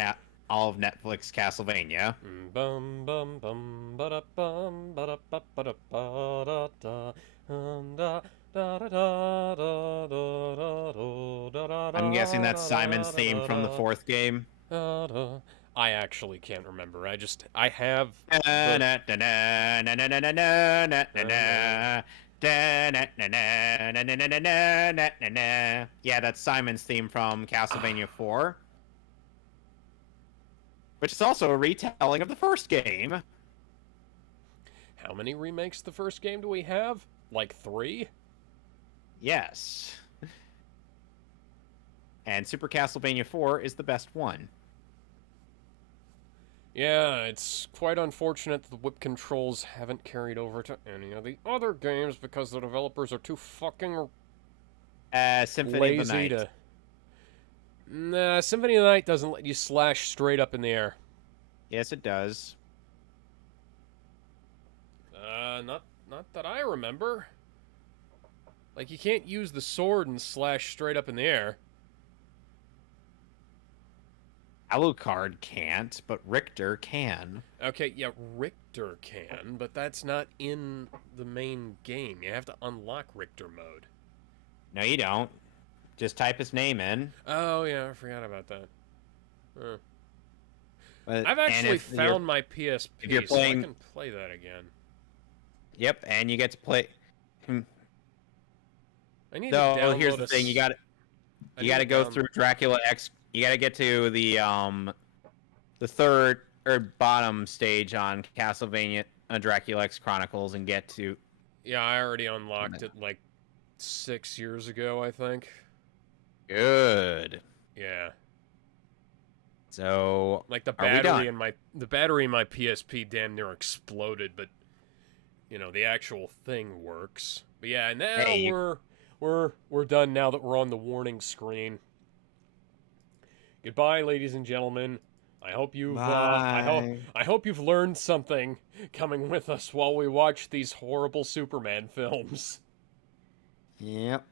all of Netflix Castlevania. Bum bum bum ba da bum ba da ba ba da ba da da da da da da da. I'm guessing that's Simon's theme from the 4th game. I actually can't remember. I have. Yeah, that's Simon's theme from Castlevania 4. Which is also a retelling of the first game. How many remakes of the first game do we have? Like 3? Yes. And Super Castlevania 4 is the best one. Yeah, it's quite unfortunate that the whip controls haven't carried over to any of the other games because the developers are too fucking Symphony of the lazy Night. to... Nah, Symphony of the Night doesn't let you slash straight up in the air. Yes, it does. Not that I remember. Like, you can't use the sword and slash straight up in the air. Alucard can't, but Richter can. Okay, yeah, Richter can, but that's not in the main game. You have to unlock Richter mode. No, you don't. Just type his name in. Oh, yeah, I forgot about that. Huh. But, I've actually found my PSP, if you're playing, so I can play that again. Yep, and you get to play. I need No, to download here's the thing: you got to go through Dracula X. You got to get to the third or bottom stage on Castlevania Dracula X Chronicles and get to. Yeah, I already unlocked it like 6 years ago, I think. Good. Yeah. So Like the are we battery done? in the battery in my PSP damn near exploded, but you know, the actual thing works. But yeah, now Hey, we're done now that we're on the warning screen. Goodbye, ladies and gentlemen. I hope you've Bye. I hope you've learned something coming with us while we watch these horrible Superman films. Yep.